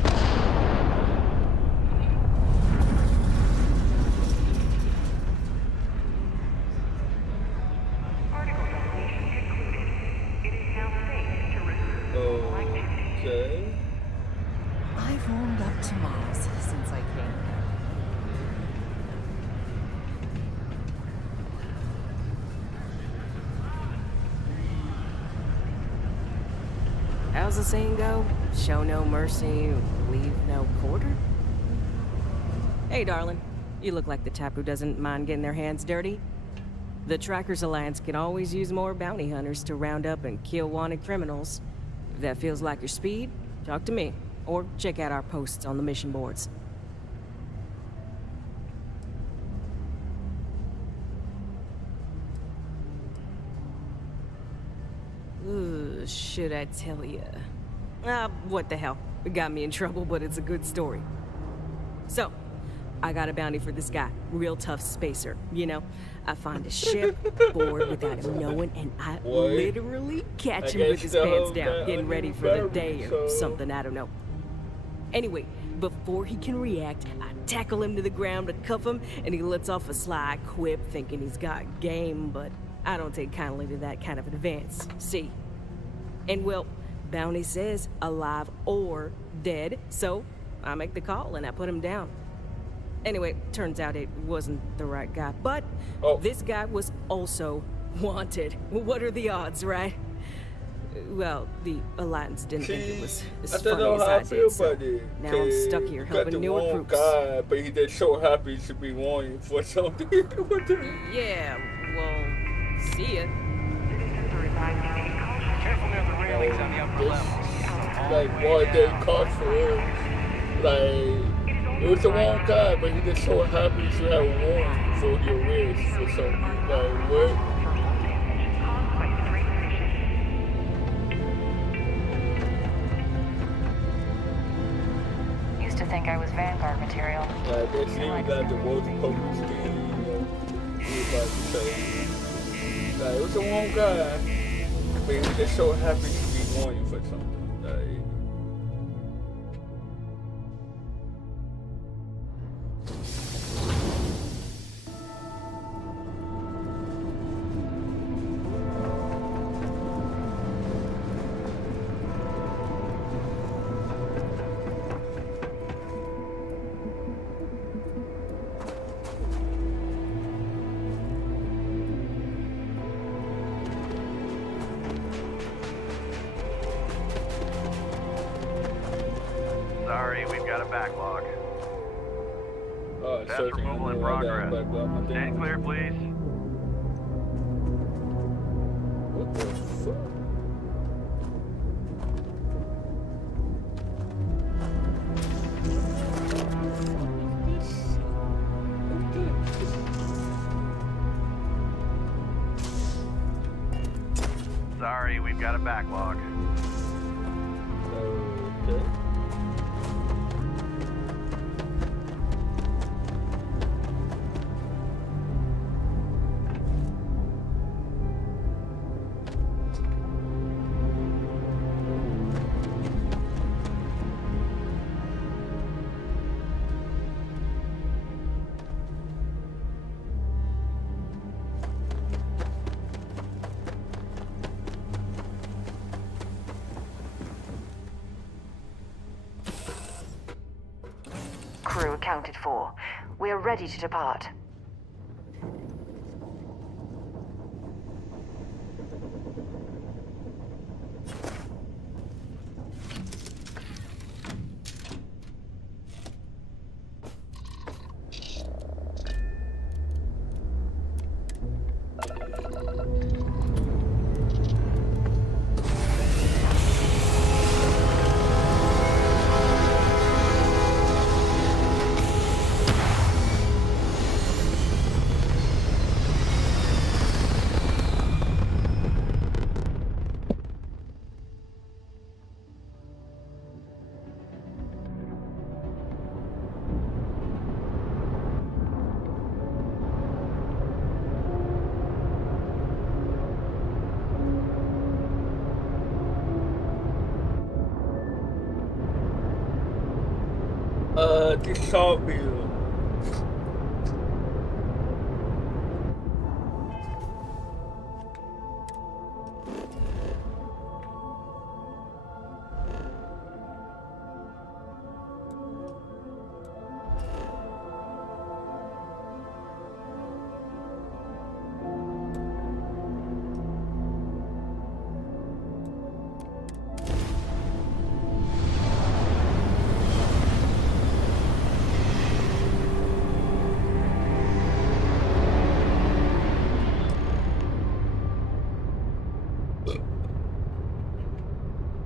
Okay. I've warmed up to Mars since I came here. How's the saying go? Show no mercy, leave no quarter? Hey, darling. You look like the type who doesn't mind getting their hands dirty. The Trackers Alliance can always use more bounty hunters to round up and kill wanted criminals. If that feels like your speed, talk to me. Or check out our posts on the mission boards. Ooh, should I tell ya? What the hell? It got me in trouble, but it's a good story. So, I got a bounty for this guy. Real tough spacer, you know? I find a ship, board without him knowing, and I literally catch him with his pants down, getting ready for the day or something, I don't know. Anyway, before he can react, I tackle him to the ground to cuff him, and he lets off a sly quip thinking he's got game, but I don't take kindly to that kind of advance, see? And well, bounty says alive or dead, so I make the call and I put him down. Anyway, turns out it wasn't the right guy, but this guy was also wanted. What are the odds, right? Well, the Alliance didn't think it was as funny as I did, so now I'm stuck here helping new recruits. Guy, but he just so happy to be wanting for something. Yeah, well, see ya. Careful near the railings on the upper levels. Like, what they cost for us. Like, it was the wrong guy, but he just so happy to have a warrant for your wish for something. Like, what? Used to think I was Vanguard material. Like, they seemed like the most potent scheme, you know. Everybody say. Like, it was the wrong guy, but he was just so happy to be wanting for something. Like, Sorry, we've got a backlog. Test searching removal in I got progress. back on my Stand thing. clear, please. What the fuck? Sorry, we've got a backlog. Okay. Crew accounted for. We are ready to depart. The salt bill.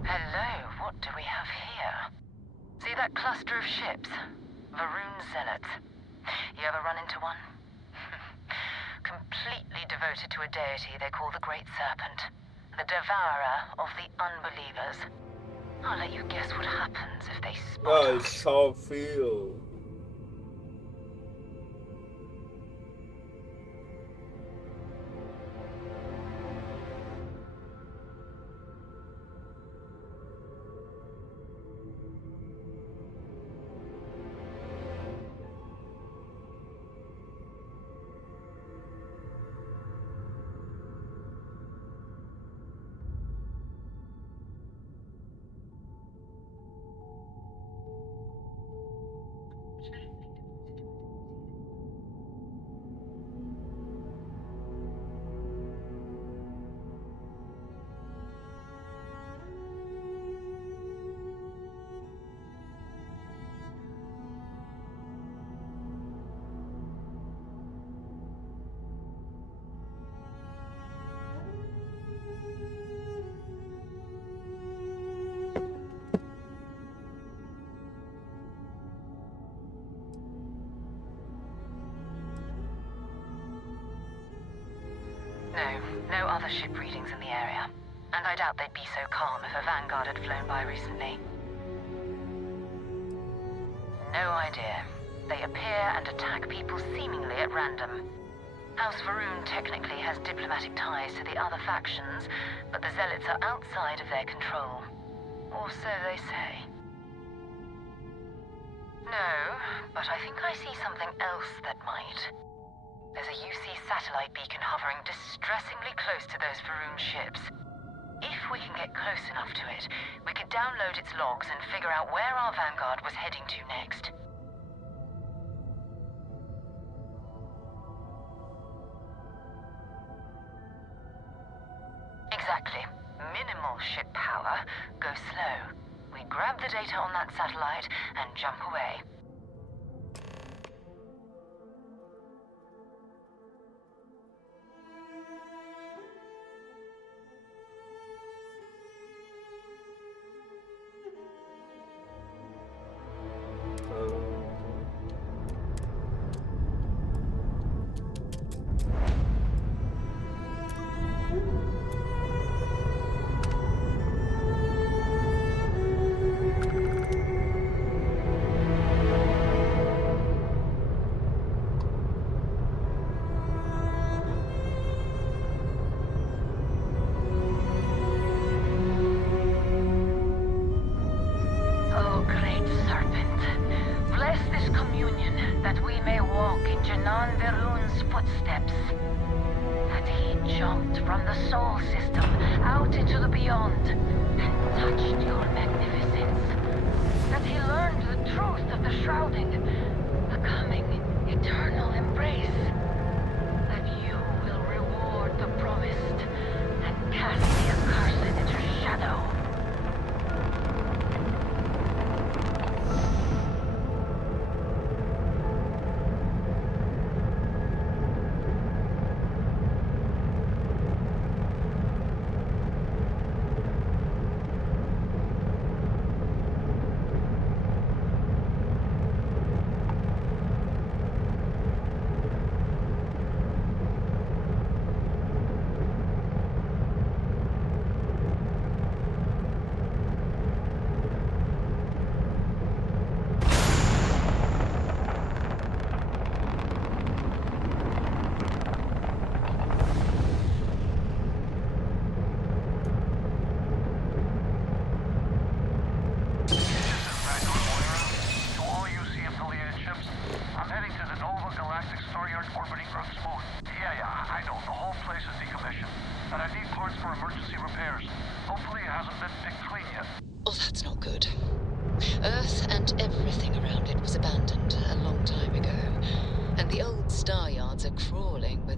Hello, what do we have here? See that cluster of ships? Varun Zealots. You ever run into one? Completely devoted to a deity they call the Great Serpent. The devourer of the unbelievers. I'll let you guess what happens if they spot us. It's salt field. No other ship readings in the area. And I doubt they'd be so calm if a vanguard had flown by recently. No idea. They appear and attack people seemingly at random. House Varun technically has diplomatic ties to the other factions, but the Zealots are outside of their control. Or so they say. No, but I think I see something else that might. There's a UC satellite beacon hovering distressingly close to those Varun ships. If we can get close enough to it, we could download its logs and figure out where our vanguard was heading to next. Exactly. Minimal ship power. Go slow. We grab the data on that satellite and jump away.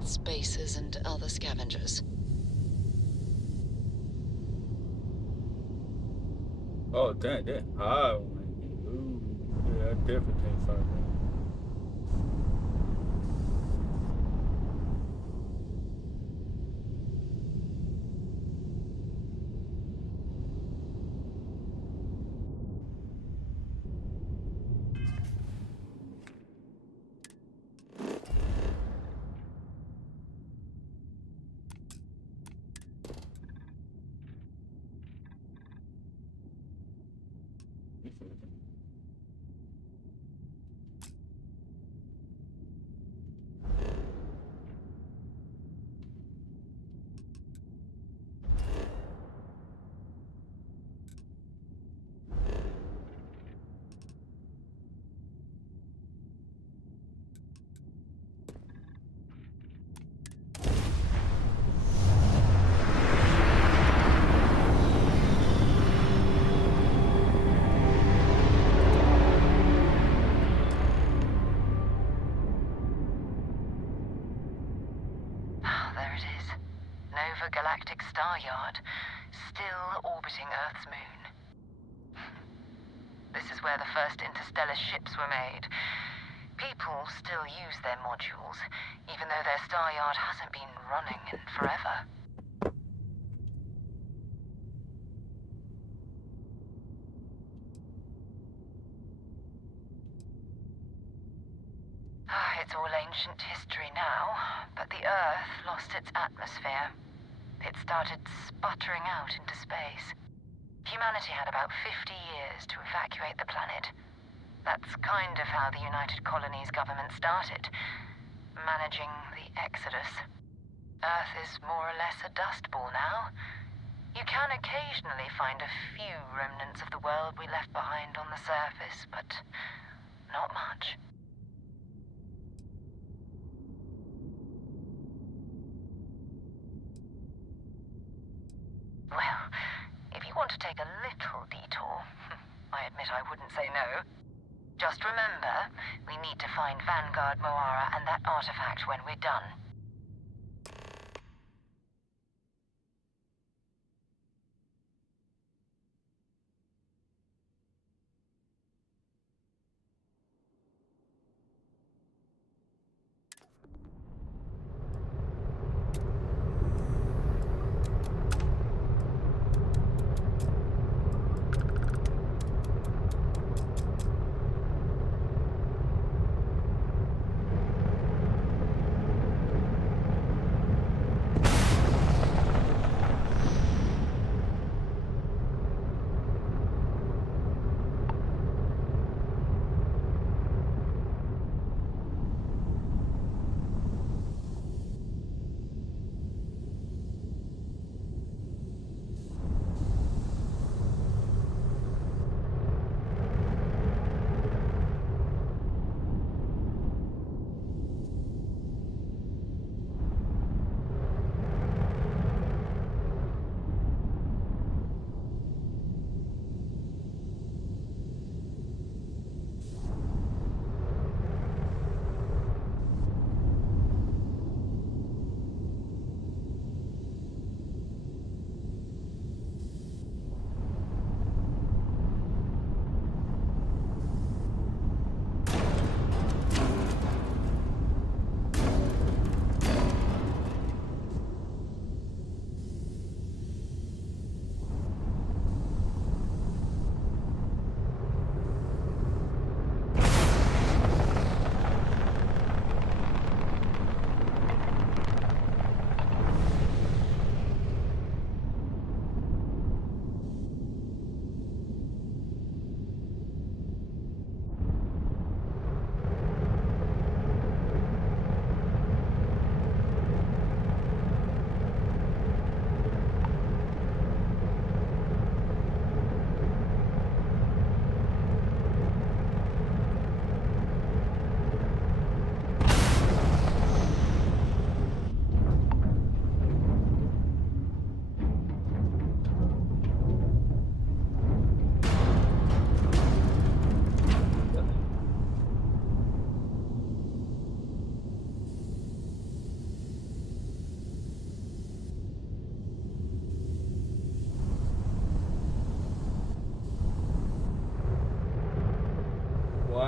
Spacers and other scavengers. Oh, damn, that hard one. Ooh, yeah, I definitely can't find that. Galactic Star Yard, still orbiting Earth's moon. This is where the first interstellar ships were made. People still use their modules, even though their star yard hasn't been running in forever. It's all ancient history now, but the Earth lost its atmosphere. It started sputtering out into space. Humanity had about 50 years to evacuate the planet. That's kind of how the United Colonies government started, managing the exodus. Earth is more or less a dust ball now. You can occasionally find a few remnants of the world we left behind on the surface, but not much. Well, if you want to take a little detour, I admit I wouldn't say no. Just remember, we need to find Vanguard Moara and that artifact when we're done.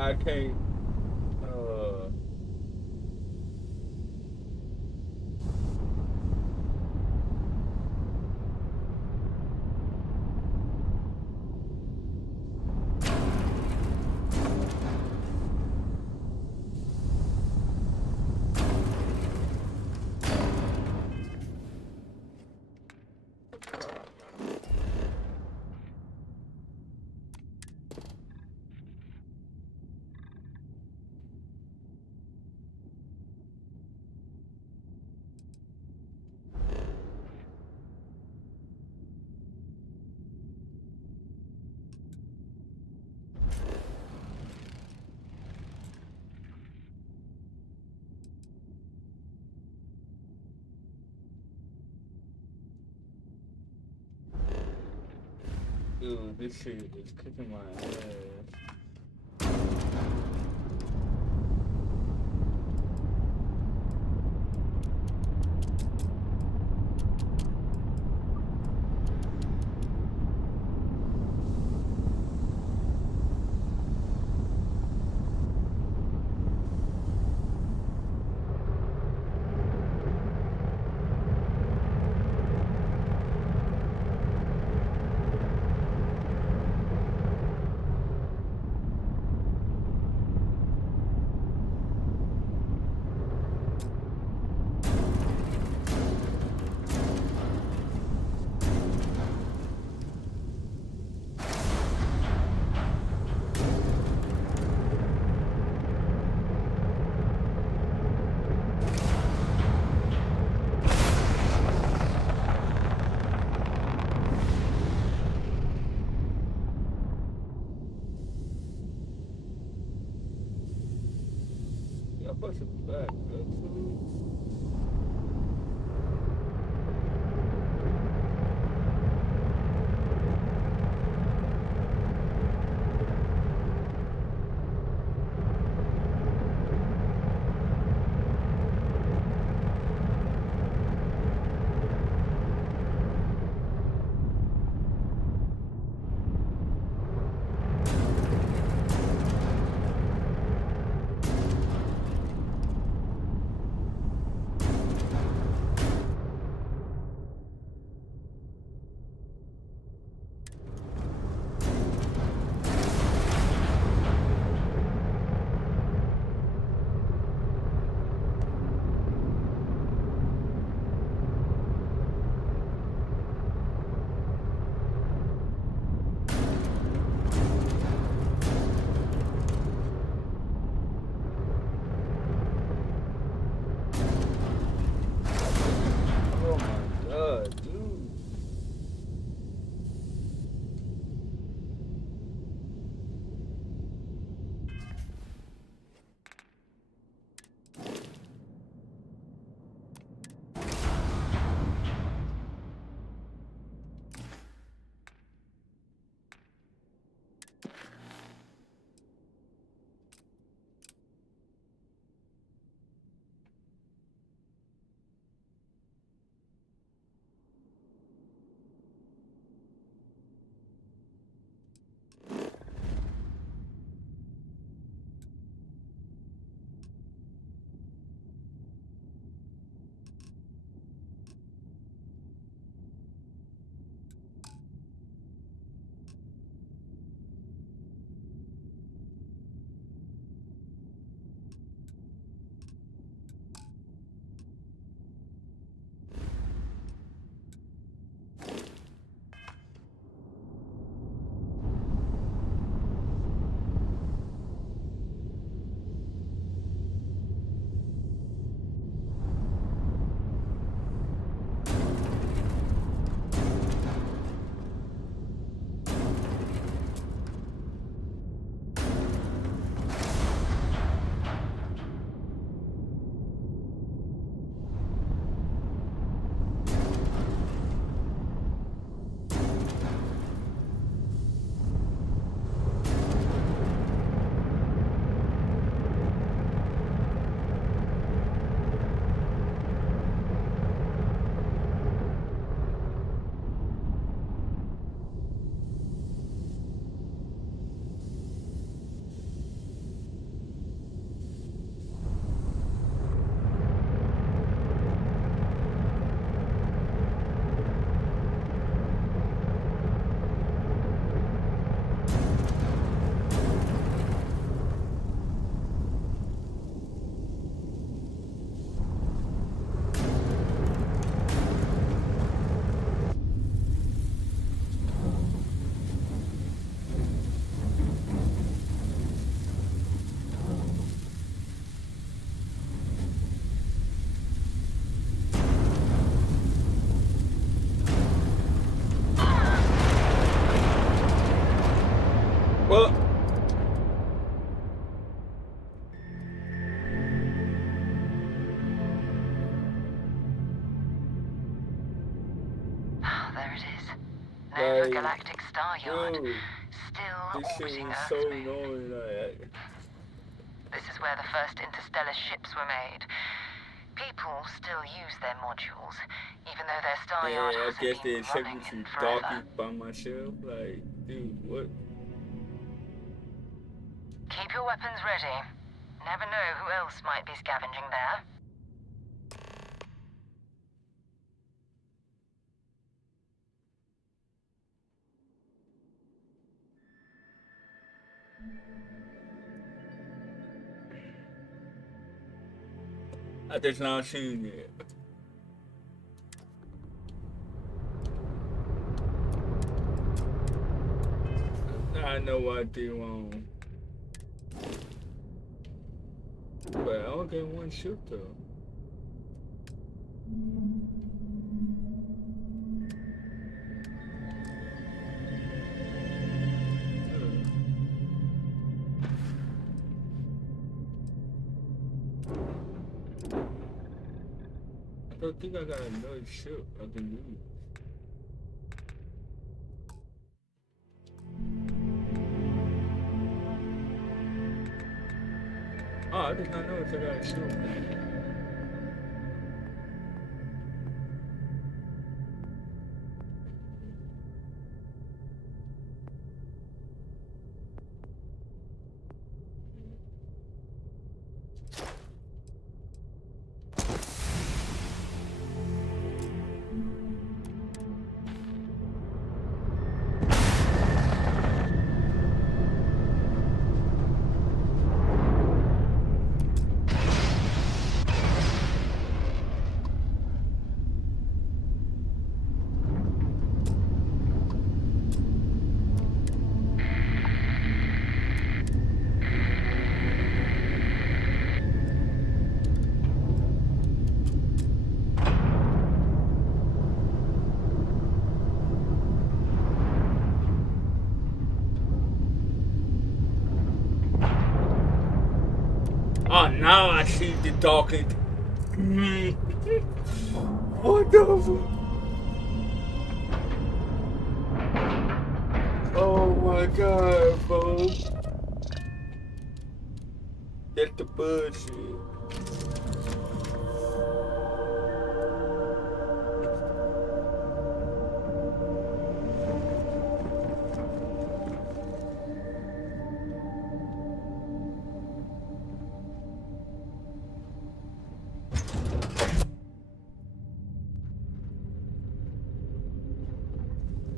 I can't. Dude, this shit is kicking my ass. Y'all busting back, good food. Then the Like, Galactic Star Yard, dude, still this shit orbiting was Earth's so moon. annoying. Like, This is where the first interstellar ships were made. People still use their modules, even though their star yard and I hasn't guess they been expect running me in to forever. dock it by myself. Like, dude, what? Keep your weapons ready. Never know who else might be scavenging there. I just not seen it. I know what I did wrong. But I only get one ship though. I don't think I got another ship I can use. Oh, I did not know if I got a ship. Oh, now I see the talking. What the fuck? Oh my god, bro. That's the bullshit.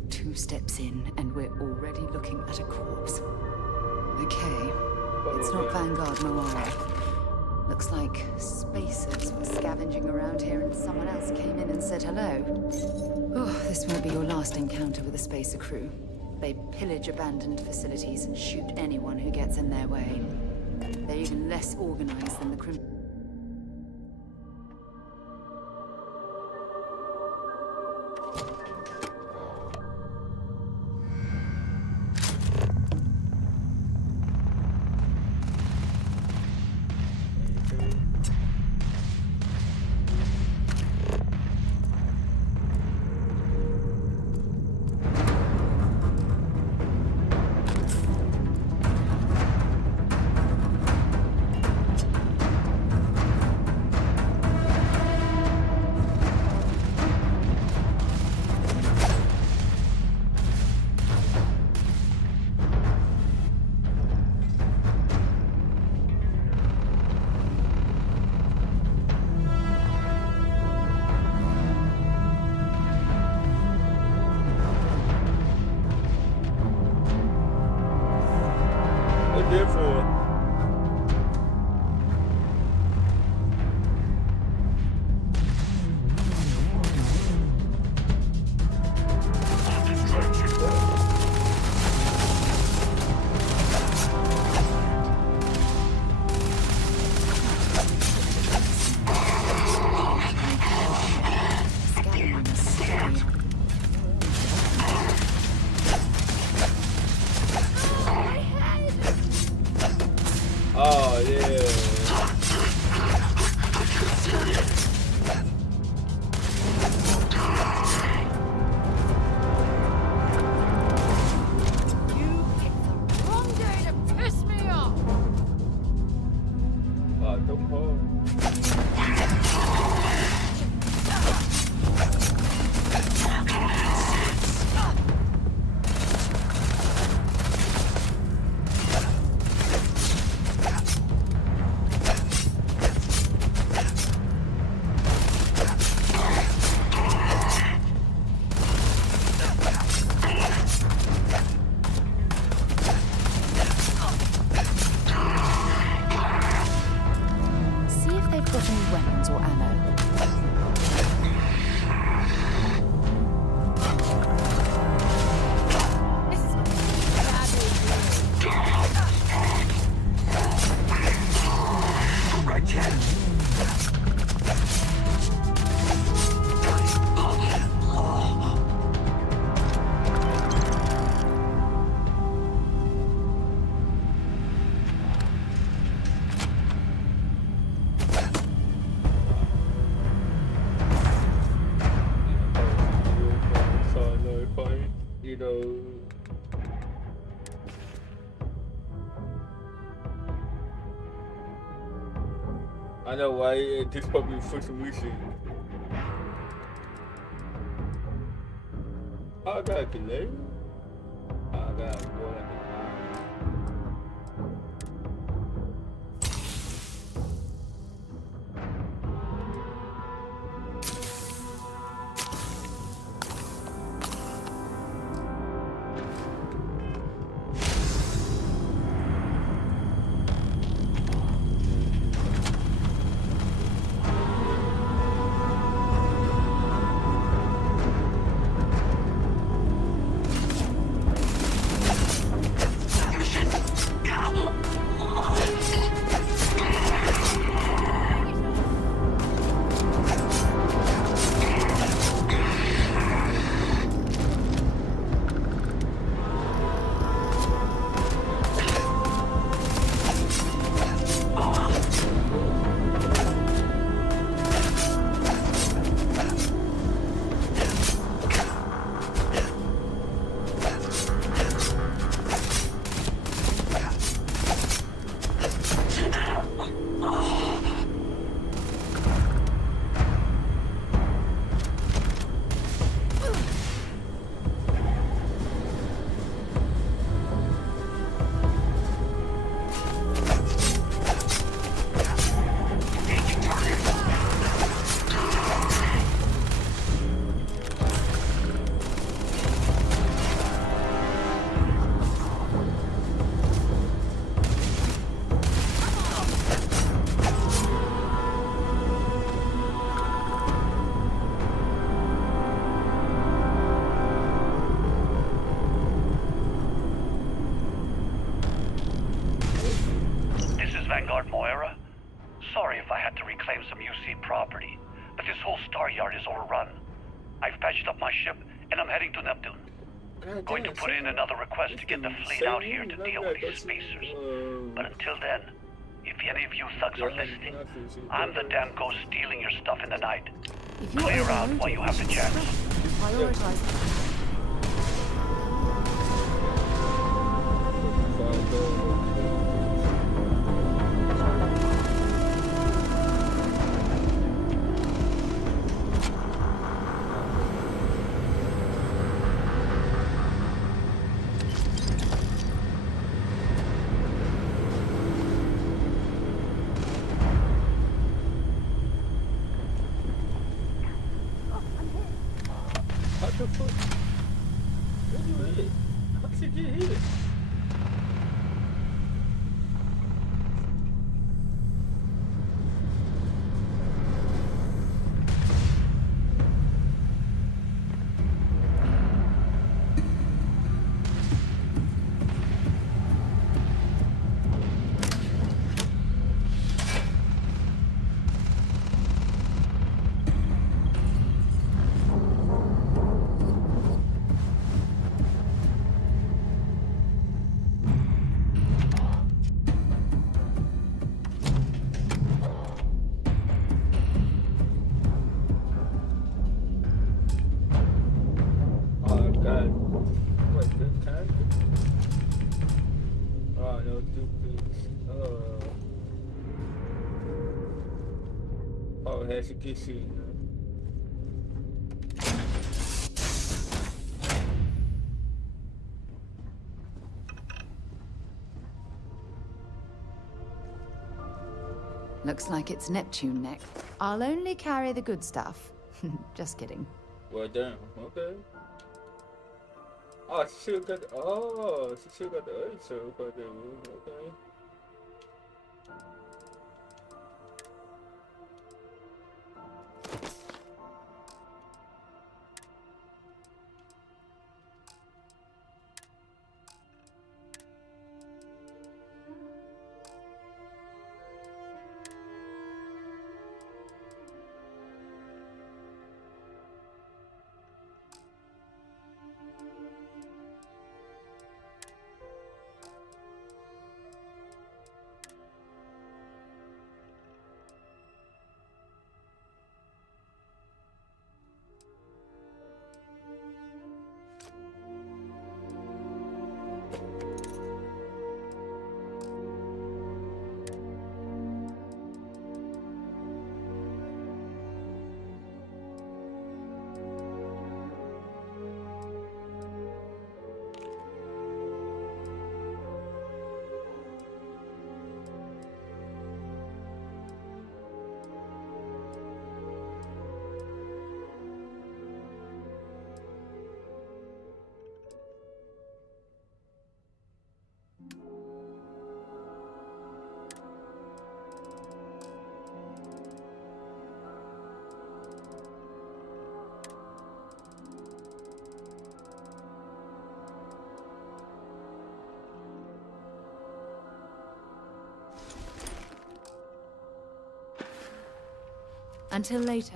Two steps in, and we're already looking at a corpse. Okay, it's not Vanguard Moara. Looks like spacers were scavenging around here and someone else came in and said hello. Oh, this won't be your last encounter with a spacer crew. They pillage abandoned facilities and shoot anyone who gets in their way. They're even less organized than the criminals. Therefore, oh yeah. got any weapons or ammo? You know, I know why this probably fucking recent. I got delay. I got one. Going to put in another request to get the fleet out here to deal with these spacers. But until then, if any of you thugs are listening, I'm the damn ghost stealing your stuff in the night. Clear out while you have the chance. Prioritize. Execution. Looks like it's Neptune next. I'll only carry the good stuff. Just kidding. Well, damn. Okay. Oh, she still got. Oh, she still got the other stuff right there. Okay. Until later.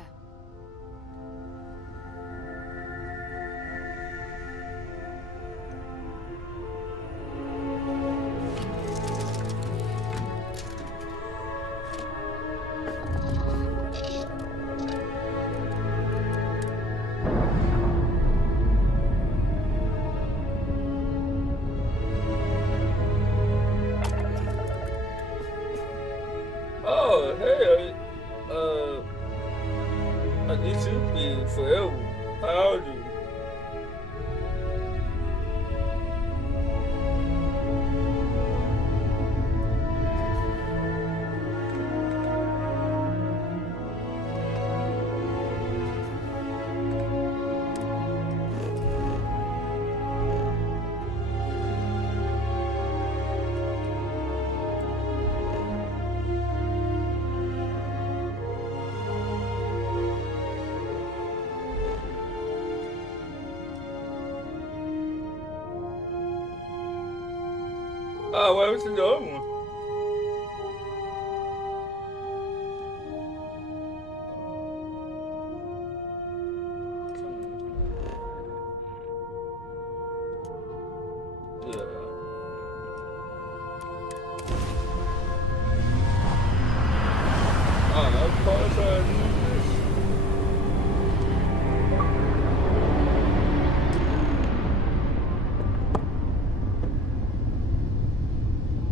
Oh, hey, this should be forever. How old are you? Oh, what was the other one?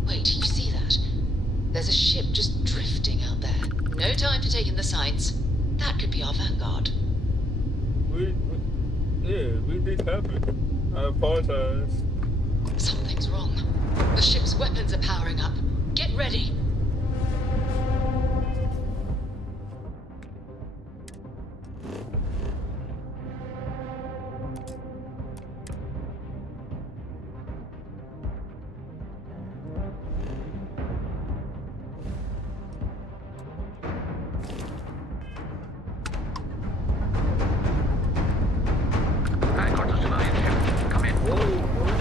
Wait, you see that? There's a ship just drifting out there. No time to take in the sights. That could be our vanguard. We did happen. I apologize. Something's wrong. The ship's weapons are powering up. Get ready.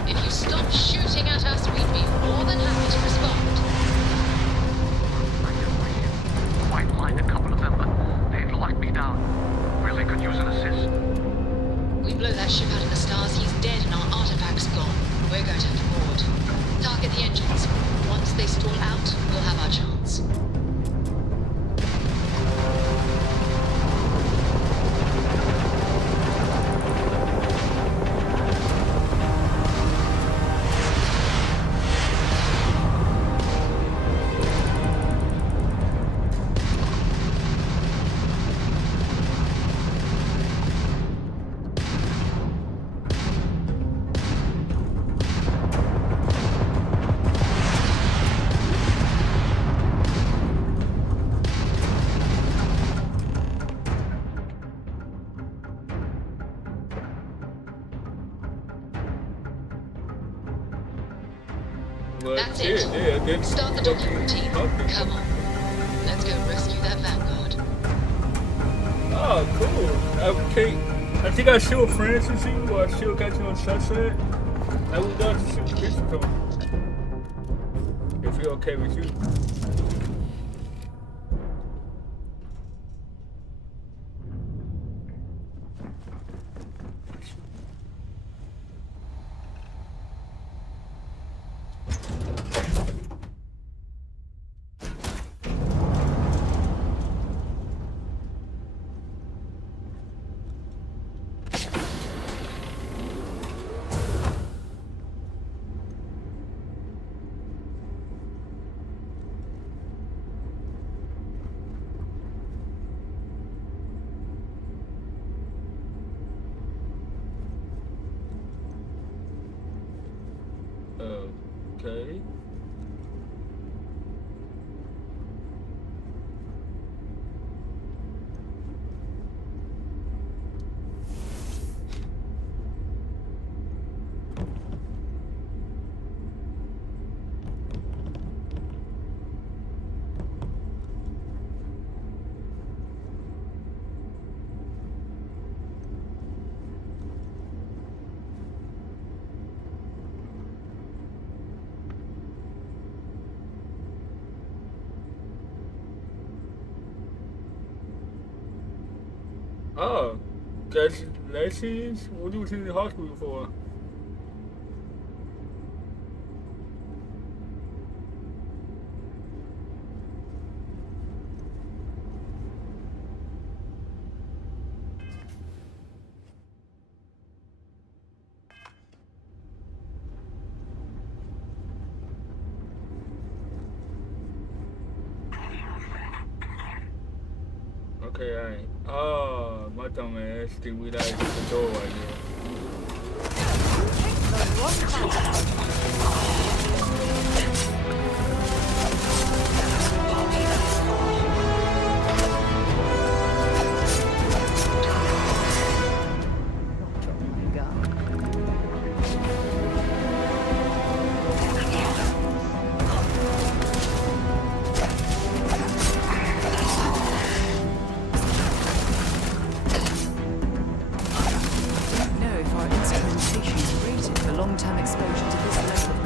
If you stop shooting at us, we'd be more than happy to respond. Might find a couple of them, but they've locked me down. Really could use an assist. We blow that ship out of the stars, he's dead and our artifact's gone. We're going to have to board. Target the engines. Once they stall out, we'll have our chance. That's it. Start the docking routine. Come on. Let's go rescue that vanguard. Oh, cool. Okay. I think I show friends with you, or I still got you on sunset. I would love to shoot the picture from you. If you're okay with you. Okay. Oh, that's lessons? What was you in the hospital for? Okay, alright. Oh, my dumb ass think we like the door right here. Know if our instrumentation is rated for long-term exposure to this level of cold.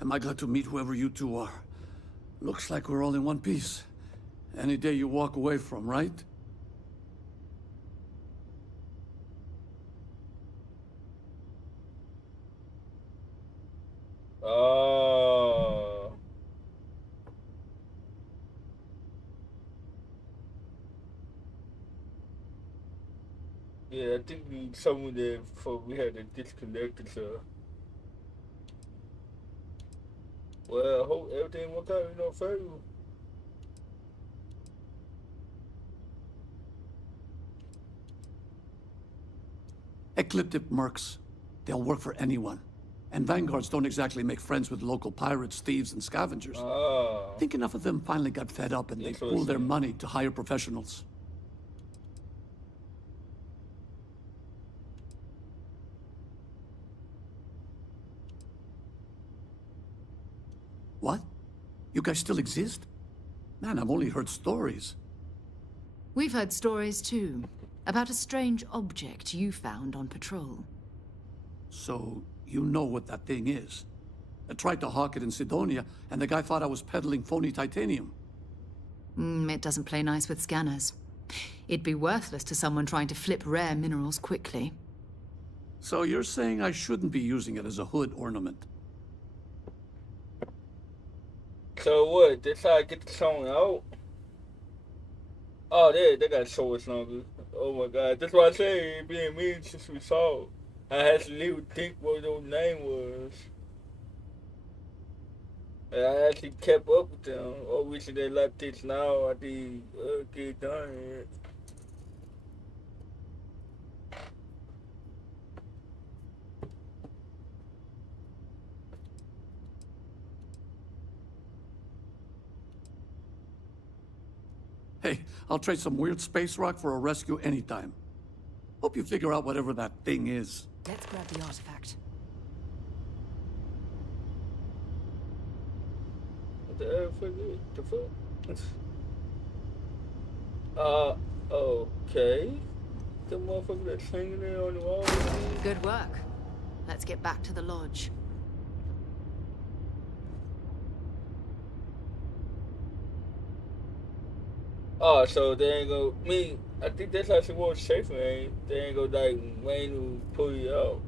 Am I glad to meet whoever you two are? Looks like we're all in one piece. Any day you walk away from, right? Oh. Yeah, I think we someone there before we had to disconnect each other. Well, I hope everything worked out, for you. Ecliptic mercs. They'll work for anyone. And vanguards don't exactly make friends with local pirates, thieves, and scavengers. Oh. I think enough of them finally got fed up and they pooled their money to hire professionals. What? You guys still exist? Man, I've only heard stories. We've heard stories too, about a strange object you found on patrol. So, you know what that thing is? I tried to hawk it in Sidonia, and the guy thought I was peddling phony titanium. It doesn't play nice with scanners. It'd be worthless to someone trying to flip rare minerals quickly. So you're saying I shouldn't be using it as a hood ornament? So what? That's how I get the song out? Oh, they got to show us something. Oh my god. That's why I say it being mean since we saw it. I had to leave think what your name was. And I actually kept up with them. Obviously they like this now. I did get done yet. Hey, I'll trade some weird space rock for a rescue anytime. Hope you figure out whatever that thing is. Let's grab the artifact. What the fuck? Okay. The motherfucker that's hanging there on the wall. Good work. Let's get back to the lodge. Oh, so they ain't go. I think that's how she was safer, ain't? They ain't go like Wayne to pull you out.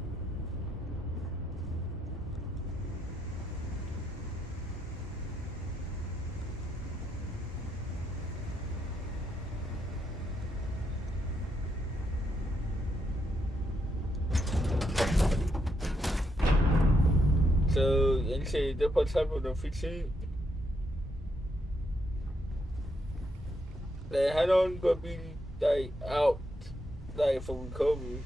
So, you say they're part of the 15? Like, how long gonna be, like, out, like, for recovery?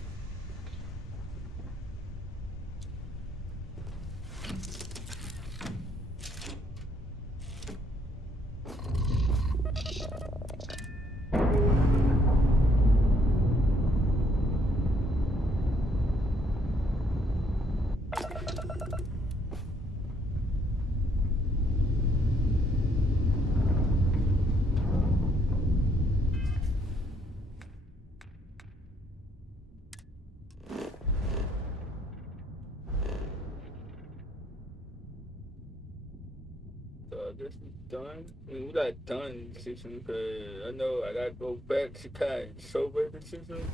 guess we done. I mean, we not done the season because I know I gotta go back to kind of show back the season.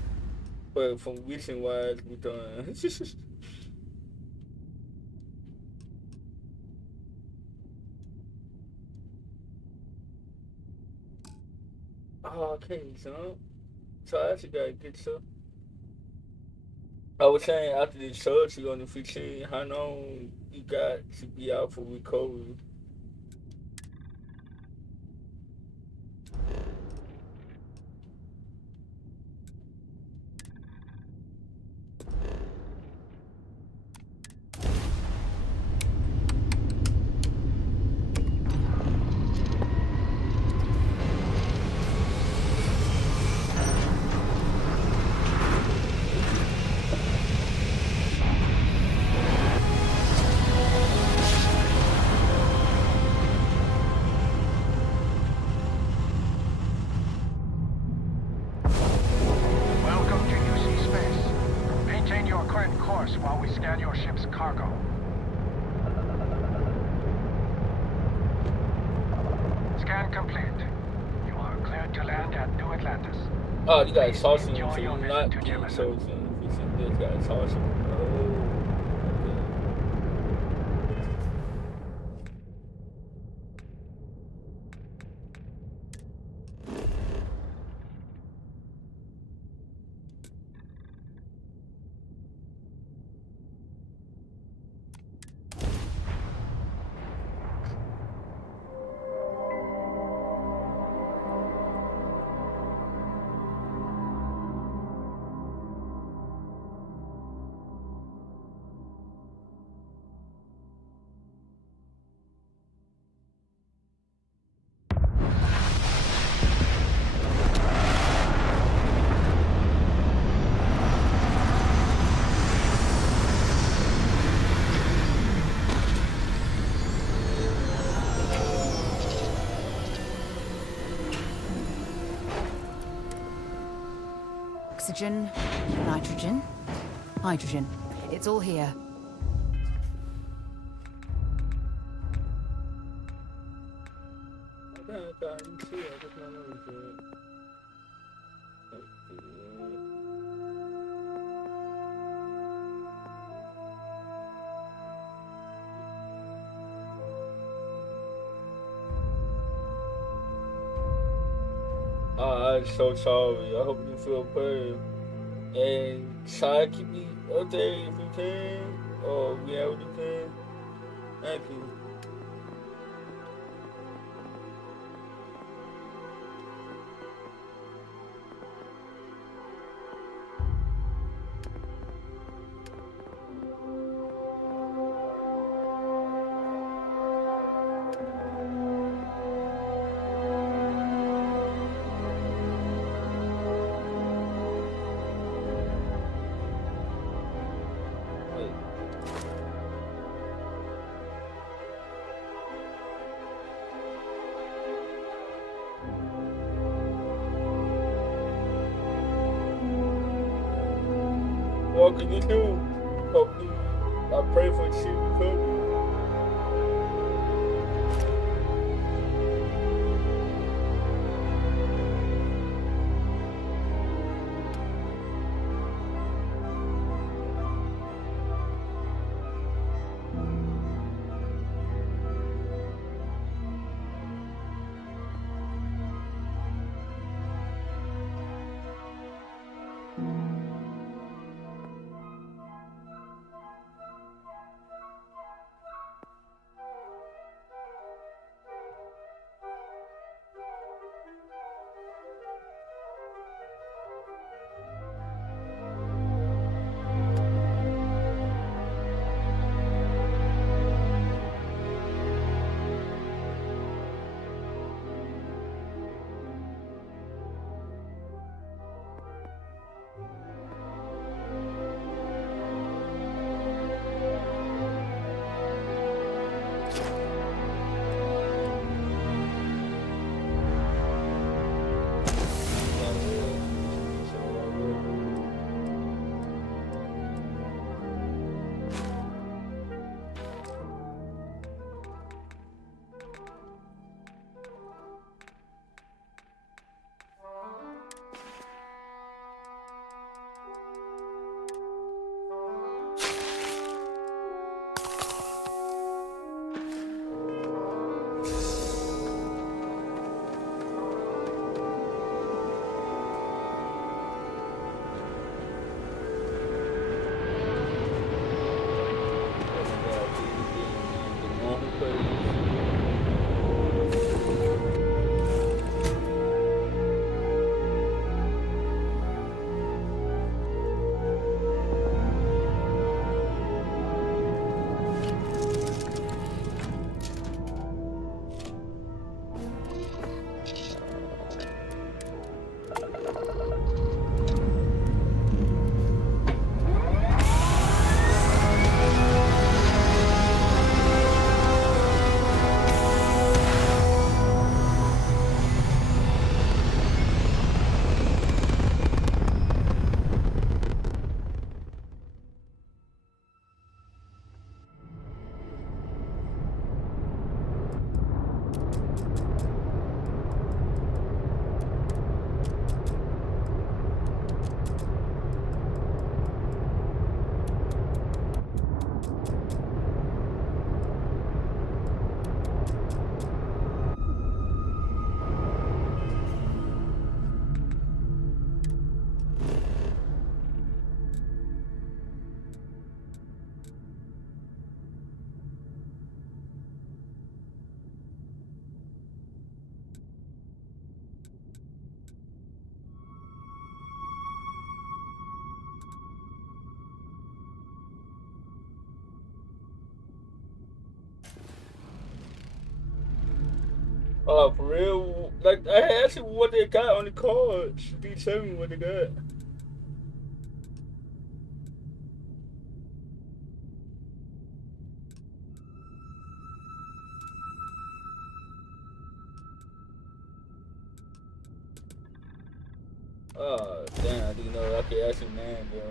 But from recent wise, we done. Oh, I can't jump. So I actually gotta get some. I was saying after the surgery on the 15, how long you got to be out for recovery? Welcome to UC Space. Maintain your current course while we scan your ship's cargo. Scan complete. You are cleared to land at New Atlantis. Oh, you got saucy and Enjoy your you visit not to get Jemison. saucy and you just got saucy. Oh, Oxygen, nitrogen, hydrogen. It's all here. I'm so sorry. I hope you feel better. And try to keep me updated if you can, or whenever you can. Thank you. What can you do? Hopefully, I pray for she recovery. Oh, for real? Like, I asked you what they got on the cards. They tell me what they got. Oh, damn, I didn't know I could ask your name, bro.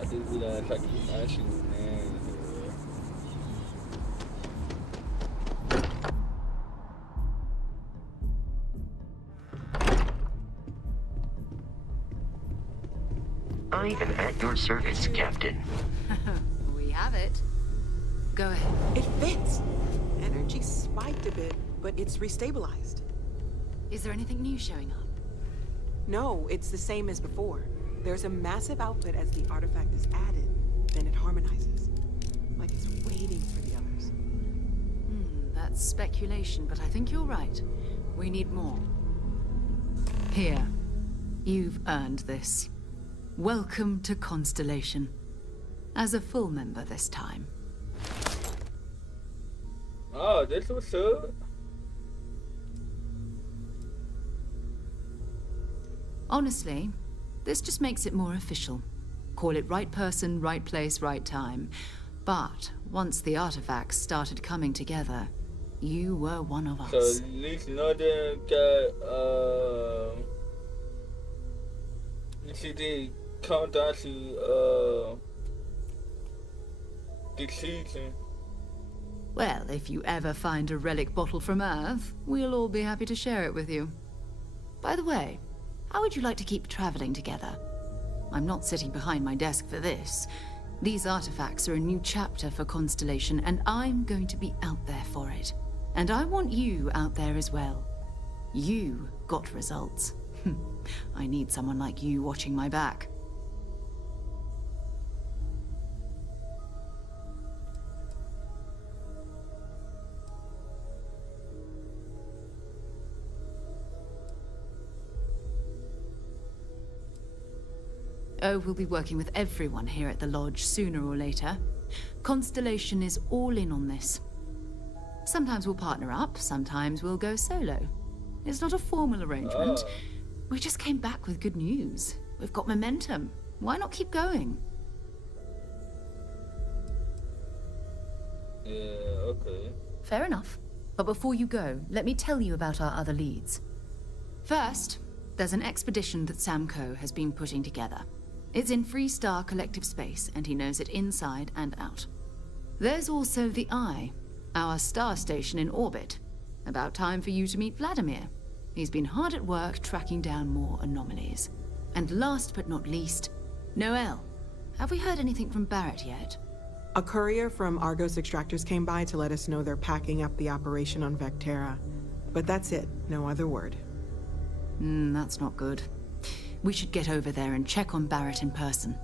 I didn't realize I could ask your name, bro. I am at your service, Captain. We have it. Go ahead. It fits. Energy spiked a bit, but it's restabilized. Is there anything new showing up? No, it's the same as before. There's a massive output as the artifact is added, then it harmonizes. Like it's waiting for the others. That's speculation, but I think you're right. We need more. Here. You've earned this. Welcome to Constellation. As a full member this time. Oh, this was up. Honestly, this just makes it more official. Call it right person, right place, right time. But once the artifacts started coming together, you were one of us. So at least Northern got, you see, they come down to, the season. Well, if you ever find a relic bottle from Earth, we'll all be happy to share it with you. By the way, how would you like to keep traveling together? I'm not sitting behind my desk for this. These artifacts are a new chapter for Constellation, and I'm going to be out there for it. And I want you out there as well. You got results. I need someone like you watching my back. Oh, we'll be working with everyone here at the Lodge sooner or later. Constellation is all in on this. Sometimes we'll partner up, sometimes we'll go solo. It's not a formal arrangement. We just came back with good news. We've got momentum. Why not keep going? Yeah, okay. Fair enough. But before you go, let me tell you about our other leads. First, there's an expedition that Samco has been putting together. It's in Freestar Collective Space, and he knows it inside and out. There's also the Eye, our star station in orbit. About time for you to meet Vladimir. He's been hard at work tracking down more anomalies. And last but not least, Noel. Have we heard anything from Barrett yet? A courier from Argos Extractors came by to let us know they're packing up the operation on Vectera. But that's it, no other word. That's not good. We should get over there and check on Barrett in person.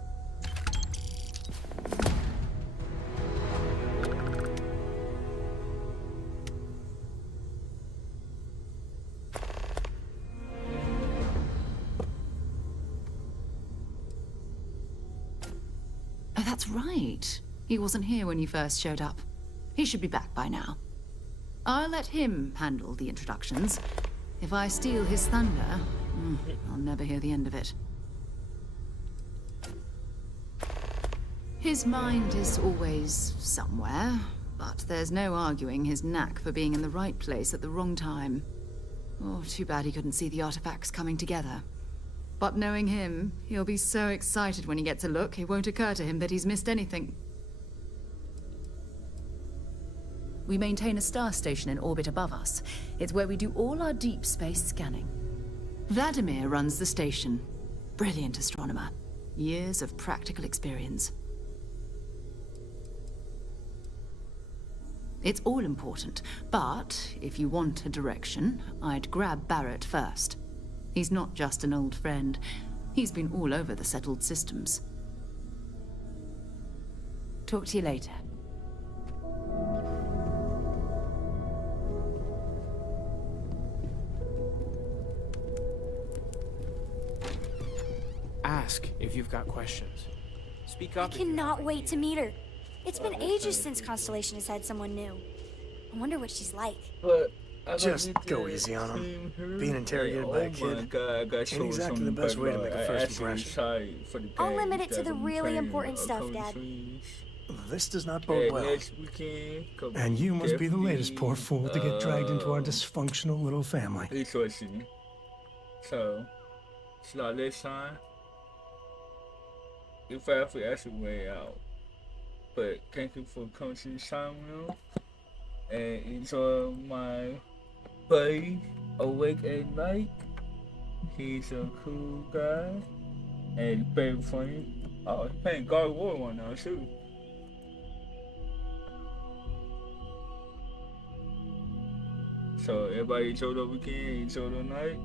Oh, that's right. He wasn't here when you first showed up. He should be back by now. I'll let him handle the introductions. If I steal his thunder, I'll never hear the end of it. His mind is always somewhere, but there's no arguing his knack for being in the right place at the wrong time. Oh, too bad he couldn't see the artifacts coming together. But knowing him, he'll be so excited when he gets a look, it won't occur to him that he's missed anything. We maintain a star station in orbit above us. It's where we do all our deep space scanning. Vladimir runs the station. Brilliant astronomer. Years of practical experience. It's all important, but if you want a direction, I'd grab Barrett first. He's not just an old friend. He's been all over the settled systems. Talk to you later. Ask if you've got questions. Speak I up. cannot wait to meet her. It's been ages since Constellation has had someone new. I wonder what she's like. But just go easy on him. Being interrogated by a kid ain't exactly the best way to make a first impression. I'll limit it to the really important stuff, Dad. This does not bode well. And you must be the latest poor fool to get dragged into our dysfunctional little family. So, it's not this time. If I have to ask a way out. But thank you for coming to the time room. And enjoy my buddy Awake at Night. He's a cool guy. And very funny. Oh, he's playing God of War one now too. So everybody enjoy the weekend, enjoy the night.